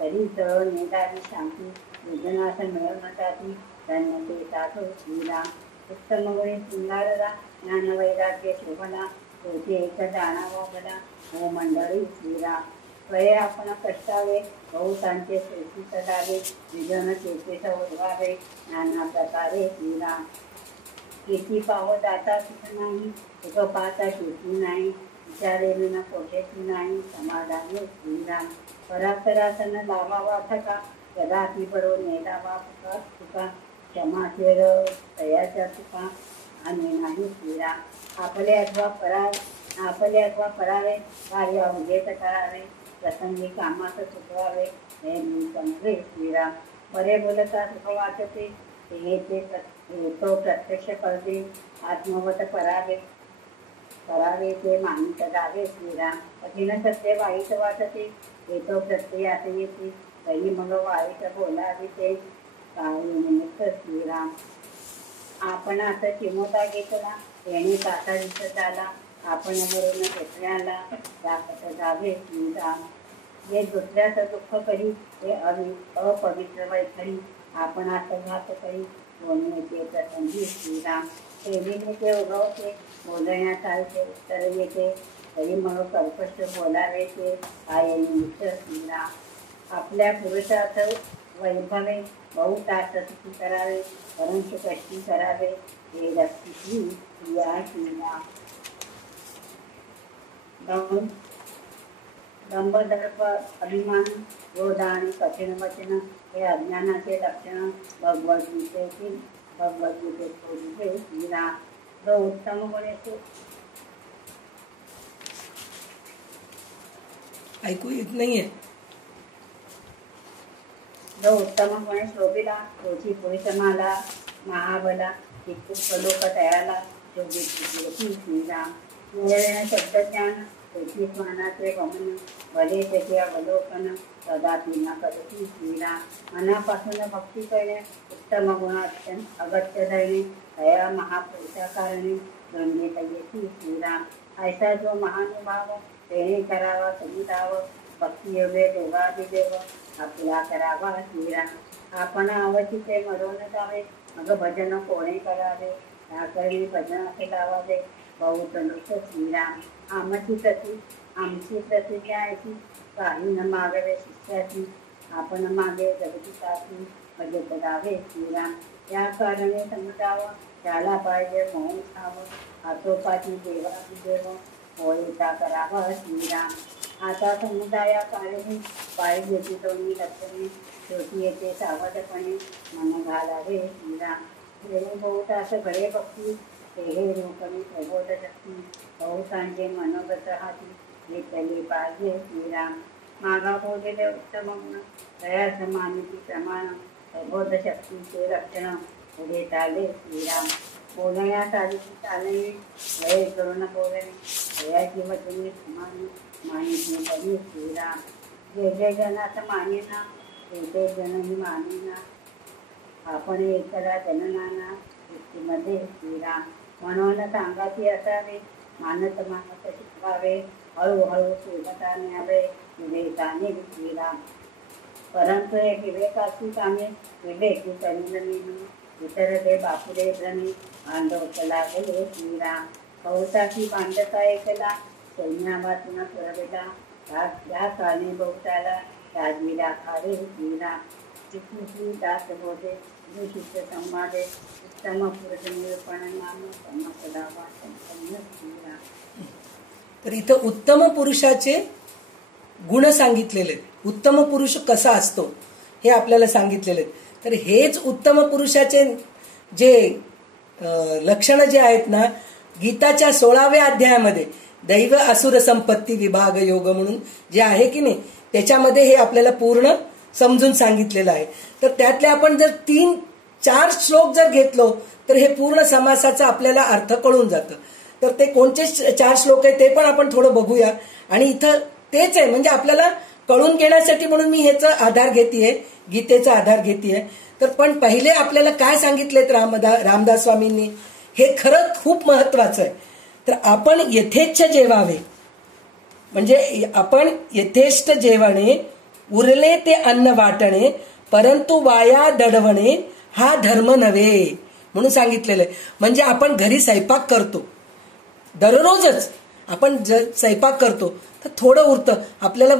तरी जळ नेदारी शांती विजनास मिळवण्यासाठी धन्य साधो श्रीराम उत्तम गुणी शृंगारला ज्ञान वैराग्य शोभना तोचे एक जाणावा बला हो मंडळी श्रीराम स्वये आपण कष्टावे बहुतांचे शेती सदावे विजन चेतेस उद्भावे नाना प्रकारे श्रीराम शेती पाहो दाता सुख नाही सुख पाहता शेती नाही विचारेली न कोठेची नाही समाधाने श्रीराम परापरासन लावावा थका कदापि बरो नेदावा तुका क्षमाशेर तयाच्या तुका आणि नाही श्रीराम आपले अथवा परावे कार्य उदेत करावे प्रसंगी कामात सुखवावे हे मी समजे श्रीराम बरे बोलता सुख वाटते तो प्रत्यक्ष करते आत्मवत करावे ते मानित जावे श्रीराम कठीण सत्य वाईट वाटते येतो प्रत्ययात येते तरी मग वाईट बोलावे ते काही निमित्त श्रीराम आपण आता चिमोटा घेतला येणे काटा दिसत आला आपण वरून घेतल्याला दाखत जावे श्रीराम जे दुसऱ्याचं दुःख करी ते अपवित्र वैखरी आपण आता घात करी कोणी ते प्रसंगी श्रीराम केलेले ते उगवते बोलण्यात आलते उत्तर येते तरी मग कर्कश बोलावे ते काय निमित्त श्रीराम आपल्या पुरुषार्थ वैभवे बहुतास सुखी करावे परंतु कष्टी करावे हे रक्ती क्रिया श्रीराम दंभ दर्प अभिमान क्रोध आणि कठीण वचन हे अज्ञानाचे लक्षण भगवद्गीतेतील भगवद्गीतेत श्रीराम जो उत्तम गुणे ऐकू येत नाहीये जो उत्तम गुणे शोभिला तोची पुरुषमाला महाबला चित्त लोक तयाला शोभित श्रीराम शब्दज्ञान त्याची स्मरणाचे गमन भले त्याचे अवलोकन कदापि न करती श्रीराम मनापासून भक्ती करणे उत्तम गुण अत्यंत अगत्य धरणे दया महापुरुषा कारणे गंगेत येती श्रीराम ऐसा जो महानुभाव तेणे करावा समुदाव भक्ती योगे देवादिदेव आपला करावा श्रीराम आपण अवचिते मरून जावे मग भजन कोणे करावे त्याकरवी भजनाचे लावावे बहुत लोक श्रीराम आमची प्रतिज्ञा आहे काही न मागवे शिष्याची आपण मागे जगतिकाची भजत जावे श्रीराम या कारणे समजावं त्याला पाहिजे मोह खावं हातोपाठी देवादिदेव होळीचा करावा श्रीराम आता समुदायाकाळी पाहिजे ती दोन्ही लक्षणे शेवटी येते सावधपणे मन घालावे श्रीराम प्रेम बहुत असं घडे भक्ती हे रूपणी प्रबोध शक्ती बहुतांचे मनोगत हाती घेतले पाहिजे श्रीराम मागा बोललेले उत्तम गुण दयाचं मानवी प्रमाण प्रबोध शक्तीचे रक्षण पुढे चाले श्रीराम बोलण्यासाठी चालणे लय करून बोलणे दयाची वचने समान माहिती करी श्रीराम जे जे जनात मानेना ते ते जनही मानेना आपण एकला जननाना सृष्टीमध्ये श्रीराम म्हणून सांगायची असावे मानत मानत शिकवावे हळूहळू सुलभता न्यावे विवेकाने श्रीराम परंतु एक विवेकाची कामे विवेकी करील इतर ते बापुरे भ्रमी बांधवत लागले श्रीराम कौसाची बांधता ऐकला सैन्यावाचून पुरविला त्या काळी बहुताला राजवीरा खावे श्रीराम चित्ती दास बोधे दूषित संवादे उत्तम पुरुष निरूपण नाम समपदावा संपन्न श्रीराम. तर इथं उत्तम पुरुषाचे गुण सांगितलेले, उत्तम पुरुष कसा असतो हे आपल्याला सांगितलेले. तर हेच उत्तम पुरुषाचे जे लक्षण जे आहेत ना, गीताच्या 16व्या अध्यायामध्ये दैव असुर संपत्ती विभाग योग म्हणून जे आहे की नाही, त्याच्यामध्ये हे आपल्याला पूर्ण समजून सांगितलेलं आहे. तर त्यातले आपण जर 3-4 श्लोक जर घेतलो तर हे पूर्ण समासाचा आपल्याला अर्थ कळून जातं. तर ते कोणते 4 श्लोक आहे ते पण आपण थोडं बघूया. आणि इथं तेच आहे, म्हणजे आपल्याला कळून घेण्यासाठी म्हणून मी ह्याचा आधार घेतेय, गीतेचा आधार घेतेय. तर पण पहिले आपल्याला काय सांगितलेत रामदास स्वामींनी, हे खरं खूप महत्वाचं आहे. तर आपण यथेच्छ जेवावे, म्हणजे आपण यथेष्ट जेवणे, उरले ते अन्न वाटणे, परंतु वाया दडवणे हा धर्म नव्हे म्हणून सांगितलेलं आहे. म्हणजे आपण घरी स्वयंपाक करतो, दररोजच आपण स्वयंपाक करतो, तर थोडं उरतं, आपल्याला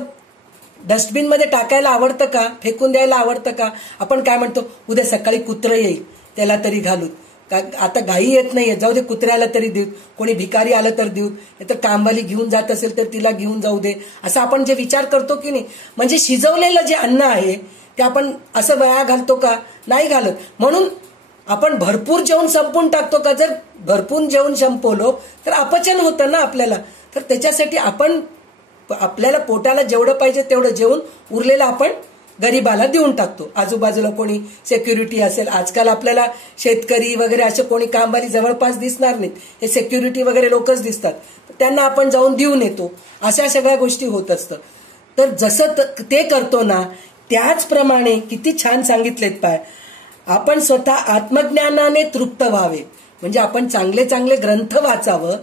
डस्टबिन मध्ये टाकायला आवडतं का, फेकून द्यायला आवडतं का? आपण काय म्हणतो, उद्या सकाळी कुत्रं येईल त्याला तरी घालू, आता गाई येत नाहीये जाऊ दे, कुत्र्याला तरी देऊ, कोणी भिकारी आलं तर देऊ, नाहीतर कामवाली घेऊन जात असेल तर तिला घेऊन जाऊ दे, असं आपण जे विचार करतो की नाही. म्हणजे शिजवलेलं जे अन्न आहे ते आपण असं वाया घालतो का? नाही घालत. म्हणून आपण भरपूर जेवण संपवून टाकतो का? जर भरपूर जेवण संपवलो तर अपचन होतं ना आपल्याला. तर त्याच्यासाठी आपण आपल्याला पोटाला जेवढं पाहिजे तेवढं जेवण उरलेलं आपण गरीबाला देऊन टाकतो. आजूबाजूला कोणी सिक्युरिटी असेल, आजकाल आपल्याला शेतकरी वगैरे असे कोणी कामवाली जवळपास दिसणार नाहीत, हे सिक्युरिटी वगैरे लोकच दिसतात, त्यांना आपण जाऊन देऊन येतो. अशा सगळ्या गोष्टी होत असतं. तर जसं ते करतो ना, त्याचप्रमाणे किती छान सांगितलेत पाय, आपण स्वतः आत्मज्ञानाने तृप्त व्हावे, म्हणजे आपण चांगले चांगले ग्रंथ वाचावं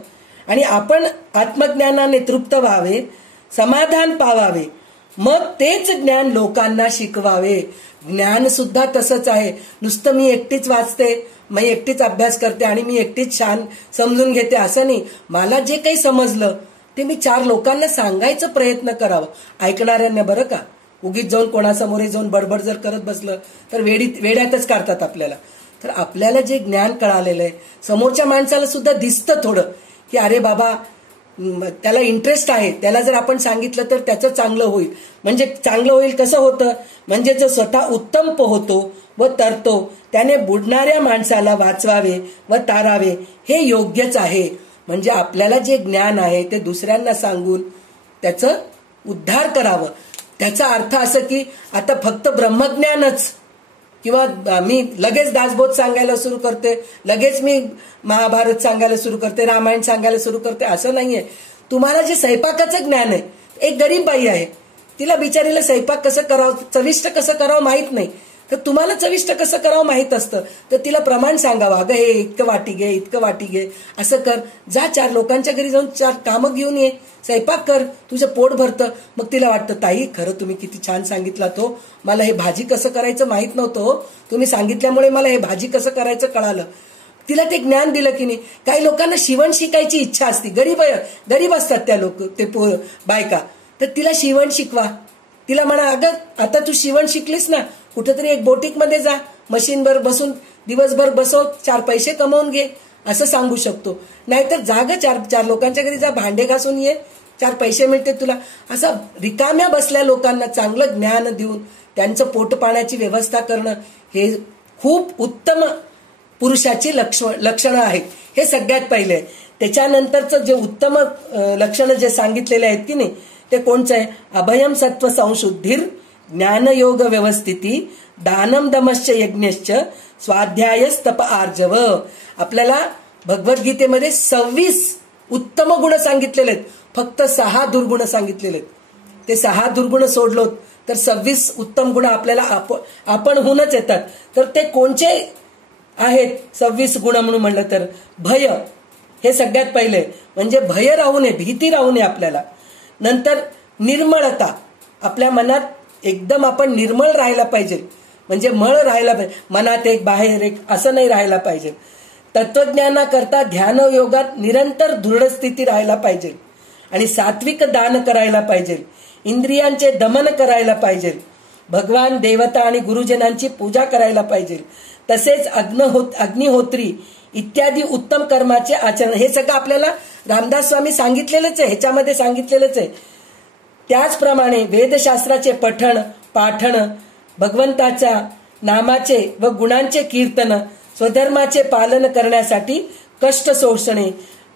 आणि आपण आत्मज्ञानाने तृप्त व्हावे, समाधान पावावे, मग तेच ज्ञान लोकांना शिकवावे. ज्ञान सुद्धा तसंच आहे. नुसतं मी एकटीच वाचते, मी एकटीच अभ्यास करते आणि मी एकटीच छान समजून घेते असं नाही. मला जे काही समजलं ते मी 4 लोकांना सांगायचा प्रयत्न करावं, ऐकणाऱ्यांना. बरं का, उगीच जाऊन कोणासमोर जाऊन बडबड जर करत बसलं तर वेड्यातच काढतात आपल्याला. तर आपल्याला जे ज्ञान कळालेलं आहे, समोरच्या माणसाला सुद्धा दिसतं थोडं की अरे बाबा त्याला इंटरेस्ट आहे, त्याला जर आपण सांगितलं तर त्याचं चांगलं होईल. म्हणजे चांगलं होईल कसं होतं, म्हणजे जो स्वतः उत्तम पोहतो व तरतो त्याने बुडणाऱ्या माणसाला वाचवावे व तारावे हे योग्यच आहे. म्हणजे आपल्याला जे ज्ञान आहे ते दुसऱ्यांना सांगून त्याचं उद्धार करावं. त्याचा अर्थ असं की आता फक्त ब्रह्मज्ञानच, किंवा मी लगेच दासबोध सांगायला सुरू करते, लगेच मी महाभारत सांगायला सुरू करते, रामायण सांगायला सुरू करते, असं नाहीये. तुम्हाला जे स्वयंपाकाचं ज्ञान आहे, एक गरीब बाई आहे, तिला बिचारीला स्वयंपाक कसं करावं, चविष्ट कसं करावं माहित नाही, तर तुम्हाला चविष्ट कसं करावं माहित असतं, तर तिला प्रमाण सांगावं, अगं हे इतकं वाटी घे, इतकं वाटी घे, असं कर, जा 4 लोकांच्या घरी जाऊन 4 कामं घेऊन ये, स्वयंपाक कर, तुझं पोट भरतं. मग तिला वाटतं ताई खरं तुम्ही किती छान सांगितलं तो, मला हे भाजी कसं करायचं माहित नव्हतं, तुम्ही सांगितल्यामुळे मला हे भाजी कसं करायचं कळालं. तिला ते ज्ञान दिलं की नाही. काही लोकांना शिवण शिकायची इच्छा असते, गरीब असतात त्या लोक, ते बायका, तर तिला शिवण शिकवा. तिला म्हणा अगं आता तू शिवण शिकलीस ना, कुठेतरी एक बोटिक मध्ये जा, मशीनवर बसून दिवसभर बसव, 4 पैसे कमवून घे, असं सांगू शकतो. नाहीतर जाग 4 लोकांच्या घरी जा, भांडे घासून ये, 4 पैसे मिळते तुला. असं रिकाम्या बसल्या लोकांना चांगलं ज्ञान देऊन त्यांचं पोट पाण्याची व्यवस्था करणं हे खूप उत्तम पुरुषाची लक्षणं आहेत. हे सगळ्यात पहिले. त्याच्यानंतरचं जे उत्तम लक्षणं जे सांगितलेले आहेत की नाही, ते कोणचं आहे? अभयम सत्व संशुद्धीर ज्ञानयोग व्यवस्थिती दानम दमश्च यज्ञश्च स्वाध्यायस्तप आर्जव. आपल्याला भगवद्गीतेमध्ये 26 उत्तम गुण सांगितलेले आहेत, फक्त 6 दुर्गुण सांगितलेले आहेत. ते 6 दुर्गुण सोडलोत तर 26 उत्तम गुण आपल्याला आपण होऊनच येतात. तर ते कोणचे आहेत 26 गुण म्हणून म्हणलं तर भय हे सगळ्यात पहिले, म्हणजे भय राहू नये, भीती राहू नये आपल्याला. नंतर निर्मळता, आपल्या मनात एकदम आपण निर्मळ राहायला पाहिजे, म्हणजे मळ राहायला पाहिजे, मनात एक बाहेर एक असं नाही राहायला पाहिजे. तत्वज्ञानाकरता ध्यान योगात निरंतर दृढ स्थिती राहायला पाहिजे आणि सात्विक दान करायला पाहिजे, इंद्रियांचे दमन करायला पाहिजे, भगवान देवता आणि गुरुजनांची पूजा करायला पाहिजे, तसेच अग्निहोत्री इत्यादी उत्तम कर्माचे आचरण. हे सगळं आपल्याला रामदास स्वामी सांगितलेलंच आहे, ह्याच्यामध्ये सांगितलेलंच आहे. त्याचप्रमाणे वेदशास्त्राचे पठण पाठण, भगवंताच्या नामाचे व गुणांचे कीर्तन, स्वधर्माचे पालन करण्यासाठी कष्ट सोसणे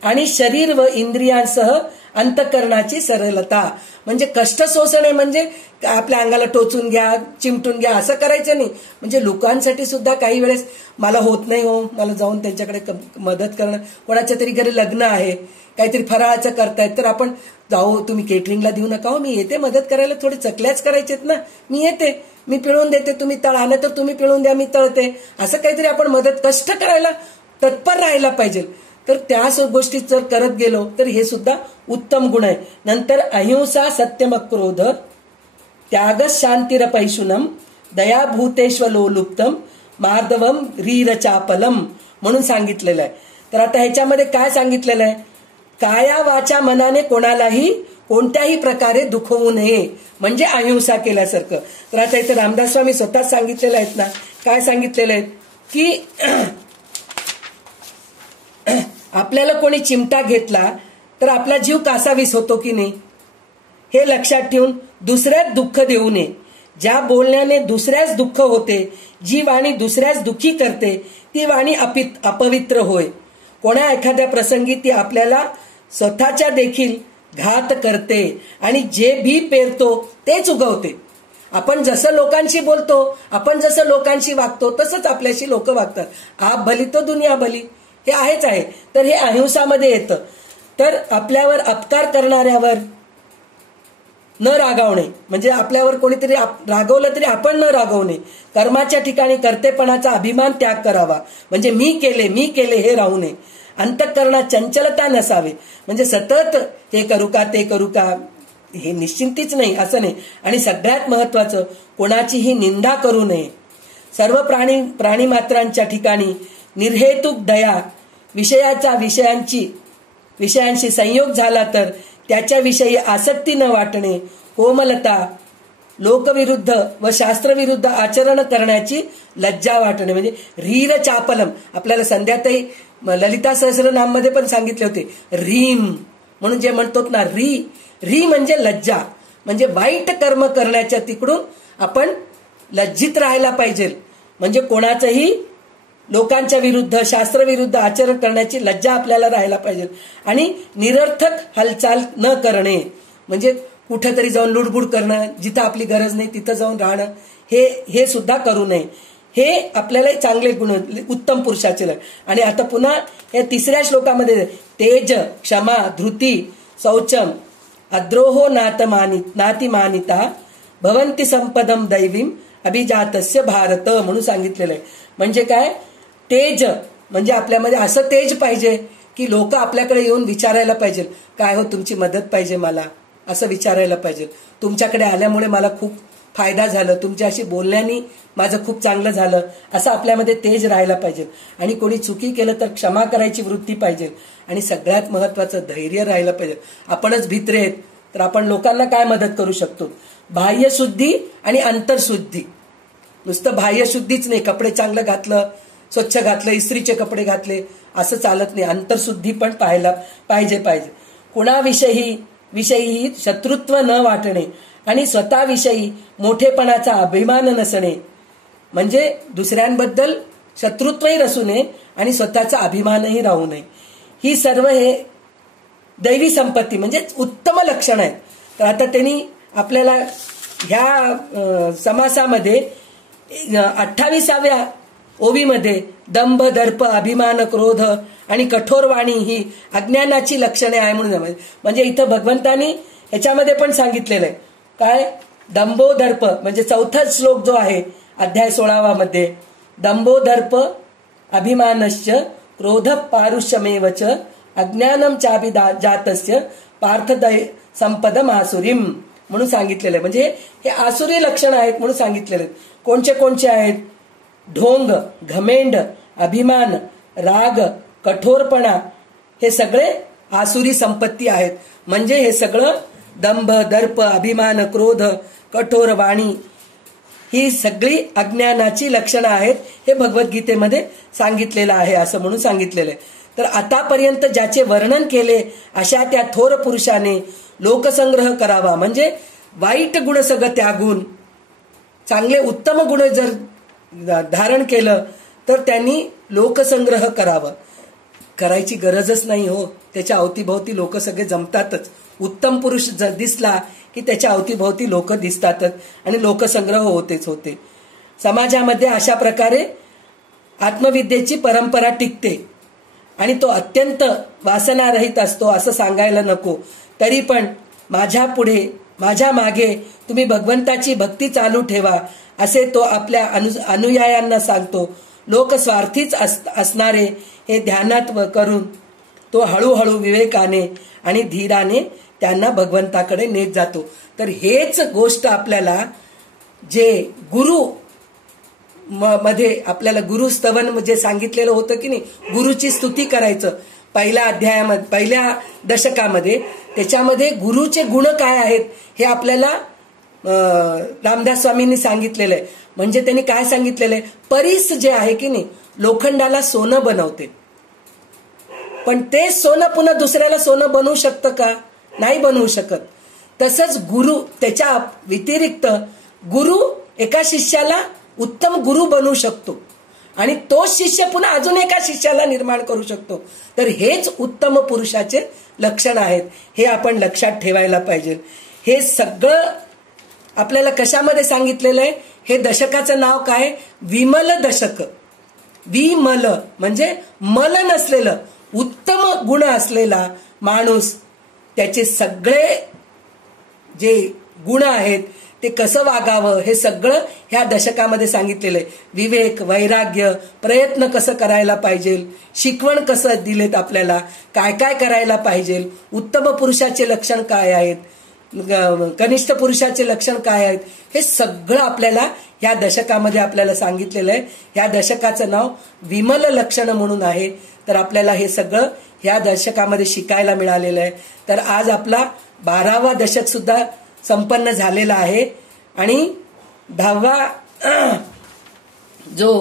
आणि शरीर व इंद्रियांसह अंतःकरणाची सरलता. म्हणजे कष्ट सोसणे म्हणजे आपल्या अंगाला टोचून घ्या, चिमटून घ्या असं करायचं नाही. म्हणजे लोकांसाठी सुद्धा काही वेळेस मला होत नाही हो, मला जाऊन त्यांच्याकडे मदत करणं, कोणाच्या तरी घरी लग्न आहे, काहीतरी फराळाचं करतायत तर आपण जाऊ, तुम्ही केटरिंगला देऊ नका हो, मी येते मदत करायला, थोडी चकल्याच करायचेत ना, मी येते, मी पिळून देते, तुम्ही तळा, नाही तर तुम्ही पिळून द्या, मी तळते, असं काहीतरी आपण मदत, कष्ट करायला तत्पर राहायला पाहिजे. तर त्या गोष्टी जर करत गेलो तर हे सुद्धा उत्तम गुण आहे. नंतर अहिंसा सत्यमक्रोध त्याग शांतिरपैशुनम दयाभूतेष्वलोलुप्तम मार्दवम रीरचापलम म्हणून सांगितलेलं आहे. तर आता ह्याच्यामध्ये काय सांगितलेलं आहे? काया वाचा मनाने कोणालाही कोणत्याही प्रकारे दुखवू नये, म्हणजे अहिंसा केल्यासारखं. तर आता इथे रामदास स्वामी स्वतः सांगितलेलं आहेत ना, काय सांगितलेलं आहे की आपल्याला कोणी चिमटा घेतला तर आपला जीव कासावीस होतो की नाही, हे लक्षात ठेवून दुसऱ्याच दुःख देऊ नये. ज्या बोलण्याने दुसऱ्याच दुःख होते, जी वाणी दुसऱ्याच दुःखी करते ती वाणी अपवित्र होय. कोणा एखाद्या प्रसंगी ती आपल्याला स्वतःच्या देखील घात करते आणि जे बी पेरतो तेच उगवते. आपण जसं लोकांशी बोलतो, आपण जसं लोकांशी वागतो तसंच आपल्याशी लोक वागतात. आप भली तो दुनिया भली, हे आहेच आहे. तर हे अहिंसामध्ये येतं. तर आपल्यावर अपकार करणाऱ्यावर न रागावणे, म्हणजे आपल्यावर कोणीतरी रागवलं तरी आपण न रागवणे. कर्माच्या ठिकाणी कर्तेपणाचा अभिमान त्याग करावा, म्हणजे मी केले हे राहू नये. अंतःकरणात चंचलता नसावे, म्हणजे सतत हे करू का ते करू का हे निश्चिंतीच नाही असं नाही. आणि सगळ्यात महत्वाचं कोणाचीही निंदा करू नये. सर्व प्राणीमात्रांच्या ठिकाणी निर्हेतुक दया, विषयांशी संयोग झाला तर त्याच्याविषयी आसक्ती न वाटणे, कोमलता, लोकविरुद्ध व शास्त्रविरुद्ध आचरण करण्याची लज्जा वाटणे, म्हणजे रीर चापलम. आपल्याला संध्याताई ललिता सहस्रनाम मध्ये पण सांगितले होते रीम म्हणून, जे म्हणतो ना री म्हणजे लज्जा, म्हणजे वाईट कर्म करण्याच्या तिकडून आपण लज्जित राहायला पाहिजे. म्हणजे कोणाचंही लोकांच्या विरुद्ध शास्त्रविरुद्ध आचरण करण्याची लज्जा आपल्याला राहायला पाहिजे. आणि निरर्थक हालचाल न करणे, म्हणजे कुठेतरी जाऊन लुडबुड करणं, जिथं आपली गरज नाही तिथं जाऊन राहणं, हे सुद्धा करू नये. हे आपल्याला चांगले गुण उत्तम पुरुषाचे. आणि आता पुन्हा या 3ऱ्या श्लोकामध्ये तेज, क्षमा, धृती, शौचम, अद्रोहो नातिमानिता भवंती संपदम दैवीम अभिजातस्य भारत म्हणून सांगितलेलं आहे. म्हणजे काय? तेज म्हणजे आपल्यामध्ये असं तेज पाहिजे की लोक आपल्याकडे येऊन विचारायला पाहिजे, काय हो तुमची मदत पाहिजे मला, असं विचारायला पाहिजे. तुमच्याकडे आल्यामुळे मला खूप फायदा झाला, तुमच्याशी बोलण्याने माझं खूप चांगलं झालं, असं आपल्यामध्ये तेज राहायला पाहिजे. आणि कोणी चुकी केलं तर क्षमा करायची वृत्ती पाहिजे. आणि सगळ्यात महत्वाचं धैर्य राहायला पाहिजे. आपणच भित्रे आहेत तर आपण लोकांना काय मदत करू शकतो? बाह्यशुद्धी आणि अंतरशुद्धी. नुसतं बाह्यशुद्धीच नाही, कपडे चांगलं घातलं, स्वच्छ घातलं, इस्त्रीचे कपडे घातले असं चालत नाही, अंतरशुद्धी पण पाहायला पाहिजे. कुणाविषयी शत्रुत्व न वाटणे आणि स्वतःविषयी मोठेपणाचा अभिमान नसणे, म्हणजे दुसऱ्यांबद्दल शत्रुत्वही नसू नये आणि स्वतःचा अभिमानही राहू नये. ही सर्व हे दैवी संपत्ती म्हणजे उत्तम लक्षण आहेत. तर आता त्यांनी आपल्याला ह्या समासामध्ये 28व्या ओवीमध्ये दंभ दर्प अभिमान क्रोध आणि कठोर वाणी ही अज्ञानाची लक्षणे आहे म्हणून, म्हणजे इथं भगवंतानी ह्याच्यामध्ये पण सांगितलेलं आहे काय, दंभो दर्प म्हणजे चौथा श्लोक जो आहे अध्याय 16 मध्ये, दंभो दर्प अभिमानश्च क्रोध पारुष्यमेवच अज्ञानम चाभिजातस्य पार्थ संपदम आसुरीम म्हणून सांगितलेलं आहे. म्हणजे हे आसुरी लक्षण आहेत म्हणून सांगितलेले आहेत. कोणचे कोणचे आहेत, ढोंग, घमेंड, अभिमान, राग, कठोरपणा हे सगळे आसुरी संपत्ती आहेत. म्हणजे हे सगळं दंभ दर्प अभिमान क्रोध कठोर वाणी ही सगळी अज्ञानाची लक्षणं आहेत, हे भगवद्गीतेमध्ये सांगितलेलं आहे असं म्हणून सांगितलेलं आहे. तर आतापर्यंत ज्याचे वर्णन केले अशा त्या थोर पुरुषाने लोकसंग्रह करावा, म्हणजे वाईट गुण सगळं त्यागून चांगले उत्तम गुण जर धारण केलं तर त्यांनी लोकसंग्रह करावं. करायची गरजच नाही हो, त्याच्या अवतीभोवती लोक सगळे जमतातच. उत्तम पुरुष दिसला की त्याच्या अवतीभोवती लोक दिसतातच आणि लोकसंग्रह होतेच होते. समाजामध्ये अशा प्रकारे आत्मविद्येची परंपरा टिकते आणि तो अत्यंत वासनारहित असतो असं सांगायला नको. तरी पण माझ्या पुढे माझ्या मागे तुम्ही भगवंताची भक्ती चालू ठेवा असे तो आपल्या अनुयायांना सांगतो. लोक स्वार्थीच असणारे हे ध्यानात करून तो हळूहळू विवेकाने आणि धीराने त्यांना भगवंताकडे नेत जातो. तर हेच गोष्ट आपल्याला जे गुरु मध्ये आपल्याला गुरुस्तवन जे सांगितलेलं होतं की नाही, गुरुची स्तुती करायचं पहिल्या अध्यायामध्ये पहिल्या दशकामध्ये, त्याच्यामध्ये गुरुचे गुण काय आहेत हे आपल्याला रामदास स्वामींनी सांगितलेलं आहे. म्हणजे त्यांनी काय सांगितलेलं आहे, परीस जे आहे की नाही लोखंडाला सोनं बनवते, पण ते सोनं पुन्हा दुसऱ्याला सोनं बनवू शकतं का, नाही बनवू शकत. तसंच गुरु त्याच्या व्यतिरिक्त गुरु एका शिष्याला उत्तम गुरु बनवू शकतो आणि तोच शिष्य पुन्हा अजून एका शिष्याला निर्माण करू शकतो. तर हेच उत्तम पुरुषाचे लक्षण आहेत, हे आपण लक्षात ठेवायला पाहिजे. हे सगळं आपल्याला कशामध्ये सांगितलेलं आहे, हे दशकाचं नाव काय, विमल दशक. विमल म्हणजे मल नसलेलं उत्तम गुण असलेला माणूस, त्याचे सगळे जे गुण आहेत ते कसं वागावं हे सगळं ह्या दशकामध्ये सांगितलेलं आहे. विवेक, वैराग्य, प्रयत्न कसं करायला पाहिजे, शिकवण कसं दिलेत आपल्याला, काय काय करायला पाहिजे, उत्तम पुरुषाचे लक्षण काय आहेत, कनिष्ठ पुरुषाचे लक्षण काय आहेत, हे सगळं आपल्याला ह्या दशकामध्ये आपल्याला सांगितलेलं आहे. ह्या दशकाचं नाव विमल लक्षण म्हणून आहे. तर आपल्याला हे सगळं ह्या दशकामध्ये शिकायला मिळालेलं आहे. तर आज आपला 12वा दशक सुद्धा संपन्न झालेला आहे आणि 10वा जो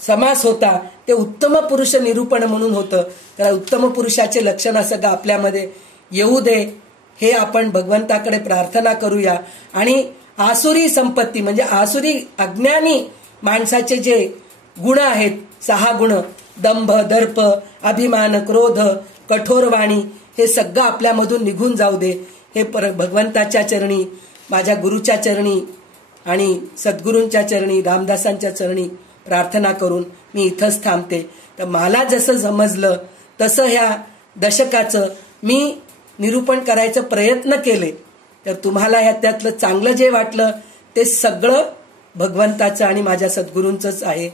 समास होता ते उत्तम पुरुष निरूपण म्हणून होतं. तर उत्तम पुरुषाचे लक्षण सगळं आपल्यामध्ये येऊ दे हे आपण भगवंताकडे प्रार्थना करूया. आणि आसुरी संपत्ती म्हणजे आसुरी अज्ञानी माणसाचे जे गुण आहेत 6 गुण, दंभ दर्प अभिमान क्रोध कठोर वाणी, हे सगळं आपल्यामधून निघून जाऊ दे. हे भगवंताच्या चरणी, माझ्या गुरुच्या चरणी आणि सद्गुरूंच्या चरणी, रामदासांच्या चरणी प्रार्थना करून मी इथंच थांबते. तर मला जसं समजलं तसं ह्या दशकाचं मी निरूपण करायचा प्रयत्न केले. तर तुम्हाला ह्याच्यातलं चांगलं जे वाटलं ते सगळं भगवंताचं आणि माझ्या सद्गुरूंचंच आहे,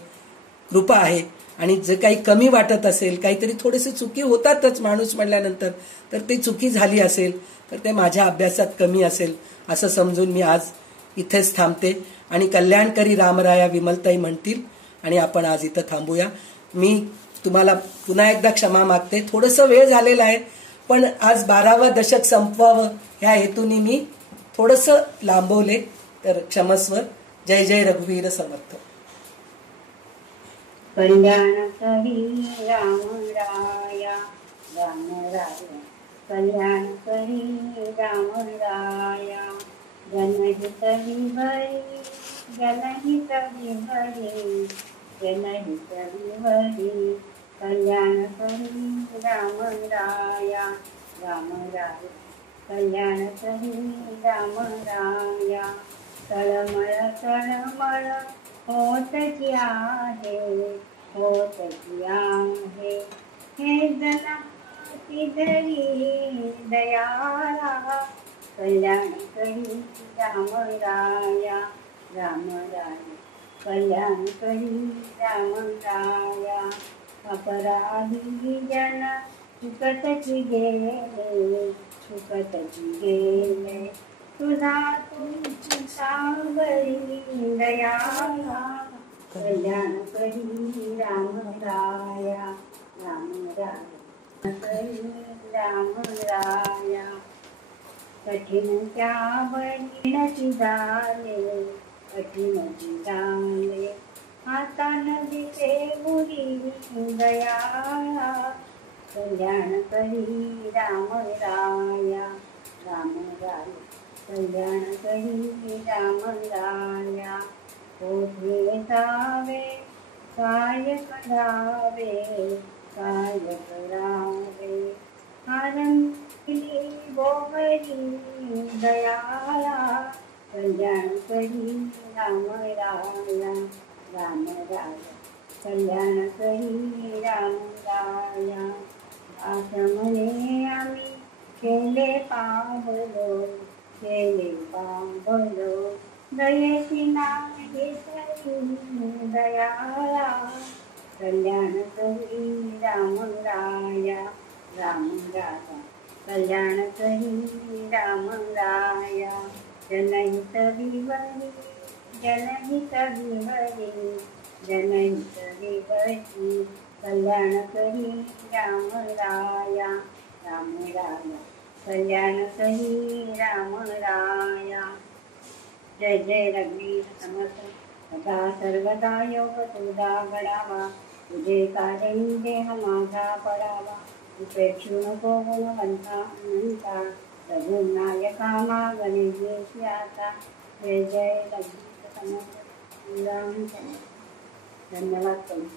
कृपा आहे. आणि जे काही कमी वाटत असेल, काहीतरी थोडेसे चुकी होतातच माणूस म्हणल्यानंतर, तर ते चुकी झाली असेल तर ते माझ्या अभ्यासात कमी असेल असं समजून मी आज इथेच थांबते. आणि कल्याणकरी रामराया विमलताई म्हणतील आणि आपण आज इथं थांबूया. मी तुम्हाला पुन्हा एकदा क्षमा मागते, थोडंसं वेळ झालेला आहे, पण आज 12वा दशक संपवावं ह्या हेतूने मी थोडंसं लांबवले, तर क्षमस्व. जय जय रघुवीर समर्थ. कल्याण करी राम राया राम राया, कल्याण करी राम राया, जनहित विभरी जनहित विभरी जनहित विभरी, कल्याण करी राम राया राम राया, कल्याण करी राम राया. तळमळ होतची आहे, होतची आहे. हे जनाची धरी दयाला, कल्याण करी राम राया. राम राया कल्याण करी राम राया. अपराधी जन सुकतची गेले, सुकतची गेले. तुझा तुझी सांगरी दयाला, कल्याण करी राम राया. राम राया करी राम राया. कठीण त्यावरी झाले, कठीण झाले. हातान दिसे मुरी दयाला, कल्याण करी राम राया. राम राया कल्याण करी राम राया. कोठे जावे काय करावे, काय करावे. आरंभली बोहरी दयाला, कल्याण करी राम राया. राम राया कल्याण करी राम राया. आश्रमने आम्ही केले पावलो, केले पावलो. दयेची नाही तरी दयाला, कल्याण करी राम राया. राम राया कल्याण करी राम राया. जनहित विवरी, जनहित विवरी, जनहित विवरी. कल्याण करी राम राया. राम राया कल्याण करी राम राया. जय जय रघुवीर समर्थ. सदा सर्वदा योग तुझा घडावा, तुझे कारणी देह माझा पडावा. उपेक्षू नको गुणवंता अनंता, रघुनायका मागणे देशी आता. जय जय रघुवीर समर्थ. धन्यवाद.